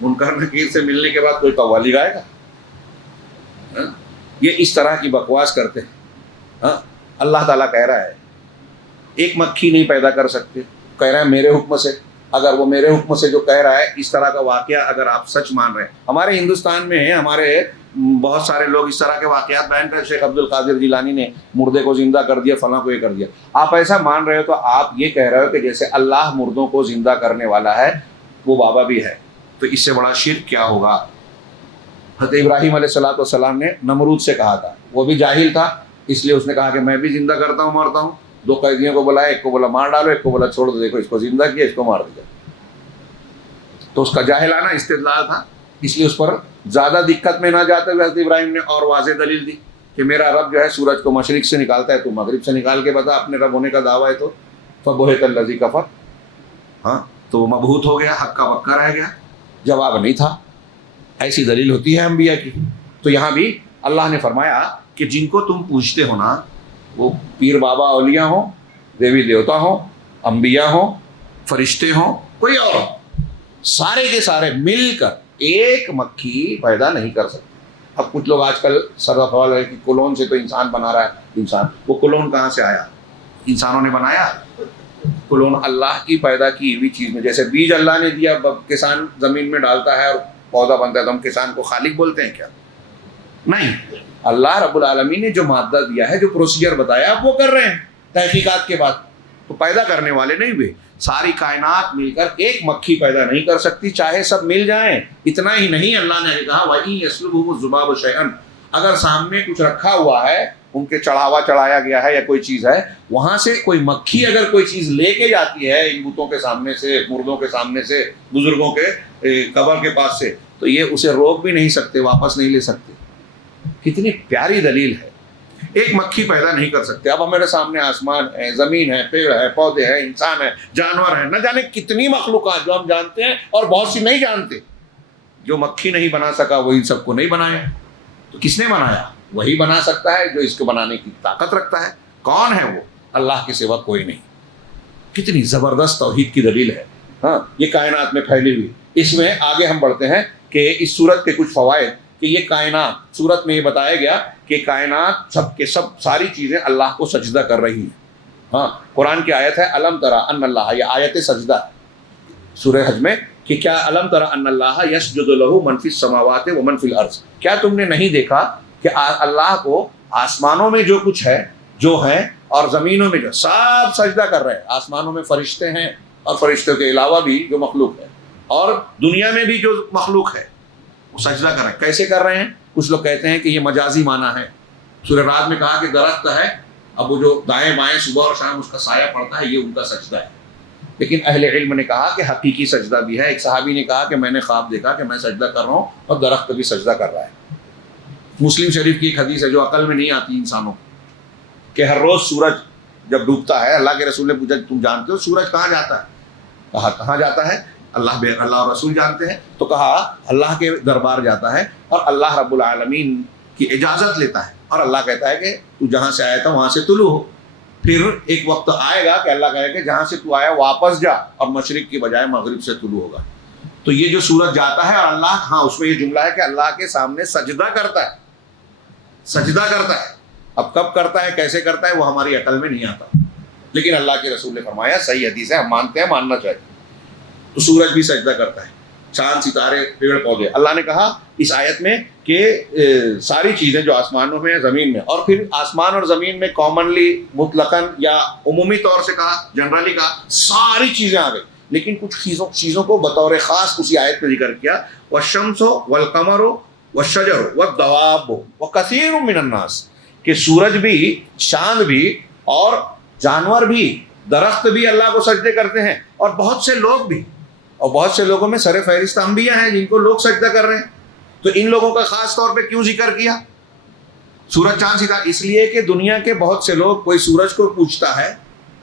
منکر نکیر سے ملنے کے بعد کوئی قوالی گائے گا؟ یہ اس طرح کی بکواس کرتے ہیں. ہاں اللہ تعالیٰ کہہ رہا ہے ایک مکھی نہیں پیدا کر سکتے، کہہ رہا ہے میرے حکم سے. اگر وہ میرے حکم سے جو کہہ رہا ہے، اس طرح کا واقعہ اگر آپ سچ مان رہے ہیں، ہمارے ہندوستان میں ہمارے بہت سارے لوگ اس طرح کے واقعات بیان کرتے. شیخ عبد القادر جیلانی نے مردے کو زندہ کر دیا، فلاں کو یہ کر دیا. آپ ایسا مان رہے ہو تو آپ یہ کہہ رہے ہو کہ جیسے اللہ مردوں کو زندہ کرنے والا ہے وہ بابا بھی ہے، تو اس سے بڑا شرک کیا ہوگا. حضرت ابراہیم علیہ السلام نے نمرود سے کہا تھا، وہ بھی جاہل تھا، اس لیے اس نے کہا کہ میں بھی زندہ کرتا ہوں، مارتا ہوں. 2 قیدیوں کو بلایا، ایک کو بولا مار ڈالو، ایک کو بولا چھوڑ دو، دیکھو اس کو زندہ کیا، اس کو مار دیا. تو اس کا جاہلانہ استدلال تھا، اس لیے اس پر زیادہ دقت میں نہ جاتے ہوئے حضرت ابراہیم نے اور واضح دلیل دی کہ میرا رب جو ہے سورج کو مشرق سے نکالتا ہے، تو مغرب سے نکال کے بتا، اپنے رب ہونے کا دعویٰ ہے تو. فبہت الذی کفر، ہاں تو مبہوت ہو گیا، ہکا بکا رہ گیا، جواب نہیں تھا. ایسی دلیل ہوتی ہے انبیاء کی. تو یہاں بھی اللہ نے فرمایا کہ جن کو تم پوچھتے ہو نا، وہ پیر بابا اولیاء ہوں، دیوی دیوتا ہوں، انبیاء ہوں، فرشتے ہوں، کوئی اور ہو، سارے کے سارے مل کر ایک مکھی پیدا نہیں کر سکتے. اب کچھ لوگ آج کل سر سوال ہے کہ کلون سے تو انسان بنا رہا ہے انسان، وہ کلون کہاں سے آیا؟ انسانوں نے بنایا؟ کلون اللہ کی پیدا کی ہوئی چیز میں، جیسے بیج اللہ نے دیا، کسان زمین میں ڈالتا ہے اور پودا بنتا ہے، تو ہم کسان کو خالق بولتے ہیں کیا؟ نہیں، اللہ رب العالمین نے جو مادہ دیا ہے، جو پروسیجر بتایا، آپ وہ کر رہے ہیں تحقیقات کے بعد، تو پیدا کرنے والے نہیں ہوئے۔ ساری کائنات مل کر ایک مکھی پیدا نہیں کر سکتی، چاہے سب مل جائیں۔ اتنا ہی نہیں، اللہ نے کہا وَإِن يَسْلُبْهُمُ الذُّبَابُ شَيْئًا، اگر سامنے کچھ رکھا ہوا ہے، ان کے چڑھایا گیا ہے یا کوئی چیز ہے، وہاں سے کوئی مکھی اگر کوئی چیز لے کے جاتی ہے ان بتوں کے سامنے سے، مردوں کے سامنے سے، بزرگوں کے قبر کے پاس سے، تو یہ اسے روک بھی نہیں سکتے، واپس نہیں لے سکتے۔ کتنی پیاری دلیل ہے، ایک مکھی پیدا نہیں کر سکتے۔ اب ہمارے سامنے آسمان ہے، زمین ہے، پیڑ ہے، پودے ہیں، انسان ہے، جانور ہیں، نہ جانے کتنی مخلوقات جو ہم جانتے ہیں اور بہت سی نہیں جانتے۔ جو مکھی نہیں بنا سکا وہ ان سب کو نہیں بنایا، تو کس نے بنایا؟ وہی بنا سکتا ہے جو اس کو بنانے کی طاقت رکھتا ہے۔ کون ہے وہ؟ اللہ کے سوا کوئی نہیں۔ کتنی زبردست توحید کی دلیل ہے، ہاں، یہ کائنات میں پھیلی ہوئی۔ اس میں آگے ہم بڑھتے ہیں کہ اس سورت کے کچھ فوائد، کہ یہ کائنات، سورت میں یہ بتایا گیا کہ کائنات سب کے سب ساری چیزیں اللہ کو سجدہ کر رہی ہیں۔ ہاں، قرآن کی آیت ہے الم تری ان اللہ، یہ آیت سجدہ ہے سورہ حج میں، کہ کیا الم تری ان اللہ یسجد لہ من فی السماوات و من فی الارض، کیا تم نے نہیں دیکھا کہ اللہ کو آسمانوں میں جو کچھ ہے، جو ہے، اور زمینوں میں جو، سب سجدہ کر رہے ہیں۔ آسمانوں میں فرشتے ہیں، اور فرشتوں کے علاوہ بھی جو مخلوق ہے، اور دنیا میں بھی جو مخلوق ہے وہ سجدہ کر رہے ہیں۔ کیسے کر رہے ہیں؟ کچھ لوگ کہتے ہیں کہ یہ مجازی معنی ہے۔ سورہ رعد میں کہا کہ درخت ہے، اب وہ جو دائیں بائیں صبح اور شام اس کا سایہ پڑتا ہے، یہ ان کا سجدہ ہے۔ لیکن اہل علم نے کہا کہ حقیقی سجدہ بھی ہے۔ ایک صحابی نے کہا کہ میں نے خواب دیکھا کہ میں سجدہ کر رہا ہوں اور درخت بھی سجدہ کر رہا ہے۔ مسلم شریف کی ایک حدیث ہے جو عقل میں نہیں آتی انسانوں، کہ ہر روز سورج جب ڈوبتا ہے، اللہ کے رسول نے پوچھا تم جانتے ہو سورج کہاں جاتا ہے؟ کہا کہاں جاتا ہے؟ اللہ اور رسول جانتے ہیں، تو کہا اللہ کے دربار جاتا ہے اور اللہ رب العالمین کی اجازت لیتا ہے، اور اللہ کہتا ہے کہ تو جہاں سے آیا تھا وہاں سے طلوع ہو۔ پھر ایک وقت آئے گا کہ اللہ کہے کہ جہاں سے تو آیا واپس جا، اور مشرق کی بجائے مغرب سے طلوع ہوگا۔ تو یہ جو سورج جاتا ہے، اور اللہ، ہاں، اس میں یہ جملہ ہے کہ اللہ کے سامنے سجدہ کرتا ہے، سجدہ کرتا ہے۔ اب کب کرتا ہے، کیسے کرتا ہے، وہ ہماری عقل میں نہیں آتا، لیکن اللہ کے رسول نے فرمایا، صحیح حدیث ہے، ہم مانتے ہیں، ماننا چاہیے۔ تو سورج بھی سجدہ کرتا ہے، چاند، ستارے، پیڑ پودے۔ اللہ نے کہا اس آیت میں کہ ساری چیزیں جو آسمانوں میں، زمین میں، اور پھر آسمان اور زمین میں کامنلی، مطلقاً یا عمومی طور سے کہا، جنرلی کہا، ساری چیزیں آ گئی، لیکن کچھ چیزوں کو بطور خاص اسی آیت میں ذکر کیا، والشمس والقمر والشجر والدواب وکثیر من الناس، کہ سورج بھی، چاند بھی، اور جانور بھی، درخت بھی اللہ کو سجدے کرتے ہیں، اور بہت سے لوگ بھی، اور بہت سے لوگوں میں سر فہرست انبیاء ہیں جن کو لوگ سجدہ کر رہے ہیں۔ تو ان لوگوں کا خاص طور پہ کیوں ذکر کیا سورج، چاند، ستارے؟ اس لیے کہ دنیا کے بہت سے لوگ، کوئی سورج کو پوجتا ہے،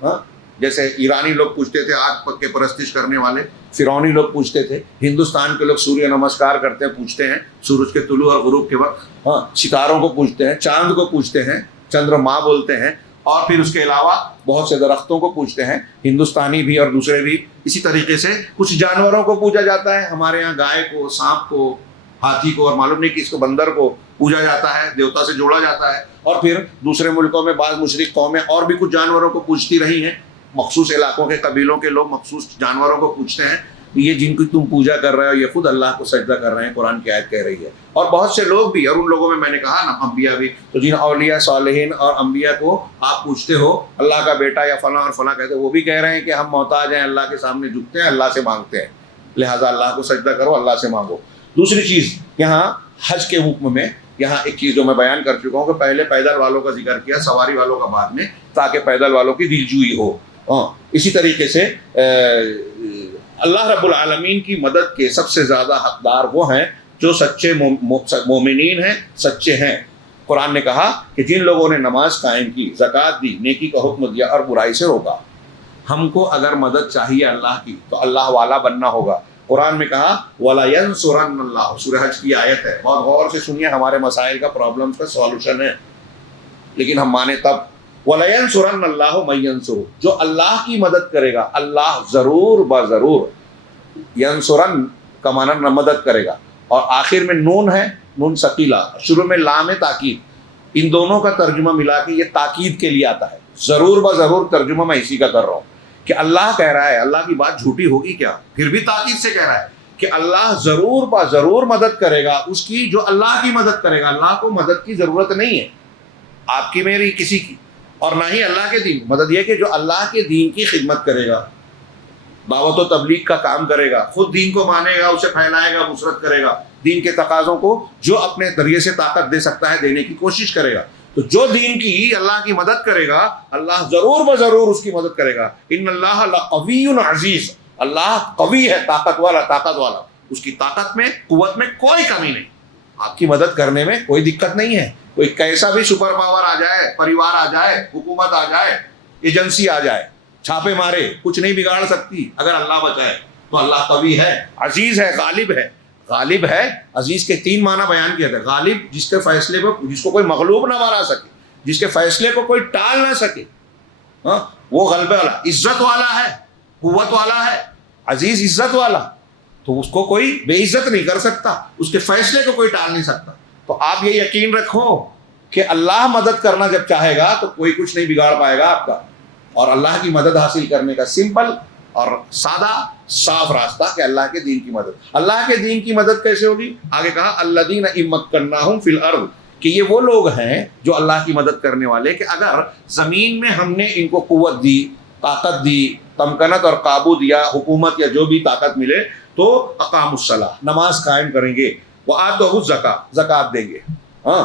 ہاں، جیسے ایرانی لوگ پوجتے تھے، آگ کے پرستش کرنے والے، فرعونی لوگ پوجتے تھے، ہندوستان کے لوگ سوریہ نمسکار کرتے ہیں، پوجتے ہیں سورج کے طلوع اور غروب کے وقت، ہاں، ستاروں کو پوجتے ہیں، چاند کو پوجتے ہیں، چندر ماں بولتے ہیں، اور پھر اس کے علاوہ بہت سے درختوں کو پوجتے ہیں، ہندوستانی بھی اور دوسرے بھی۔ اسی طریقے سے کچھ جانوروں کو پوجا جاتا ہے، ہمارے یہاں گائے کو، سانپ کو، ہاتھی کو، اور معلوم نہیں کہ اس کو بندر کو پوجا جاتا ہے، دیوتا سے جوڑا جاتا ہے۔ اور پھر دوسرے ملکوں میں بعض مشرک قومیں اور بھی کچھ جانوروں کو پوجتی رہی ہیں، مخصوص علاقوں کے قبیلوں کے لوگ مخصوص جانوروں کو پوجتے ہیں۔ یہ جن کی تم پوجا کر رہے ہو، یہ خود اللہ کو سجدہ کر رہے ہیں، قرآن کی آیت کہہ رہی ہے۔ اور بہت سے لوگ بھی، اور ان لوگوں میں نے کہا نا، انبیاء بھی، تو جن اولیاء صالحین اور انبیاء کو آپ پوچھتے ہو اللہ کا بیٹا یا فلاں اور فلاں کہتے ہیں، وہ بھی کہہ رہے ہیں کہ ہم محتاج ہیں، اللہ کے سامنے جھکتے ہیں، اللہ سے مانگتے ہیں، لہٰذا اللہ کو سجدہ کرو، اللہ سے مانگو۔ دوسری چیز، یہاں حج کے حکم میں یہاں ایک چیز جو میں بیان کر چکا ہوں کہ پہلے پیدل والوں کا ذکر کیا، سواری والوں کا بعد میں، تاکہ پیدل والوں کی دلجوئی ہو۔ اسی طریقے سے اللہ رب العالمین کی مدد کے سب سے زیادہ حقدار وہ ہیں جو سچے مومنین ہیں، سچے ہیں۔ قرآن نے کہا کہ جن لوگوں نے نماز قائم کی، زکوٰۃ دی، نیکی کا حکم دیا اور برائی سے روکا۔ ہم کو اگر مدد چاہیے اللہ کی تو اللہ والا بننا ہوگا۔ قرآن میں کہا وَلَيَنْصُرَنَّ اللَّهُ، سورہ حج کی آیت ہے، بہت غور سے سنیے، ہمارے مسائل کا، پرابلمس کا سولوشن ہے، لیکن ہم مانے تب۔ وَلَيَنْصُرَنَّ اللَّهُ مَن يَنْصُرُهُ، جو اللہ کی مدد کرے گا، اللہ ضرور بضرور، ینصرن کا معنی مدد کرے گا، اور آخر میں نون ہے، نون ثقیلہ، شروع میں لام تاکید، ان دونوں کا ترجمہ ملا کے یہ تاکید کے لیے آتا ہے. ضرور بضرور ترجمہ میں اسی کا کر رہا ہوں کہ اللہ کہہ رہا ہے، اللہ کی بات جھوٹی ہوگی کیا؟ پھر بھی تاکید سے کہہ رہا ہے کہ اللہ ضرور بضرور مدد کرے گا اس کی جو اللہ کی مدد کرے گا. اللہ کو مدد کی ضرورت نہیں ہے، آپ کی میری کسی کی، اور نہ ہی اللہ کے دین. مدد یہ کہ جو اللہ کے دین کی خدمت کرے گا، دعوت و تبلیغ کا کام کرے گا، خود دین کو مانے گا، اسے پھیلائے گا، نصرت کرے گا، دین کے تقاضوں کو جو اپنے ذریعے سے طاقت دے سکتا ہے دینے کی کوشش کرے گا. تو جو دین کی اللہ کی مدد کرے گا اللہ ضرور بضرور اس کی مدد کرے گا. ان اللہ لقوی عزیز، اللہ قوی ہے، طاقت والا، اس کی طاقت میں قوت میں کوئی کمی نہیں. آپ کی مدد کرنے میں کوئی دقت نہیں ہے. کوئی کیسا بھی سپر پاور آ جائے، پریوار آ جائے، حکومت آ جائے، ایجنسی آ جائے، چھاپے مارے، کچھ نہیں بگاڑ سکتی اگر اللہ بچائے. تو اللہ قوی ہے، عزیز ہے، غالب ہے. غالب ہے، عزیز کے 3 معنی بیان کیا تھا. غالب جس کے فیصلے کو، جس کو کوئی مغلوب نہ مارا سکے، جس کے فیصلے کو کوئی ٹال نہ سکے، ہاں وہ غلبے والا. عزت والا ہے، قوت والا ہے. عزیز عزت والا، تو اس کو کوئی بے عزت نہیں کر سکتا، اس کے فیصلے کو کوئی ٹال نہیں سکتا. تو آپ یہ یقین رکھو کہ اللہ مدد کرنا جب چاہے گا تو کوئی کچھ نہیں بگاڑ پائے گا آپ کا. اور اللہ کی مدد حاصل کرنے کا سمپل اور سادہ صاف راستہ کہ اللہ کے دین کی مدد. اللہ کے دین کی مدد کیسے ہوگی؟ آگے کہا الذین ان مکناہم فی الارض، کہ یہ وہ لوگ ہیں جو اللہ کی مدد کرنے والے کہ اگر زمین میں ہم نے ان کو قوت دی، طاقت دی، تمکنت اور قابو دیا، حکومت یا جو بھی طاقت ملے، تو اقاموا الصلاۃ، نماز قائم کریں گے، وآتوا الزکاۃ، زکات دیں گے، ہاں،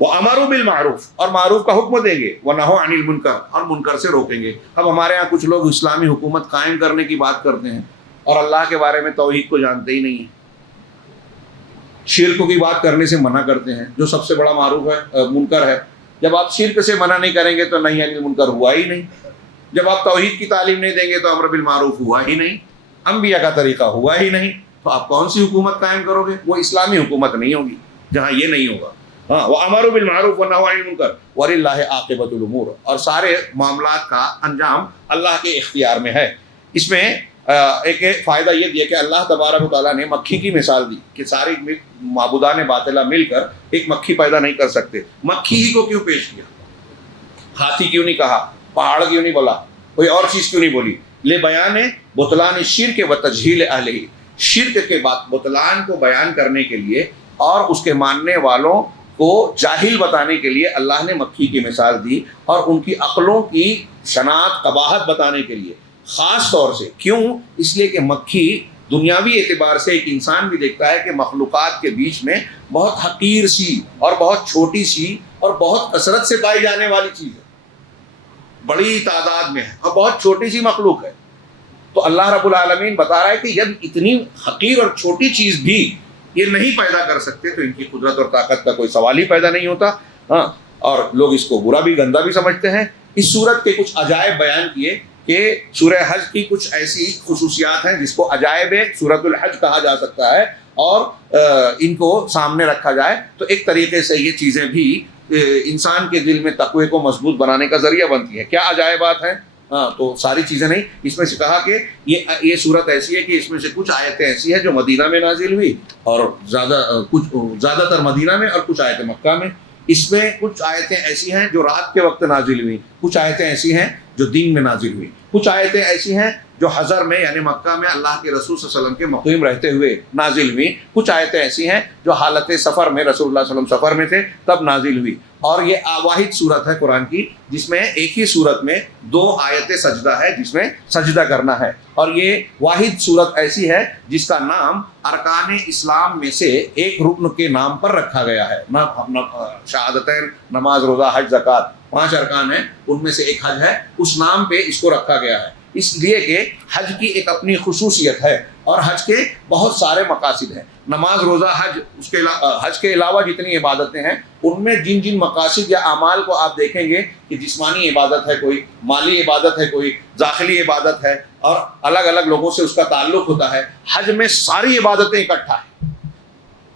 وَأَمَرُوا بِالْمَعْرُوفِ، اور معروف کا حکم دیں گے، وَنَهَوْا عَنِ الْمُنْكَرِ، اور منکر سے روکیں گے. اب ہمارے ہاں کچھ لوگ اسلامی حکومت قائم کرنے کی بات کرتے ہیں اور اللہ کے بارے میں توحید کو جانتے ہی نہیں ہیں. شرک کی بات کرنے سے منع کرتے ہیں جو سب سے بڑا معروف ہے، منکر ہے. جب آپ شرک سے منع نہیں کریں گے تو نہیں عن المنکر ہوا ہی نہیں. جب آپ توحید کی تعلیم نہیں دیں گے تو امر بالمعروف ہوا ہی نہیں، انبیاء کا طریقہ ہوا ہی نہیں. تو آپ کون سی حکومت قائم کرو گے؟ وہ اسلامی حکومت نہیں ہوگی جہاں یہ نہیں ہوگا. ہاں، وَأَمَرُوا بِالْمَعْرُوفِ وَنَهَوْا عَنِ الْمُنكَرِ وَلِلَّهِ عَاقِبَةُ الْأُمُورِ، اور سارے معاملات کا انجام اللہ کے اختیار میں ہے. اس میں ایک فائدہ یہ دیا کہ اللہ تبارک و تعالیٰ نے مکھی کی مثال دی کہ سارے معبودان باطلہ مل کر ایک مکھی پیدا نہیں کر سکتے. مکھی ہی کو کیوں پیش کیا؟ ہاتھی کیوں نہیں کہا؟ پہاڑ کیوں نہیں بولا؟ کوئی اور چیز کیوں نہیں بولی؟ لے بیان بطلان شرک و تجہیل اہلہ، شرک کے بعد بطلان کو بیان کرنے کے لیے اور اس کے ماننے والوں کو جاہل بتانے کے لیے اللہ نے مکھی کی مثال دی، اور ان کی عقلوں کی شناخت قباحت بتانے کے لیے خاص طور سے. کیوں؟ اس لیے کہ مکھی دنیاوی اعتبار سے ایک انسان بھی دیکھتا ہے کہ مخلوقات کے بیچ میں بہت حقیر سی اور بہت چھوٹی سی اور بہت کثرت سے پائی جانے والی چیز ہے، بڑی تعداد میں ہے اور بہت چھوٹی سی مخلوق ہے. تو اللہ رب العالمین بتا رہا ہے کہ جب اتنی حقیر اور چھوٹی چیز بھی یہ نہیں پیدا کر سکتے تو ان کی قدرت اور طاقت کا کوئی سوال ہی پیدا نہیں ہوتا. ہاں، اور لوگ اس کو برا بھی گندا بھی سمجھتے ہیں. اس صورت کے کچھ عجائب بیان کیے کہ سورہ حج کی کچھ ایسی خصوصیات ہیں جس کو عجائب سورۃ الحج کہا جا سکتا ہے، اور ان کو سامنے رکھا جائے تو ایک طریقے سے یہ چیزیں بھی انسان کے دل میں تقوی کو مضبوط بنانے کا ذریعہ بنتی ہیں. کیا عجائبات ہیں؟ ہاں، تو ساری چیزیں نہیں، اس میں سے کہا کہ یہ صورت ایسی ہے کہ اس میں سے کچھ آیتیں ایسی ہیں جو مدینہ میں نازل ہوئی، اور زیادہ تر مدینہ میں، اور کچھ آیتیں مکہ میں. اس میں کچھ آیتیں ایسی ہیں جو رات کے وقت نازل ہوئی، کچھ آیتیں ایسی ہیں جو دن میں نازل ہوئی، کچھ آیتیں ایسی ہیں جو حضر میں یعنی مکہ میں اللہ کے رسول صلی اللہ علیہ وسلم کے مقیم رہتے ہوئے نازل ہوئی، کچھ آیتیں ایسی ہیں جو حالت سفر میں رسول اللہ صلی اللہ علیہ وسلم سفر میں تھے تب نازل ہوئی. اور یہ واحد صورت ہے قرآن کی جس میں ایک ہی صورت میں 2 آیت سجدہ ہے، جس میں سجدہ کرنا ہے. اور یہ واحد صورت ایسی ہے جس کا نام ارکان اسلام میں سے ایک رکن کے نام پر رکھا گیا ہے. شہادتین، نماز، روزہ، حج، زکوٰۃ، 5 ارکان ہیں، ان میں سے ایک حج ہے. اس نام پہ اس کو رکھا گیا ہے اس لیے کہ حج کی ایک اپنی خصوصیت ہے اور حج کے بہت سارے مقاصد ہیں. نماز، روزہ، حج، اس کے حج کے علاوہ جتنی عبادتیں ہیں ان میں جن مقاصد یا اعمال کو آپ دیکھیں گے کہ جسمانی عبادت ہے، کوئی مالی عبادت ہے، کوئی داخلی عبادت ہے، اور الگ الگ لوگوں سے اس کا تعلق ہوتا ہے. حج میں ساری عبادتیں اکٹھا ہیں.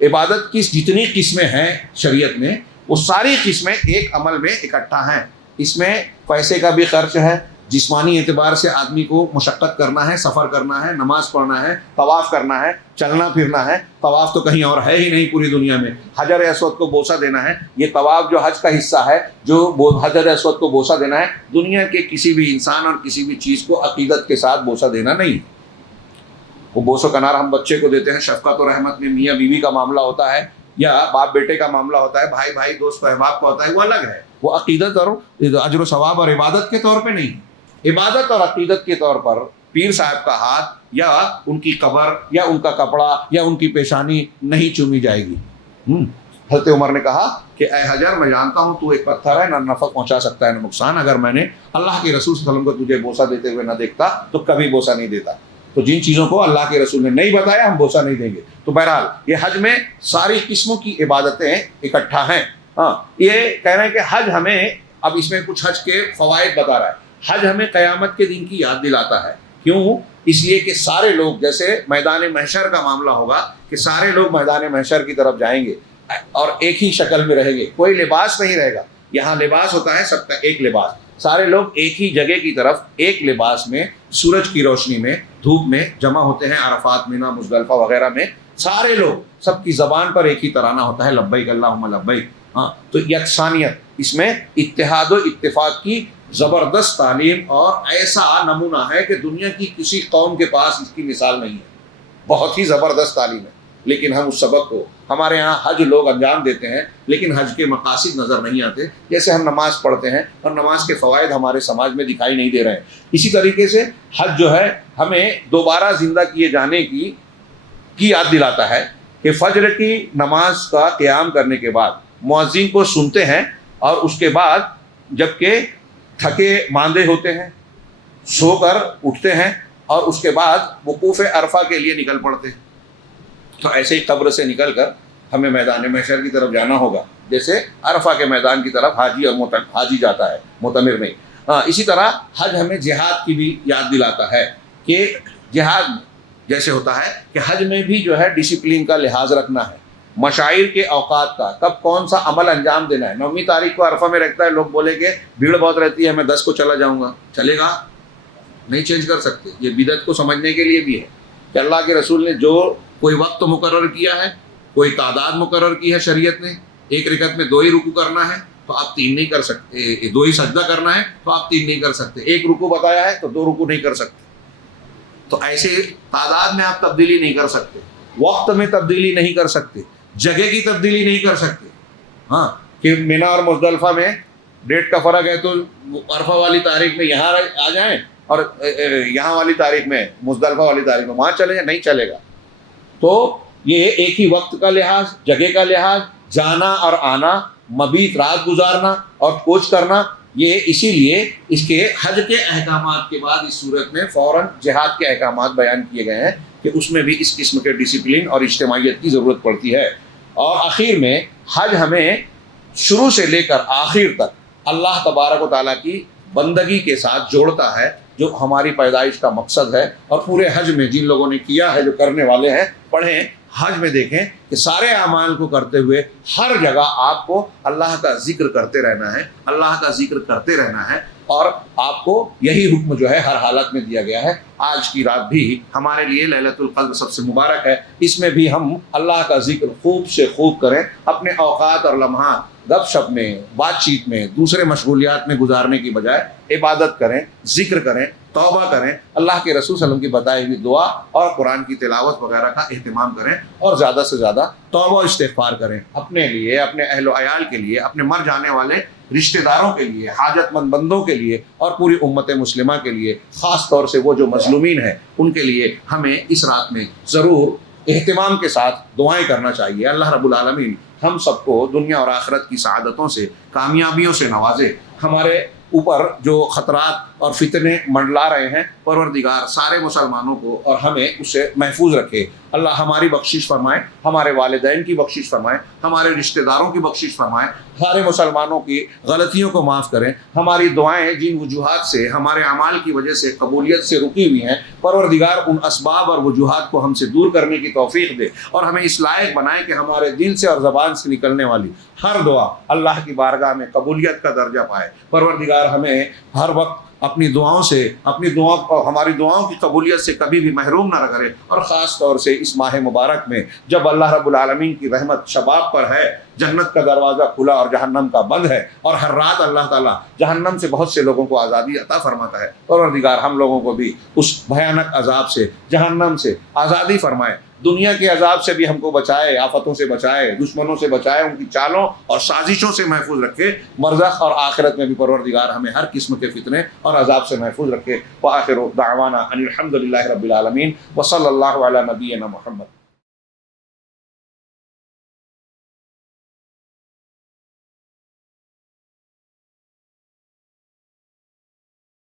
عبادت کی جتنی قسمیں ہیں شریعت میں وہ ساری قسمیں ایک عمل میں اکٹھا ہیں. اس میں پیسے کا بھی خرچ ہے، جسمانی اعتبار سے آدمی کو مشقت کرنا ہے، سفر کرنا ہے، نماز پڑھنا ہے، طواف کرنا ہے، چلنا پھرنا ہے۔ طواف تو کہیں اور ہے ہی نہیں پوری دنیا میں۔ حجر اسود کو بوسہ دینا ہے، یہ طواف جو حج کا حصہ ہے، جو حجر اسود کو بوسہ دینا ہے، دنیا کے کسی بھی انسان اور کسی بھی چیز کو عقیدت کے ساتھ بوسہ دینا نہیں۔ وہ بوسو کنار ہم بچے کو دیتے ہیں، شفقت و رحمت میں میاں بیوی کا معاملہ ہوتا ہے، یا باپ بیٹے کا معاملہ ہوتا ہے، بھائی بھائی دوست و احباب کا ہوتا ہے، وہ الگ ہے۔ وہ عقیدت اور اجر و ثواب اور عبادت کے طور پہ نہیں، عبادت اور عقیدت کے طور پر پیر صاحب کا ہاتھ یا ان کی قبر یا ان کا کپڑا یا ان کی پیشانی نہیں چومی جائے گی۔ حضرت عمر نے کہا کہ اے حجر، میں جانتا ہوں تو ایک پتھر ہے، نہ نفع پہنچا سکتا ہے نہ نقصان، اگر میں نے اللہ کے رسول صلی اللہ علیہ وسلم کو تجھے بوسہ دیتے ہوئے نہ دیکھتا تو کبھی بوسہ نہیں دیتا۔ تو جن چیزوں کو اللہ کے رسول نے نہیں بتایا ہم بوسہ نہیں دیں گے۔ تو بہرحال یہ حج میں ساری قسموں کی عبادتیں اکٹھا ہیں۔ ہاں، یہ کہہ رہے ہیں کہ حج ہمیں، اب اس میں کچھ حج کے فوائد بتا رہا ہے۔ حج ہمیں قیامت کے دن کی یاد دلاتا ہے۔ کیوں؟ اس لیے کہ سارے لوگ، جیسے میدان محشر کا معاملہ ہوگا کہ سارے لوگ میدان محشر کی طرف جائیں گے اور ایک ہی شکل میں رہیں گے، کوئی لباس نہیں رہے گا۔ یہاں لباس ہوتا ہے سب کا ایک لباس، سارے لوگ ایک ہی جگہ کی طرف ایک لباس میں، سورج کی روشنی میں، دھوپ میں جمع ہوتے ہیں، عرفات، مینا، مزدلفہ وغیرہ میں۔ سارے لوگ، سب کی زبان پر ایک ہی ترانہ ہوتا ہے، لبیک اللہم لبیک۔ ہاں، تو یکسانیت، اس میں اتحاد و اتفاق کی زبردست تعلیم اور ایسا نمونہ ہے کہ دنیا کی کسی قوم کے پاس اس کی مثال نہیں ہے۔ بہت ہی زبردست تعلیم ہے، لیکن ہم اس سبق کو، ہمارے یہاں حج لوگ انجام دیتے ہیں لیکن حج کے مقاصد نظر نہیں آتے۔ جیسے ہم نماز پڑھتے ہیں اور نماز کے فوائد ہمارے سماج میں دکھائی نہیں دے رہے ہیں، اسی طریقے سے حج جو ہے ہمیں دوبارہ زندہ کیے جانے کی یاد دلاتا ہے کہ فجر کی نماز کا قیام کرنے کے بعد مؤذن کو سنتے ہیں، اور اس کے بعد جبکہ تھکے ماندے ہوتے ہیں، سو کر اٹھتے ہیں، اور اس کے بعد وقوف عرفہ کے لیے نکل پڑتے ہیں۔ تو ایسے ہی قبر سے نکل کر ہمیں میدان محشر کی طرف جانا ہوگا، جیسے عرفہ کے میدان کی طرف حاجی جاتا ہے، معتمر نہیں۔ اسی طرح حج ہمیں جہاد کی بھی یاد دلاتا ہے کہ جہاد جیسے ہوتا ہے کہ حج میں بھی جو ہے ڈسپلن کا لحاظ رکھنا ہے، مشاعر کے اوقات کا، کب کون سا عمل انجام دینا ہے۔ 9 تاریخ کو عرفہ میں رکھتا ہے، لوگ بولے کہ بھیڑ بہت رہتی ہے، میں 10 کو چلا جاؤں گا، چلے گا؟ نہیں چینج کر سکتے۔ یہ بدعت کو سمجھنے کے لیے بھی ہے کہ اللہ کے رسول نے جو کوئی وقت مقرر کیا ہے، کوئی تعداد مقرر کی ہے شریعت نے، ایک رکعت میں 2 ہی رکوع کرنا ہے تو آپ 3 نہیں کر سکتے، 2 ہی سجدہ کرنا ہے تو آپ 3 نہیں کر سکتے، ایک رکوع بتایا ہے تو 2 رکوع نہیں کر سکتے۔ تو ایسے تعداد میں آپ تبدیلی نہیں کر سکتے، وقت میں تبدیلی نہیں کر سکتے، جگہ کی تبدیلی نہیں کر سکتے۔ ہاں، کہ مینا اور مزدلفہ میں ڈیٹ کا فرق ہے تو عرفہ والی تاریخ میں یہاں آ جائیں اور یہاں والی تاریخ میں، مزدلفہ والی تاریخ میں وہاں چلے جائیں، نہیں چلے گا۔ تو یہ ایک ہی وقت کا لحاظ، جگہ کا لحاظ، جانا اور آنا، مبیت رات گزارنا اور کوچ کرنا، یہ اسی لیے اس کے حج کے احکامات کے بعد اس صورت میں فوراً جہاد کے احکامات بیان کیے گئے ہیں کہ اس میں بھی اس قسم کے ڈسپلن اور اجتماعیت کی ضرورت پڑتی ہے۔ اور آخر میں حج ہمیں شروع سے لے کر آخر تک اللہ تبارک و تعالیٰ کی بندگی کے ساتھ جوڑتا ہے، جو ہماری پیدائش کا مقصد ہے۔ اور پورے حج میں جن لوگوں نے کیا ہے، جو کرنے والے ہیں، پڑھیں حج میں دیکھیں کہ سارے اعمال کو کرتے ہوئے ہر جگہ آپ کو اللہ کا ذکر کرتے رہنا ہے، اللہ کا ذکر کرتے رہنا ہے، اور آپ کو یہی حکم جو ہے ہر حالت میں دیا گیا ہے۔ آج کی رات بھی ہمارے لیے لیلۃ القدر سب سے مبارک ہے، اس میں بھی ہم اللہ کا ذکر خوب سے خوب کریں، اپنے اوقات اور لمحات گپ شپ میں، بات چیت میں، دوسرے مشغولیات میں گزارنے کی بجائے عبادت کریں، ذکر کریں، توبہ کریں، اللہ کے رسول صلی اللہ علیہ وسلم کی بتائی ہوئی دعا اور قرآن کی تلاوت وغیرہ کا اہتمام کریں، اور زیادہ سے زیادہ توبہ و استغفار کریں، اپنے لیے، اپنے اہل و عیال کے لیے، اپنے مر جانے والے رشتہ داروں کے لیے، حاجت مند بندوں کے لیے، اور پوری امت مسلمہ کے لیے، خاص طور سے وہ جو مظلومین ہیں ان کے لیے ہمیں اس رات میں ضرور اہتمام کے ساتھ دعائیں کرنا چاہیے۔ اللہ رب العالمین ہم سب کو دنیا اور آخرت کی سعادتوں سے، کامیابیوں سے نوازے۔ ہمارے اوپر جو خطرات اور فتنے منڈلا رہے ہیں، پروردگار سارے مسلمانوں کو اور ہمیں اس سے محفوظ رکھے۔ اللہ ہماری بخشش فرمائے، ہمارے والدین کی بخشش فرمائے، ہمارے رشتہ داروں کی بخشش فرمائے، سارے مسلمانوں کی غلطیوں کو معاف کریں۔ ہماری دعائیں جن وجوہات سے، ہمارے اعمال کی وجہ سے قبولیت سے رکی ہوئی ہیں، پروردگار ان اسباب اور وجوہات کو ہم سے دور کرنے کی توفیق دے، اور ہمیں اس لائق بنائے کہ ہمارے دل سے اور زبان سے نکلنے والی ہر دعا اللہ کی بارگاہ میں قبولیت کا درجہ پائے۔ پروردگار ہمیں ہر وقت اپنی دعاؤں سے ہماری دعاؤں کی قبولیت سے کبھی بھی محروم نہ کرے، اور خاص طور سے اس ماہ مبارک میں جب اللہ رب العالمین کی رحمت شباب پر ہے، جنت کا دروازہ کھلا اور جہنم کا بند ہے، اور ہر رات اللہ تعالیٰ جہنم سے بہت سے لوگوں کو آزادی عطا فرماتا ہے۔ پروردگار ہم لوگوں کو بھی اس بھیانک عذاب سے، جہنم سے آزادی فرمائے، دنیا کے عذاب سے بھی ہم کو بچائے، آفتوں سے بچائے، دشمنوں سے بچائے، ان کی چالوں اور سازشوں سے محفوظ رکھے، برزخ اور آخرت میں بھی پروردگار ہمیں ہر قسم کے فتنے اور عذاب سے محفوظ رکھے۔ وآخر دعوانا ان الحمد للہ رب العالمین، وصلی اللہ علی نبینا محمد۔